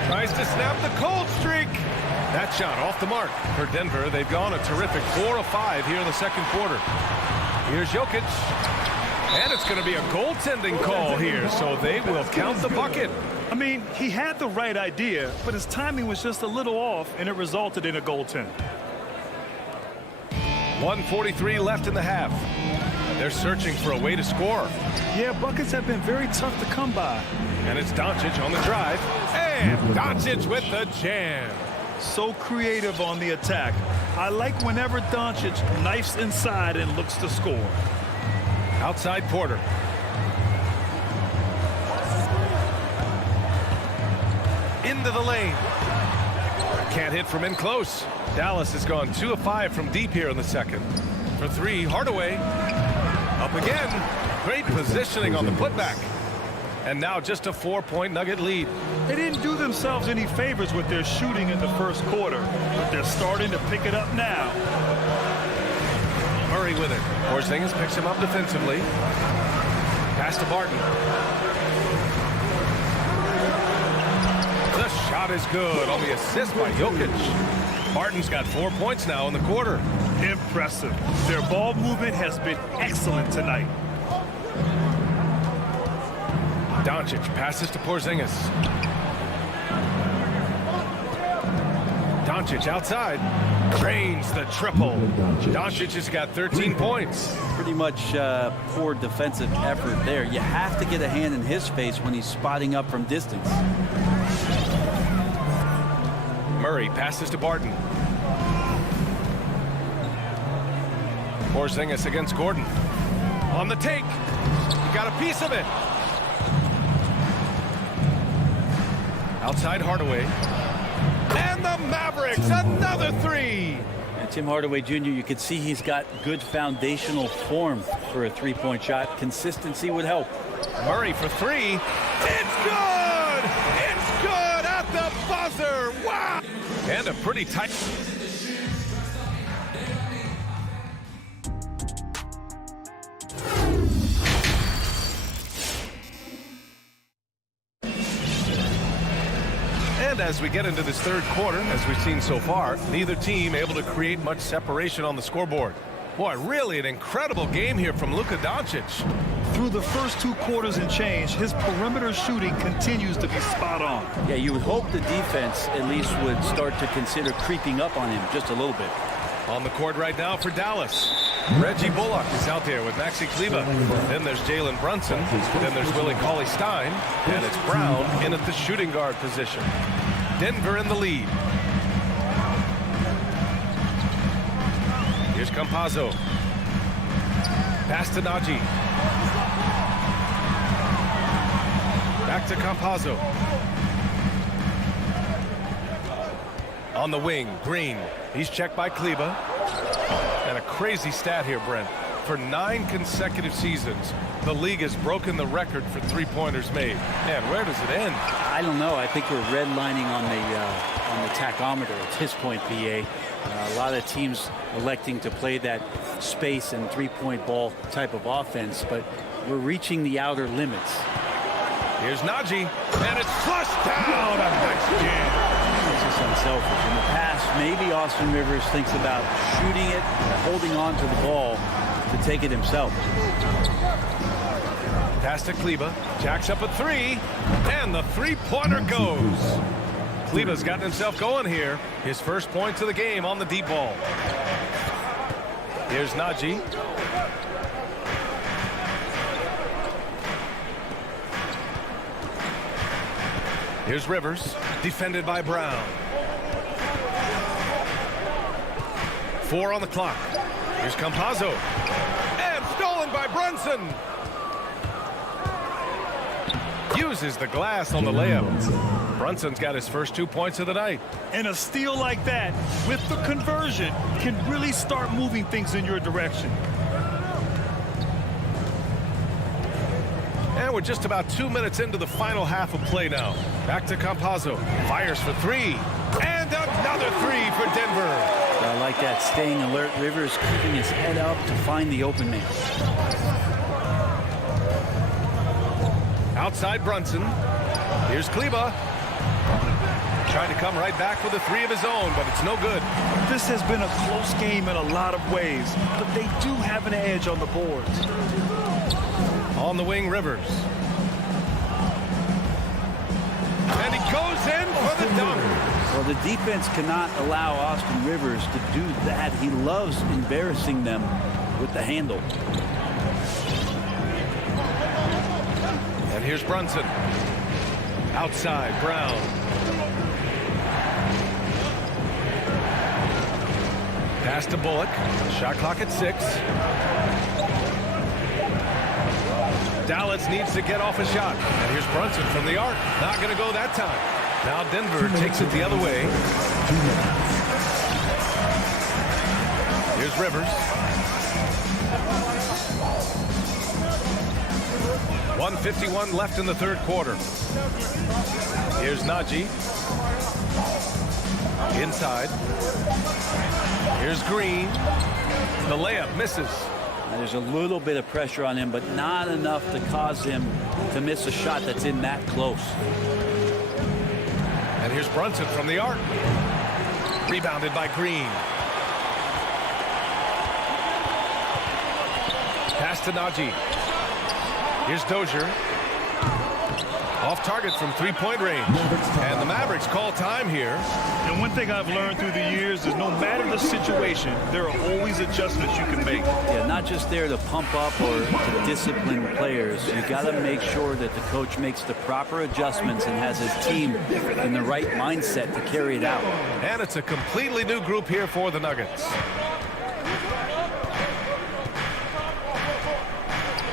Tries to snap the cold streak. That shot off the mark for Denver. They've gone a terrific 4 of 5 here in the second quarter. Here's Jokic. And it's going to be a goaltending call here, so they will count the bucket. I mean, he had the right idea, but his timing was just a little off, and it resulted in a goaltend. 1:43 left in the half. They're searching for a way to score. Yeah, buckets have been very tough to come by. And it's Doncic on the drive. And Doncic with the jam. So creative on the attack. I like whenever Doncic knifes inside and looks to score. Outside Porter. Into the lane. Can't hit from in close. Dallas has gone 2 of 5 from deep here in the second. For 3, Hardaway. Up again. Great positioning on the putback. And now just a 4-point Nugget lead. They didn't do themselves any favors with their shooting in the first quarter, but they're starting to pick it up now. Murray with it. Porzingis picks him up defensively. Pass to Barton. The shot is good on the assist by Jokic. Barton's got 4 points now in the quarter. Impressive. Their ball movement has been excellent tonight. Doncic passes to Porzingis. Doncic outside. Drains the triple. Doncic has got 13 points. Pretty much poor defensive effort there. You have to get a hand in his face when he's spotting up from distance. Murray passes to Barton. Porzingis against Gordon. On the take. Got a piece of it. Outside Hardaway. And the Mavericks, another 3. And Tim Hardaway Jr., you can see he's got good foundational form for a three-point shot. Consistency would help. Murray for 3. It's good! It's good at the buzzer! Wow! And a pretty tight... And as we get into this third quarter, as we've seen so far, neither team able to create much separation on the scoreboard. Boy, really an incredible game here from Luka Doncic. Through the first 2 quarters and change, his perimeter shooting continues to be spot on. Yeah, you would hope the defense at least would start to consider creeping up on him just a little bit. On the court right now for Dallas. Reggie Bullock is out there with Maxi Kleber. Then there's Jalen Brunson. Then there's Willie Cauley-Stein. And it's Brown in at the shooting guard position. Denver in the lead. Here's Campazzo. Pass to Najee. Back to Campazzo. On the wing, Green. He's checked by Kleber. And a crazy stat here, Brent. For 9 consecutive seasons, the league has broken the record for three-pointers made. Man, where does it end? I don't know. I think we're redlining on the tachometer at this point, BA. A lot of teams electing to play that space and three-point ball type of offense, but we're reaching the outer limits. Here's Najee, and it's flushed down. A nice jam. This is unselfish. In the past, maybe Austin Rivers thinks about shooting it, holding on to the ball to take it himself. Pass to Kleber. Jacks up a 3, and the three-pointer goes. Kleber's gotten himself going here. His first points of the game on the deep ball. Here's Najee. Here's Rivers, defended by Brown. 4 on the clock. Here's Campazzo. And stolen by Brunson. Uses the glass on the layup. Brunson's got his first 2 points of the night. And a steal like that, with the conversion, can really start moving things in your direction. And we're just about 2 minutes into the final half of play now. Back to Campazzo. Fires for 3. And another 3 for Denver. I like that, staying alert. Rivers keeping his head up to find the open man. Outside Brunson. Here's Kleber. Tried to come right back with a three of his own, but it's no good. This has been a close game in a lot of ways, but they do have an edge on the boards. On the wing, Rivers. And he goes in for the dunk. Well, the defense cannot allow Austin Rivers to do that. He loves embarrassing them with the handle. And here's Brunson. Outside, Brown. Pass to Bullock. Shot clock at 6. Dallas needs to get off a shot. And here's Brunson from the arc. Not going to go that time. Now Denver takes it the other way. Here's Rivers. 1:51 left in the third quarter. Here's Najee. Inside. Here's Green. The layup misses. There's a little bit of pressure on him, but not enough to cause him to miss a shot that's in that close. And here's Brunson from the arc. Rebounded by Green. Pass to Najee. Here's Dozier. Off target from three-point range. And the Mavericks call time here. And one thing I've learned through the years is no matter the situation, there are always adjustments you can make. Yeah, not just there to pump up or to discipline players. You got to make sure that the coach makes the proper adjustments and has his team in the right mindset to carry it out. And it's a completely new group here for the Nuggets.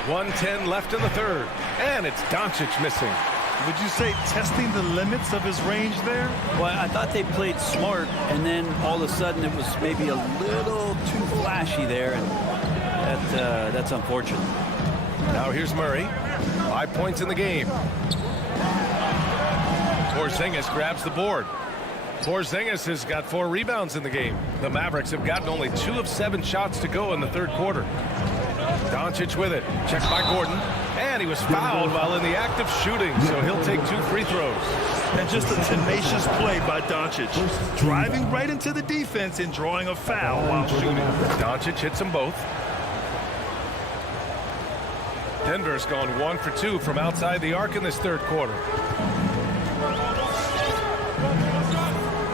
1:10 left in the third. And it's Doncic missing. Would you say testing the limits of his range there? Well, I thought they played smart, and then all of a sudden it was maybe a little too flashy there, and that's unfortunate. Now here's Murray. 5 points in the game. Porzingis grabs the board. Porzingis has got 4 rebounds in the game. The Mavericks have gotten only 2 of 7 shots to go in the third quarter. Doncic with it. Checked by Gordon. And he was fouled while in the act of shooting, so he'll take 2 free throws. And just a tenacious play by Doncic. Driving right into the defense and drawing a foul while shooting. Doncic hits them both. Denver's gone 1 for 2 from outside the arc in this third quarter.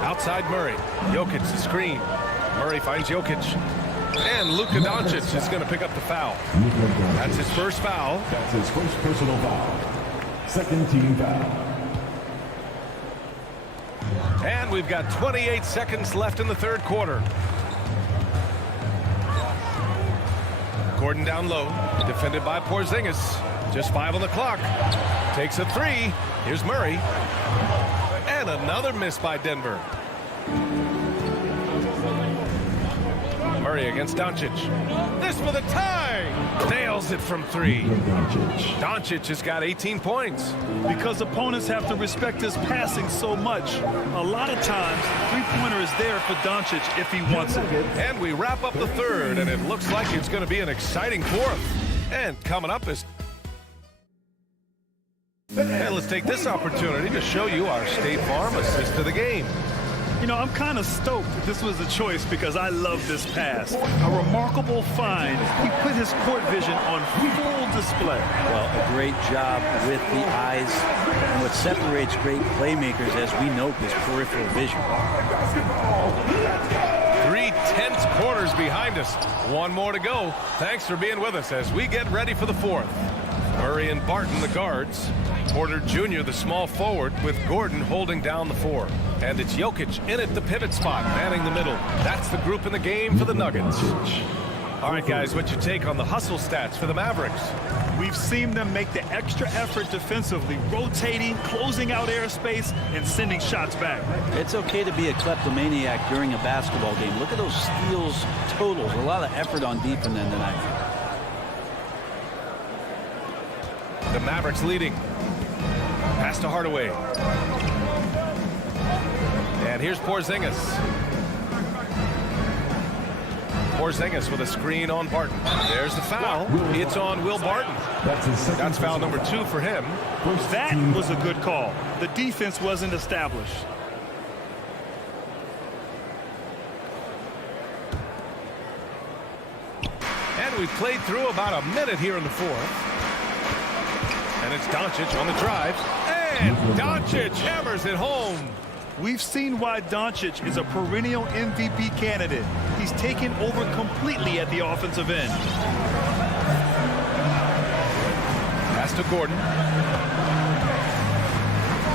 Outside Murray. Jokic the screen. Murray finds Jokic. And Luka Doncic is going to pick up the foul. That's his first foul. That's his first personal foul. Second team foul. And we've got 28 seconds left in the third quarter. Gordon down low. Defended by Porzingis. Just 5 on the clock. Takes a 3. Here's Murray. And another miss by Denver. Murray against Doncic. This for the tie. Nails it from 3. Doncic has got 18 points. Because opponents have to respect his passing so much. A lot of times, three-pointer is there for Doncic if he wants it. And we wrap up the third, and it looks like it's going to be an exciting fourth. And coming up is... Hey, let's take this opportunity to show you our State Farm assist to the game. You know, I'm kind of stoked this was a choice because I love this pass. A remarkable find. He put his court vision on full display. Well, a great job with the eyes. And what separates great playmakers, as we know, is peripheral vision. 3 tense quarters behind us. 1 more to go. Thanks for being with us as we get ready for the fourth. Murray and Barton, the guards. Porter Jr., the small forward, with Gordon holding down the 4. And it's Jokic in at the pivot spot, manning the middle. That's the group in the game for the Nuggets. All right, guys, what's your take on the hustle stats for the Mavericks? We've seen them make the extra effort defensively, rotating, closing out airspace, and sending shots back. It's okay to be a kleptomaniac during a basketball game. Look at those steals totals. A lot of effort on defense tonight. The Mavericks leading. Pass to Hardaway. And here's Porzingis. Porzingis with a screen on Barton. There's the foul. It's on Will Barton. That's foul number 2 for him. That was a good call. The defense wasn't established. And we've played through about a minute here in the fourth. And it's Doncic on the drive. And Doncic hammers it home. We've seen why Doncic is a perennial MVP candidate. He's taken over completely at the offensive end. Pass to Gordon.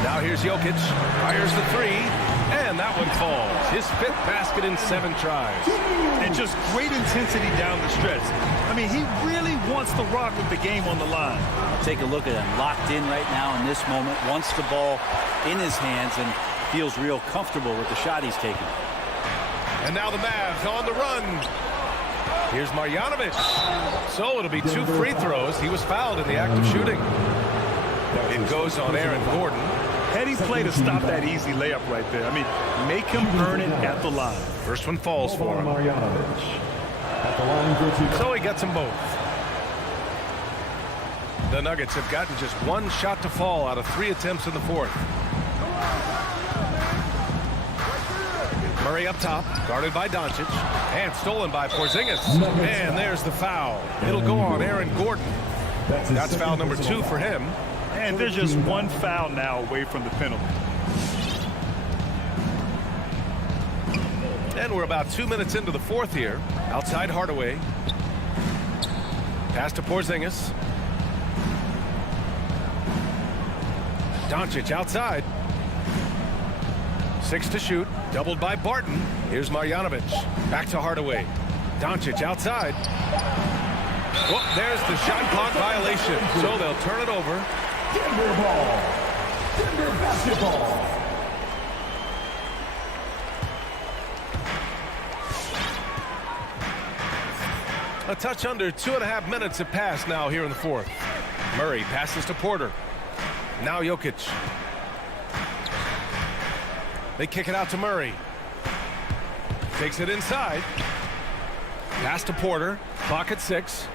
Now here's Jokic. Fires the three. And that one falls. His 5th basket in 7 tries. And just great intensity down the stretch. I mean, he really wants to rock with the game on the line. Take a look at him. Locked in right now in this moment. Wants the ball in his hands and feels real comfortable with the shot he's taking. And now the Mavs on the run. Here's Marjanovic. So it'll be 2 free throws. He was fouled in the act of shooting. It goes on Aaron Gordon. Heady play to stop that easy layup right there. I mean, make him earn it at the line. First one falls for him. So he gets them both. The Nuggets have gotten just 1 shot to fall out of 3 attempts in the fourth. Murray up top, guarded by Doncic, and stolen by Porzingis. And there's the foul. It'll go on Aaron Gordon. That's foul number 2 for him. And there's just 1 foul now away from the penalty. And we're about 2 minutes into the fourth here. Outside Hardaway. Pass to Porzingis. Doncic outside. 6 to shoot. Doubled by Barton. Here's Marjanovic. Back to Hardaway. Doncic outside. Well, there's the shot clock violation. So they'll turn it over. Denver ball. Denver basketball. A touch under 2.5 minutes have passed now here in the fourth. Murray passes to Porter. Now Jokic. They kick it out to Murray. Takes it inside. Pass to Porter. Clock at 6.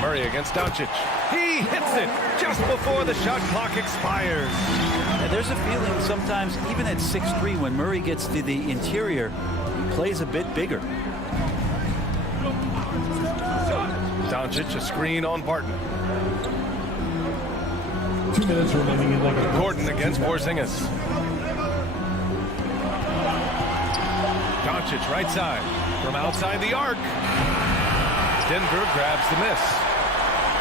Murray against Doncic. He hits it just before the shot clock expires. And there's a feeling sometimes, even at 6'3", when Murray gets to the interior, he plays a bit bigger. Doncic, a screen on Barton. 2 minutes remaining in the game. Gordon against Porzingis. Doncic right side from outside the arc. Denver grabs the miss.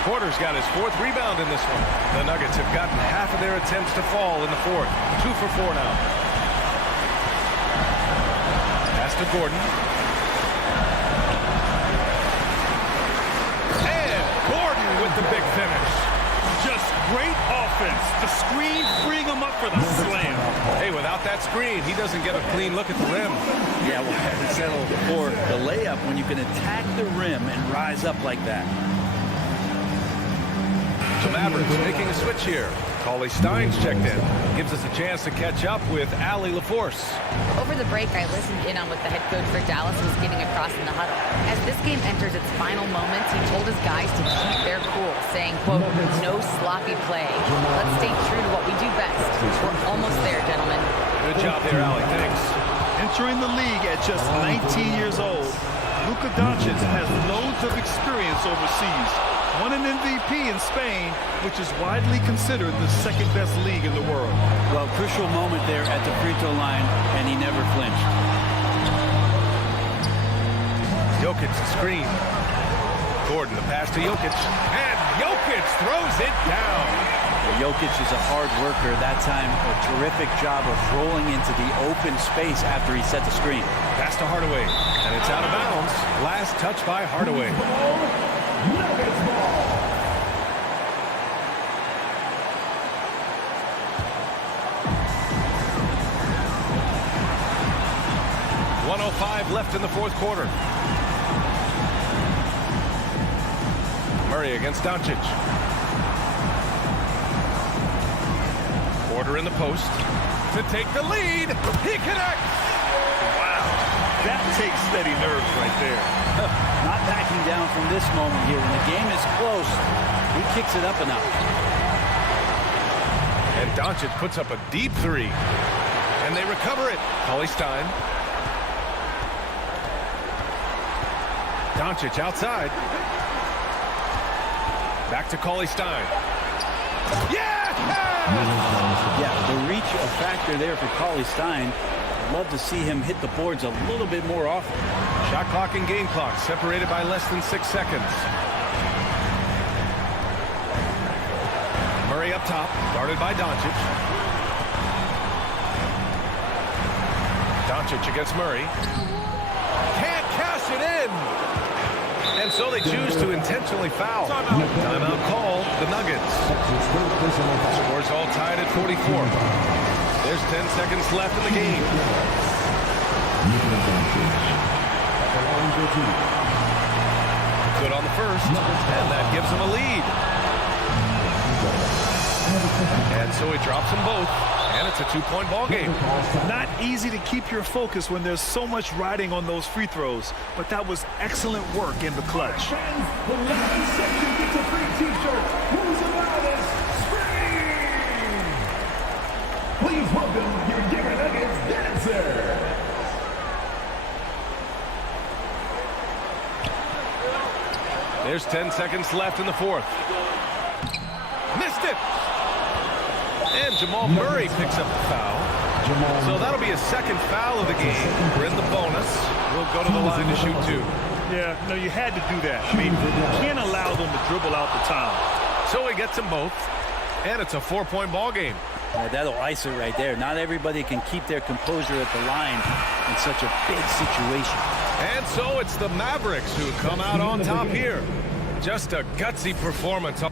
Porter's got his 4th rebound in this one. The Nuggets have gotten half of their attempts to fall in the fourth. 2 for 4 now. Pass to Gordon. And Gordon with the big finish. Just great offense. The screen freeing him up for the slam. Hey, without that screen, he doesn't get a clean look at the rim. Yeah, well, as I said before, the layup, when you can attack the rim and rise up like that. The Mavericks making a switch here. Cauley Stein's checked in. Gives us a chance to catch up with Allie LaForce. Over the break, I listened in on what the head coach for Dallas was getting across in the huddle. As this game enters its final moments, he told his guys to keep their cool, saying, quote, no sloppy play. Let's stay true to what we do best. We're almost there, gentlemen. Good job there, Allie. Thanks. Entering the league at just 19 years old, Luka Doncic has loads of experience overseas. Won an MVP in Spain, which is widely considered the 2nd best league in the world. Well, crucial moment there at the free throw line, and he never flinched. Jokic the screen. Gordon the pass to Jokic. And Jokic throws it down. Jokic is a hard worker. That time, a terrific job of rolling into the open space after he set the screen. Pass to Hardaway. And it's out of bounds. Last touch by Hardaway. Nuggets ball. .05 left in the fourth quarter. Murray against Doncic. Porter in the post to take the lead. He connects. Wow, that takes steady nerves right there. Not backing down from this moment here. When the game is close, he kicks it up enough. And Doncic puts up a deep 3. And they recover it. Cauley Stein. Doncic outside. Back to Cauley-Stein. Yeah! Yeah, the reach a factor there for Cauley-Stein. I'd love to see him hit the boards a little bit more often. Shot clock and game clock separated by less than 6 seconds. Murray up top, guarded by Doncic. Doncic against Murray. Can't cash it in! And so they choose to intentionally foul. Timeout call, the Nuggets. Scores all tied at 44. There's 10 seconds left in the game. Good on the first, and that gives him a lead. And so he drops them both, and it's a 2-point ball game. Not easy to keep your focus when there's so much riding on those free throws, but that was excellent work in the clutch. The last section gets a free t-shirt. Who's about us? Spring! Please welcome your Denver Nuggets dancer. There's 10 seconds left in the fourth. Missed it! And Jamal Murray picks up the foul. So that'll be a second foul of the game. We're in the bonus. We'll go to the line to shoot 2. Yeah, no, you had to do that. I mean, you can't allow them to dribble out the time. So he gets them both, and it's a 4-point ball game. Yeah, that'll ice it right there. Not everybody can keep their composure at the line in such a big situation. And so it's the Mavericks who come out on top here. Just a gutsy performance.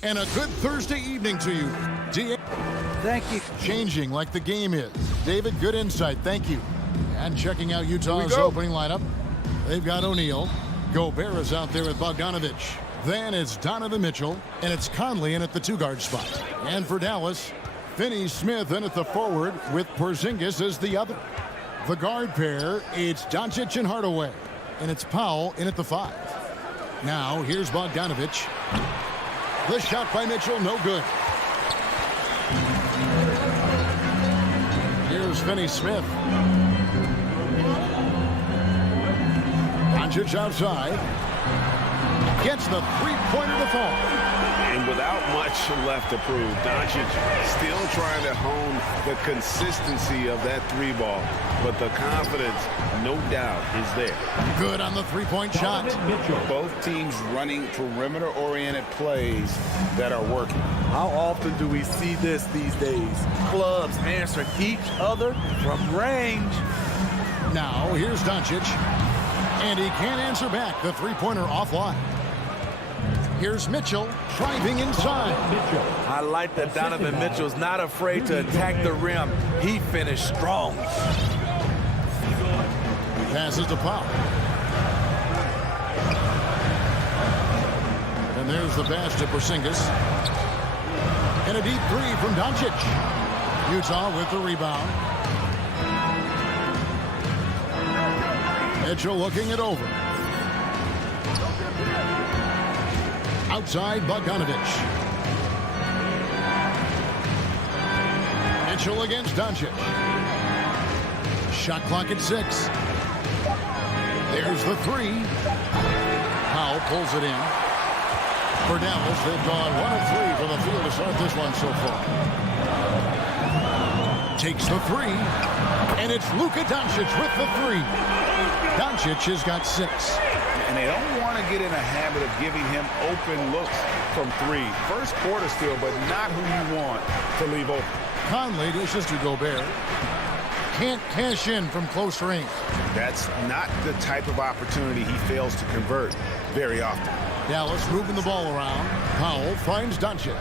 And a good Thursday evening to you. Thank you. Changing like the game is. David, good insight. Thank you. And checking out Utah's opening lineup, they've got O'Neal. Gobert is out there with Bogdanovich. Then it's Donovan Mitchell, and it's Conley in at the two-guard spot. And for Dallas, Finney-Smith in at the forward with Porzingis as the other. The guard pair, it's Doncic and Hardaway, and it's Powell in at the 5. Now, here's Bogdanovich. The shot by Mitchell, no good. Here's Finney-Smith. Doncic outside. Gets the three-pointer to fall. And without much left to prove, Doncic still trying to hone the consistency of that three ball. But the confidence, no doubt, is there. Good on the three-point shot. Both teams running perimeter-oriented plays that are working. How often do we see this these days? Clubs answering each other from range. Now, here's Doncic. And he can't answer back. The three-pointer offline. Here's Mitchell driving inside. I like that Donovan Mitchell's not afraid to attack the rim. He finished strong. Passes to Powell. And there's the pass to Porzingis. And a deep three from Doncic. Utah with the rebound. Mitchell looking it over. Outside Bogdanovich. Mitchell against Doncic. Shot clock at 6. There's the 3. Powell pulls it in. For Dallas, they've gone 1 of 3 from the field to start this one so far. Takes the 3. And it's Luka Doncic with the 3. Doncic has got 6. And they don't want to get in a habit of giving him open looks from 3. First quarter still, but not who you want to leave open. Conley dishes to Gobert. Can't cash in from close range. That's not the type of opportunity he fails to convert very often. Dallas moving the ball around. Powell finds Doncic.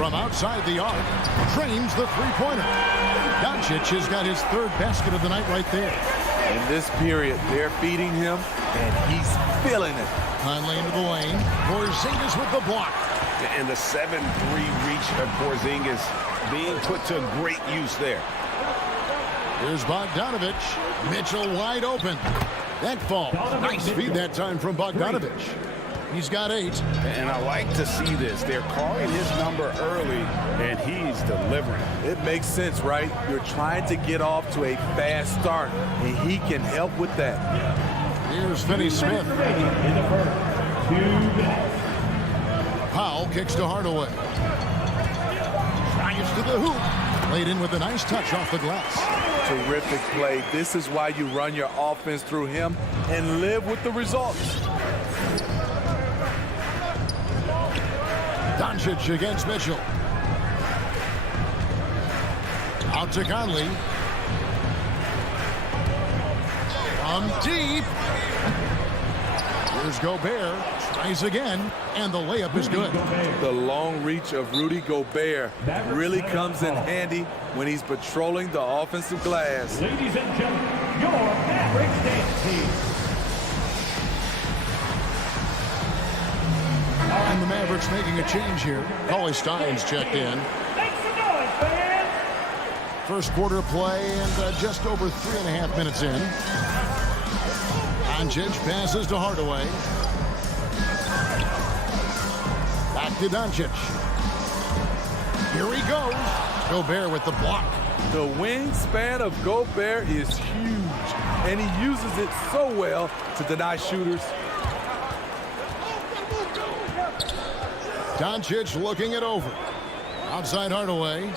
From outside the arc, trains the three-pointer. Doncic has got his 3rd basket of the night right there. In this period, they're feeding him, and he's feeling it. Conley into the lane. Porzingis with the block. And the 7-3 reach of Porzingis being put to great use there. Here's Bogdanovich. Mitchell wide open. That fall. Nice feed that time from Bogdanovich. He's got 8. And I like to see this. They're calling his number early, and he's delivering. It makes sense, right? You're trying to get off to a fast start, and he can help with that. Here's Finney-Smith. Powell kicks to Hardaway. Drives to the hoop. Laid in with a nice touch off the glass. Terrific play. This is why you run your offense through him and live with the results. Doncic against Mitchell. Out to Conley. From deep. Here's Gobert. Tries again. And the layup is good. The long reach of Rudy Gobert really comes in handy when he's patrolling the offensive glass. Ladies and gentlemen, your Mavericks dance team. And the Mavericks making a change here. Cauley Stein's checked in. Make some noise, fans! First quarter play and just over 3.5 minutes in. Doncic passes to Hardaway. Back to Doncic. Here he goes. Gobert with the block. The wingspan of Gobert is huge, and he uses it so well to deny shooters. Doncic looking it over. Outside Hardaway.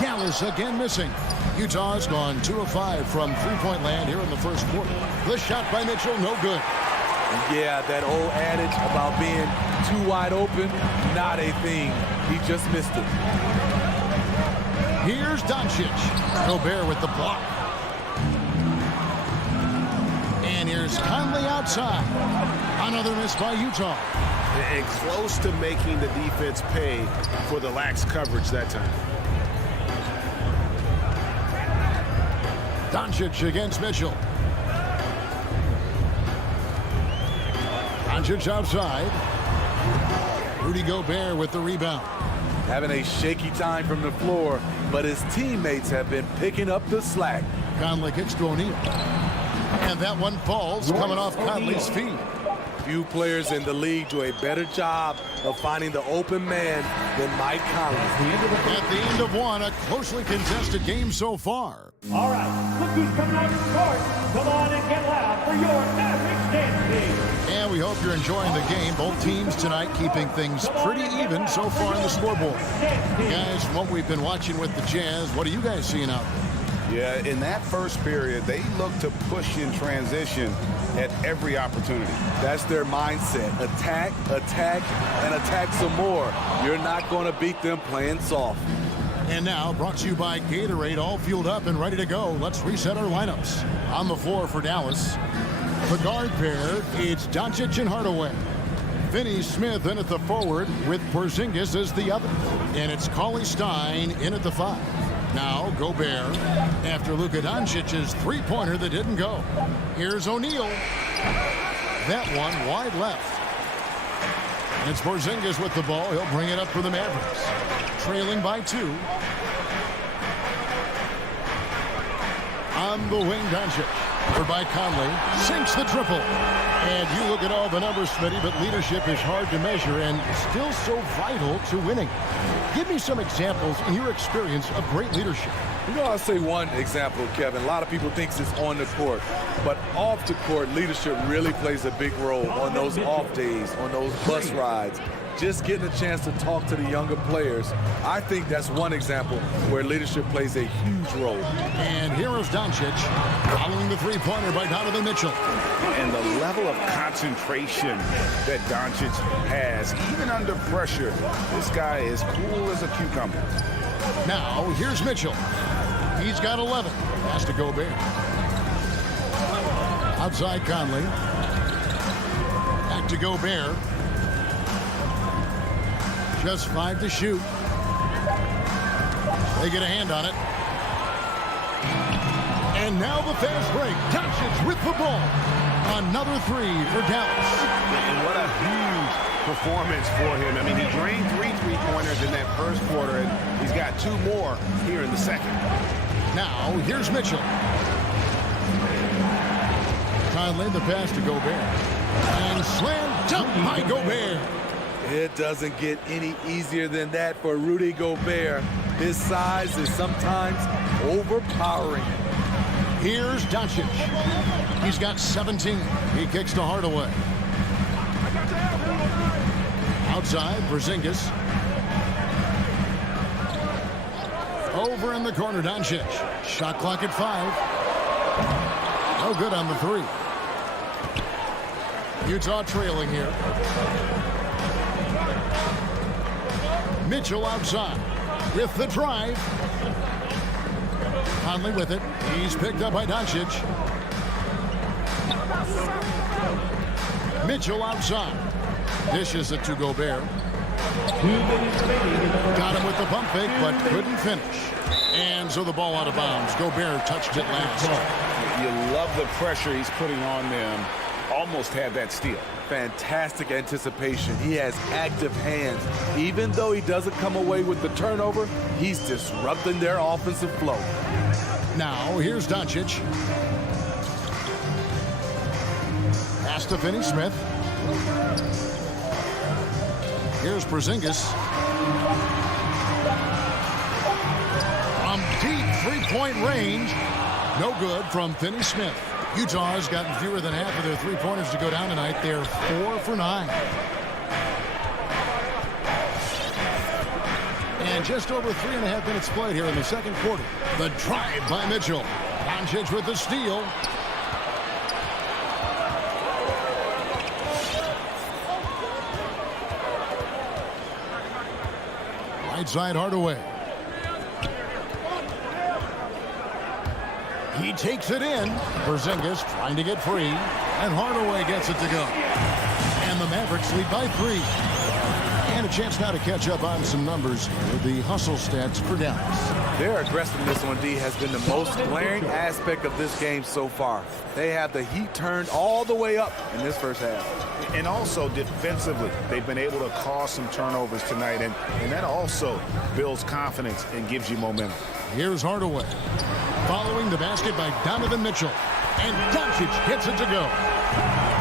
Dallas again missing. Utah's gone 2 of 5 from three-point land here in the first quarter. The shot by Mitchell, no good. Yeah, that old adage about being too wide open, not a thing. He just missed it. Here's Doncic. Gobert with the block. And here's Conley outside. Another miss by Utah. And close to making the defense pay for the lax coverage that time. Doncic against Mitchell. Doncic outside. Rudy Gobert with the rebound. Having a shaky time from the floor, but his teammates have been picking up the slack. Conley kicks to O'Neal. And that one falls coming off Conley's feet. Few players in the league do a better job of finding the open man than Mike Conley. At the end of one, a closely contested game so far. All right, look who's coming out to the court. Come on and get loud for your Mavericks dance team. And we hope you're enjoying the game. Both teams tonight keeping things pretty even so far on the scoreboard. Guys, from what we've been watching with the Jazz, what are you guys seeing out there? Yeah, in that first period, they look to push in transition at every opportunity. That's their mindset. Attack, attack, and attack some more. You're not going to beat them playing soft. And now, brought to you by Gatorade, all fueled up and ready to go. Let's reset our lineups. On the floor for Dallas, the guard pair, it's Doncic and Hardaway. Finney-Smith in at the forward with Porzingis as the other. And it's Cauley-Stein in at the 5. Now, Gobert after Luka Doncic's three-pointer that didn't go. Here's O'Neal. That one wide left. It's Porzingis with the ball. He'll bring it up for the Mavericks. Trailing by 2. On the wing, Doncic. Or by Conley. Sinks the triple. And you look at all the numbers, Smitty, but leadership is hard to measure and still so vital to winning. Give me some examples in your experience of great leadership. You know, I'll say one example, Kevin. A lot of people think it's on the court, but off the court, leadership really plays a big role on those off days, on those bus rides. Just getting a chance to talk to the younger players. I think that's one example where leadership plays a huge role. And here is Doncic following the three-pointer by Donovan Mitchell. And the level of concentration that Doncic has, even under pressure, this guy is cool as a cucumber. Now, here's Mitchell. He's got 11. Has to Gobert. Outside Conley. Back to Gobert. Just 5 to shoot. They get a hand on it. And now the fast break. Doncic with the ball. Another 3 for Dallas. And what a huge performance for him. I mean, he drained 3 three-pointers in that first quarter, and he's got 2 more here in the second. Now, here's Mitchell. Conley, the pass to Gobert. And slam dunk by Gobert. It doesn't get any easier than that for Rudy Gobert. His size is sometimes overpowering. Here's Doncic. He's got 17. He kicks to Hardaway. Outside, Porzingis. Over in the corner, Doncic. Shot clock at 5. No good on the 3. Utah trailing here. Mitchell outside with the drive. Conley with it. He's picked up by Doncic. Mitchell outside. Dishes it to Gobert. Got him with the pump fake, but couldn't finish. And so the ball out of bounds. Gobert touched it last. You love the pressure he's putting on them. Almost had that steal. Fantastic anticipation. He has active hands. Even though he doesn't come away with the turnover, he's disrupting their offensive flow. Now, here's Doncic. Pass to Finney-Smith. Here's Porzingis. From deep three-point range. No good from Finney-Smith. Utah has gotten fewer than half of their three-pointers to go down tonight. They're 4 for 9. And just over 3.5 minutes played here in the second quarter. The drive by Mitchell. Doncic with the steal. Right side, Hardaway. He takes it in. Porzingis trying to get free. And Hardaway gets it to go. And the Mavericks lead by 3. And a chance now to catch up on some numbers with the hustle stats for Dallas. Their aggressiveness on D has been the most glaring aspect of this game so far. They have the heat turned all the way up in this first half. And also defensively, they've been able to cause some turnovers tonight, and that also builds confidence and gives you momentum. Here's Hardaway. Following the basket by Donovan Mitchell. And Doncic gets it to go.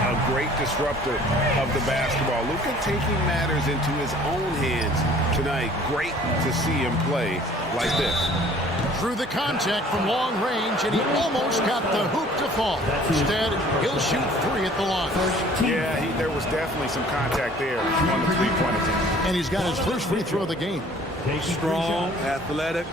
A great disruptor of the basketball. Luka taking matters into his own hands tonight. Great to see him play like this. Through the contact from long range, and he almost got the hoop to fall. Instead, he'll shoot 3 at the line. Yeah, there was definitely some contact there on the three-point attempt. And he's got his first free throw of the game. Strong, athletic,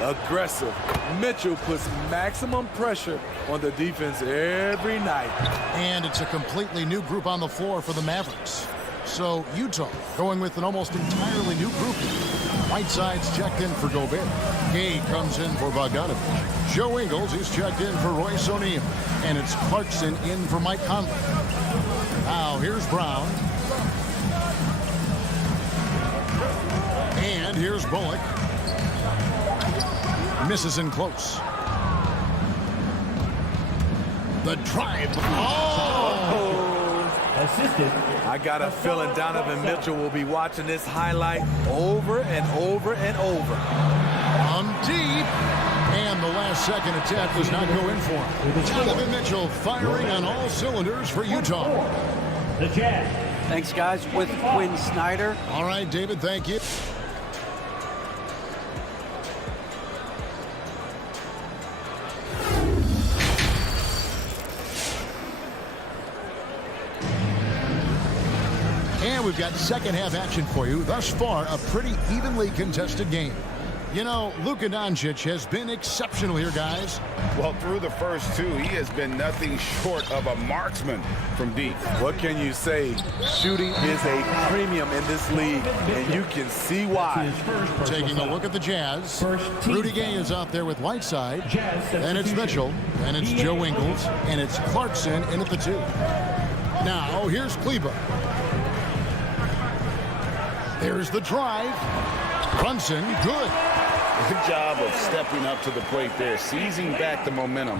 aggressive. Mitchell puts maximum pressure on the defense every night. And it's a completely new group on the floor for the Mavericks. So Utah going with an almost entirely new grouping. Whiteside's checked in for Gobert. Gay comes in for Bogdanovich. Joe Ingles is checked in for Royce O'Neal. And it's Clarkson in for Mike Conley. Now here's Brown. And here's Bullock. Misses in close. The drive. Oh! Assisted. I got a feeling Donovan Mitchell will be watching this highlight over and over and over. Deep. And the last second attack does not go in for him. Donovan Mitchell firing on all cylinders for Utah. The Jazz. Thanks, guys. With Quinn Snyder. All right, David, thank you. And we've got second half action for you. Thus far, a pretty evenly contested game. You know, Luka Doncic has been exceptional here, guys. Well, through the first 2, he has been nothing short of a marksman from deep. What can you say? Shooting is a premium in this league, and you can see why. Taking a look at the Jazz. Rudy Gay is out there with Whiteside. And it's Mitchell. And it's Joe Ingles. And it's Clarkson in at the 2. Now, here's Kleber. There's the drive. Brunson, good. Good job of stepping up to the plate there, seizing back the momentum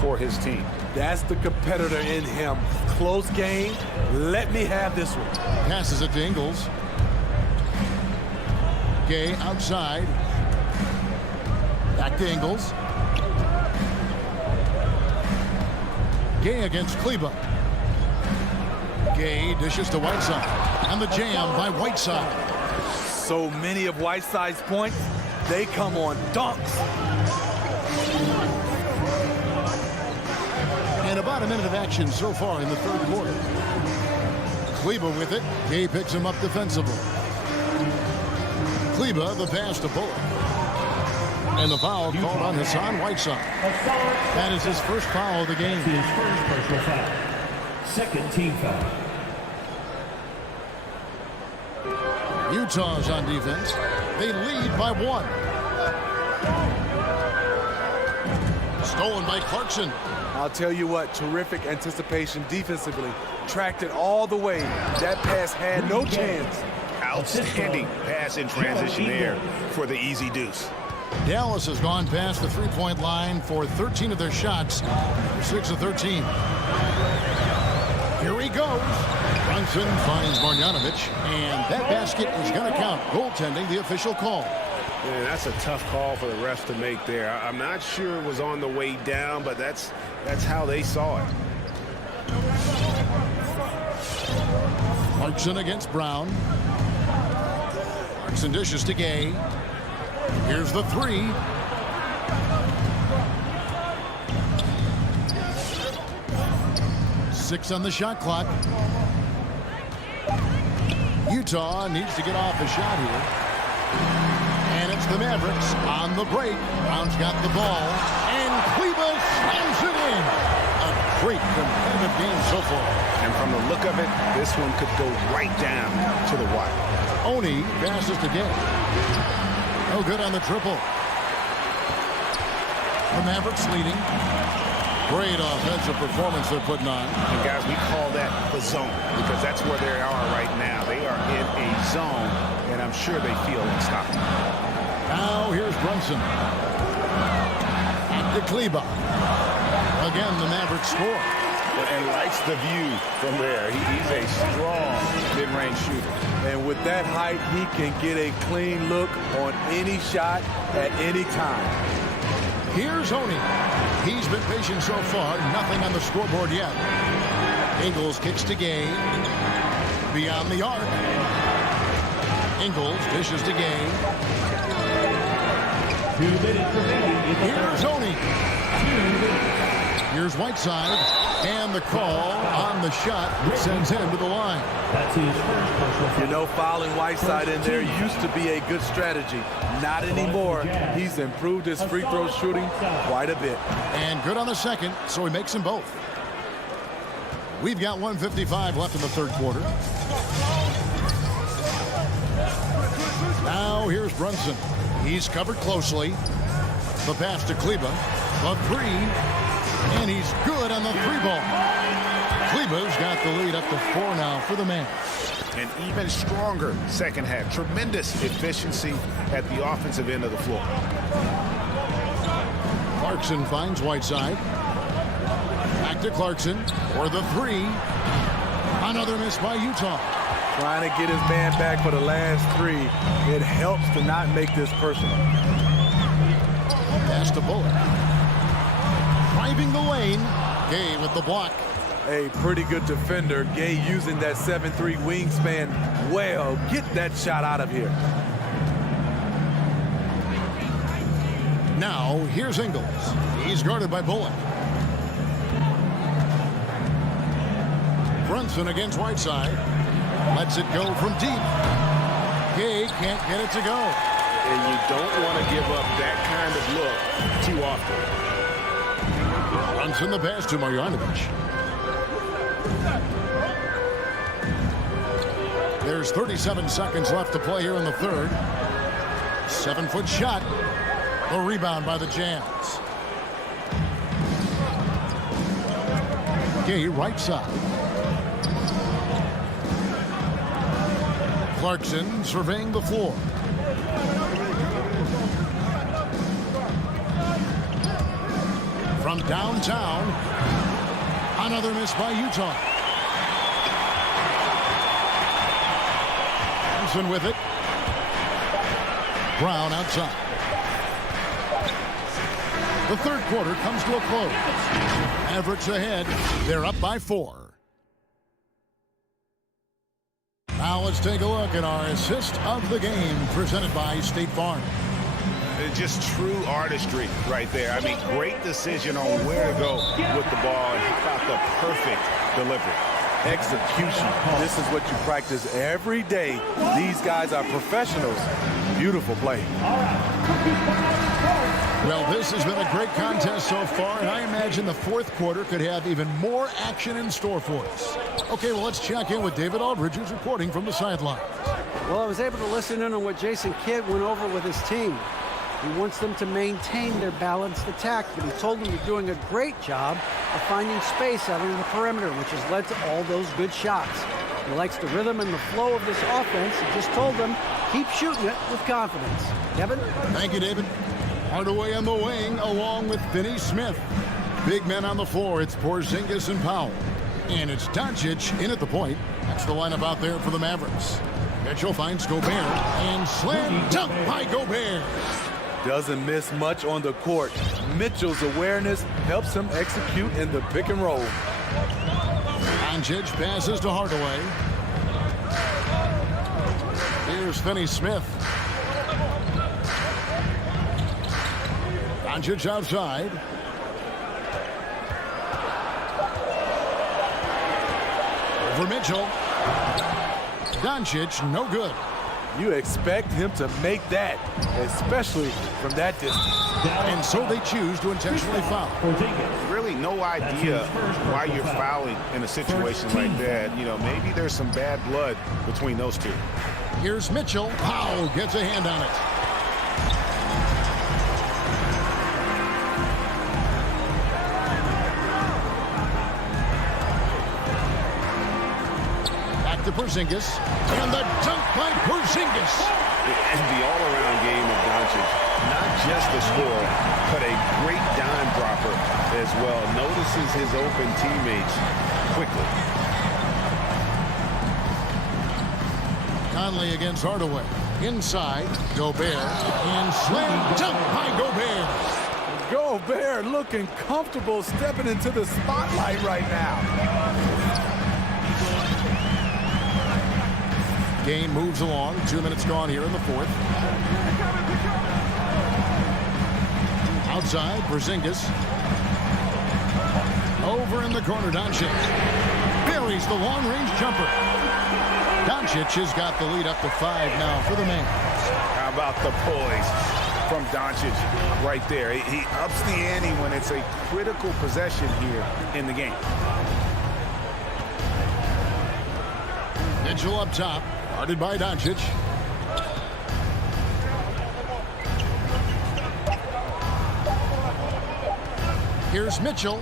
for his team. That's the competitor in him. Close game. Let me have this one. Passes it to Ingles. Gay outside. Back to Ingles. Gay against Kleber. Gay dishes to Whiteside. And the jam by Whiteside. So many of Whiteside's points, they come on dunks. And about a minute of action so far in the third quarter. Kleber with it. Gay picks him up defensively. Kleber, the pass to Bullock. And the foul called on Hassan Whiteside. That is his first foul of the game. His first personal foul. Second team foul. Utah's on defense. They lead by 1. Stolen by Clarkson. I'll tell you what, terrific anticipation defensively. Tracked it all the way. That pass had no chance. Outstanding pass in transition there for the easy deuce. Dallas has gone past the three-point line for 13 of their shots. 6 of 13. Here he goes. Brunson finds Marjanovic, and that basket is going to count. Goaltending, the official call. Man, that's a tough call for the refs to make there. I'm not sure it was on the way down, but that's how they saw it. Clarkson against Brown. Clarkson dishes to Gay. Here's the 3. Six on the shot clock. Utah needs to get off a shot here. And it's the Mavericks on the break. Brown's got the ball. And Kleber slams it in. A great competitive game so far. And from the look of it, this one could go right down to the wire. Oni passes to Gay. No good on the triple. The Mavericks leading. Great offensive performance they're putting on. And guys, we call that the zone because that's where they are right now. They are in a zone, and I'm sure they feel unstoppable. Now here's Brunson. At the Kleba. Again, the Mavericks score. And likes the view from there. He's a strong mid-range shooter. And with that height, he can get a clean look on any shot at any time. Here's Oni. He's been patient so far. Nothing on the scoreboard yet. Ingles kicks to Gay. Beyond the arc. Ingles dishes to Gay. Here's Oni. Here's Whiteside. And the call on the shot that sends him to the line. You know, fouling Whiteside in there used to be a good strategy. Not anymore. He's improved his free throw shooting quite a bit. And good on the second, so he makes them both. We've got 1:55 left in the third quarter. Now here's Brunson. He's covered closely. The pass to Kleba. The three. And he's good on the three ball. Kleba's got the lead up to 4 now for the man. An even stronger second half. Tremendous efficiency at the offensive end of the floor. Clarkson finds Whiteside. Back to Clarkson for the three. Another miss by Utah. Trying to get his man back for the last three. It helps to not make this personal. Pass to Bullock. Driving the lane. Gay with the block. A pretty good defender. Gay using that 7'3" wingspan well. Get that shot out of here. Now, here's Ingles. He's guarded by Bullock. Brunson against Whiteside. Lets it go from deep. Gay can't get it to go. And you don't want to give up that kind of look too often. Brunson the pass to Marjanovic. There's 37 seconds left to play here in the third. 7-foot shot. The rebound by the Jazz. Gay right side. Clarkson surveying the floor. From downtown, another miss by Utah. Thompson with it. Brown outside. The third quarter comes to a close. Mavericks ahead. They're up by 4. Now let's take a look at our assist of the game presented by State Farm. Just true artistry right there. I mean, great decision on where to go with the ball, and how about the perfect delivery. Execution. This is what you practice every day. These guys are professionals. Beautiful play. Well, this has been a great contest so far, and I imagine the fourth quarter could have even more action in store for us. Okay, well, let's check in with David Aldridge, who's reporting from the sidelines. Well, I was able to listen in on what Jason Kidd went over with his team. He wants them to maintain their balanced attack, but he told them they're doing a great job of finding space out on the perimeter, which has led to all those good shots. He likes the rhythm and the flow of this offense. He just told them, keep shooting it with confidence. Kevin? Thank you, David. Hardaway on the wing, along with Finney Smith. Big men on the floor. It's Porzingis and Powell. And it's Doncic in at the point. That's the lineup out there for the Mavericks. Mitchell finds Gobert, and slam dunk by Gobert. Doesn't miss much on the court. Mitchell's awareness helps him execute in the pick and roll. Doncic passes to Hardaway. Here's Finney Smith. Doncic outside. Over Mitchell. Doncic, no good. You expect him to make that, especially from that distance. And so they choose to intentionally foul. Really no idea why you're fouling in a situation like that. You know, maybe there's some bad blood between those two. Here's Mitchell. Powell gets a hand on it. to Porzingis. And the dunk by Porzingis. And the all-around game of Doncic, not just a scorer, but a great dime dropper as well. Notices his open teammates quickly. Conley against Hardaway. Inside, Gobert. And slam dunk by Gobert. Gobert looking comfortable stepping into the spotlight right now. Game moves along. 2 minutes gone here in the fourth. Outside, Porzingis. Over in the corner, Doncic. Buries the long-range jumper. Doncic has got the lead up to 5 now for the man. How about the poise from Doncic right there? He ups the ante when it's a critical possession here in the game. Mitchell up top, guarded by Doncic. Here's Mitchell.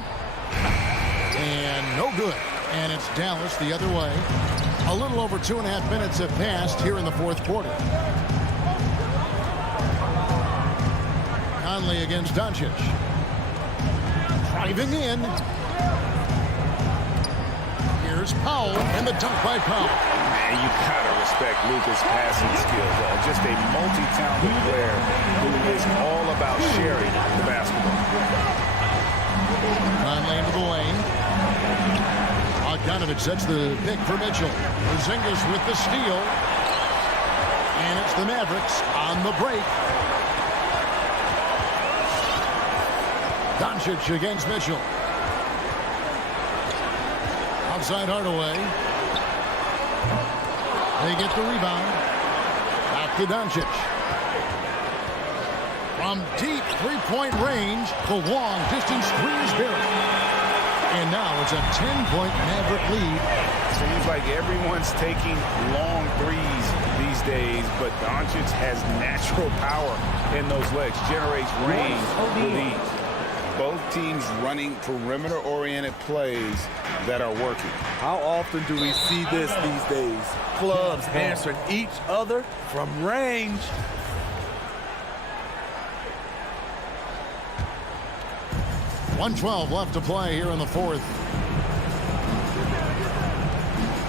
And no good. And it's Dallas the other way. A little over 2.5 minutes have passed here in the fourth quarter. Conley against Doncic. Driving in. Here's Powell, and the dunk by Powell. Man, you gotta respect Luka's passing skills. Just a multi-talented player who is all about sharing the basketball. Conley into the lane. Bogdanovic sets the pick for Mitchell. Porzingis with the steal. And it's the Mavericks on the break. Doncic against Mitchell. Outside Hardaway. They get the rebound. Back to Doncic. From deep three-point range, the long-distance three is buried. And now it's a 10-point Maverick lead. Seems like everyone's taking long threes these days, but Doncic has natural power in those legs, generates range with ease. Both teams running perimeter-oriented plays that are working. How often do we see this these days? Clubs answering each other from range. .112 left to play here in the fourth.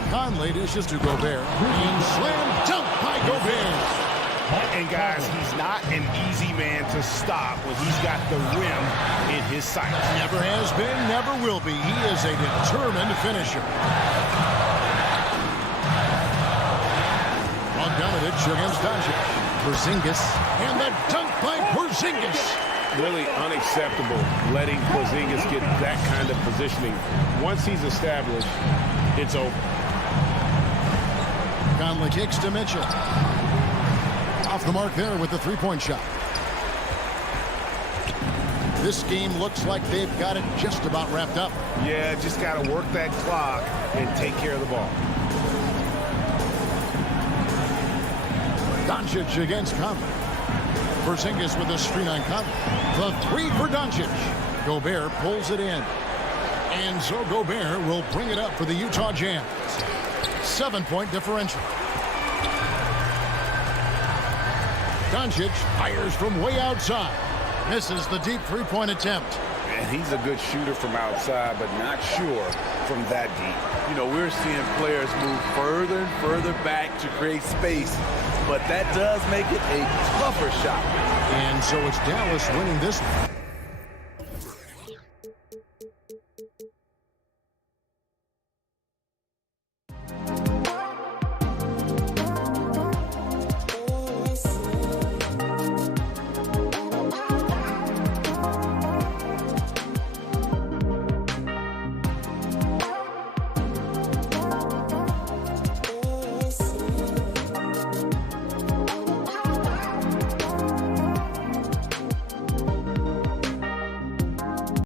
Conley dishes to Gobert. And slam dunk by Gobert. And guys, he's not an easy man to stop when he's got the rim in his sights. Never has been, never will be. He is a determined finisher. Bogdanovic against Doncic. Porzingis. And the dunk by Porzingis. Really unacceptable letting Porzingis get that kind of positioning. Once he's established, it's over. Conley kicks to Mitchell. Off the mark there with the three-point shot. This game looks like they've got it just about wrapped up. Yeah, just got to work that clock and take care of the ball. Doncic against Conley. Porzingis with a screen on Conley. The three for Doncic. Gobert pulls it in. And so Gobert will bring it up for the Utah Jazz. 7-point differential. Doncic fires from way outside. Misses the deep three-point attempt. And he's a good shooter from outside, but not sure from that deep. You know, we're seeing players move further and further back to create space, but that does make it a tougher shot. And so it's Dallas winning this one.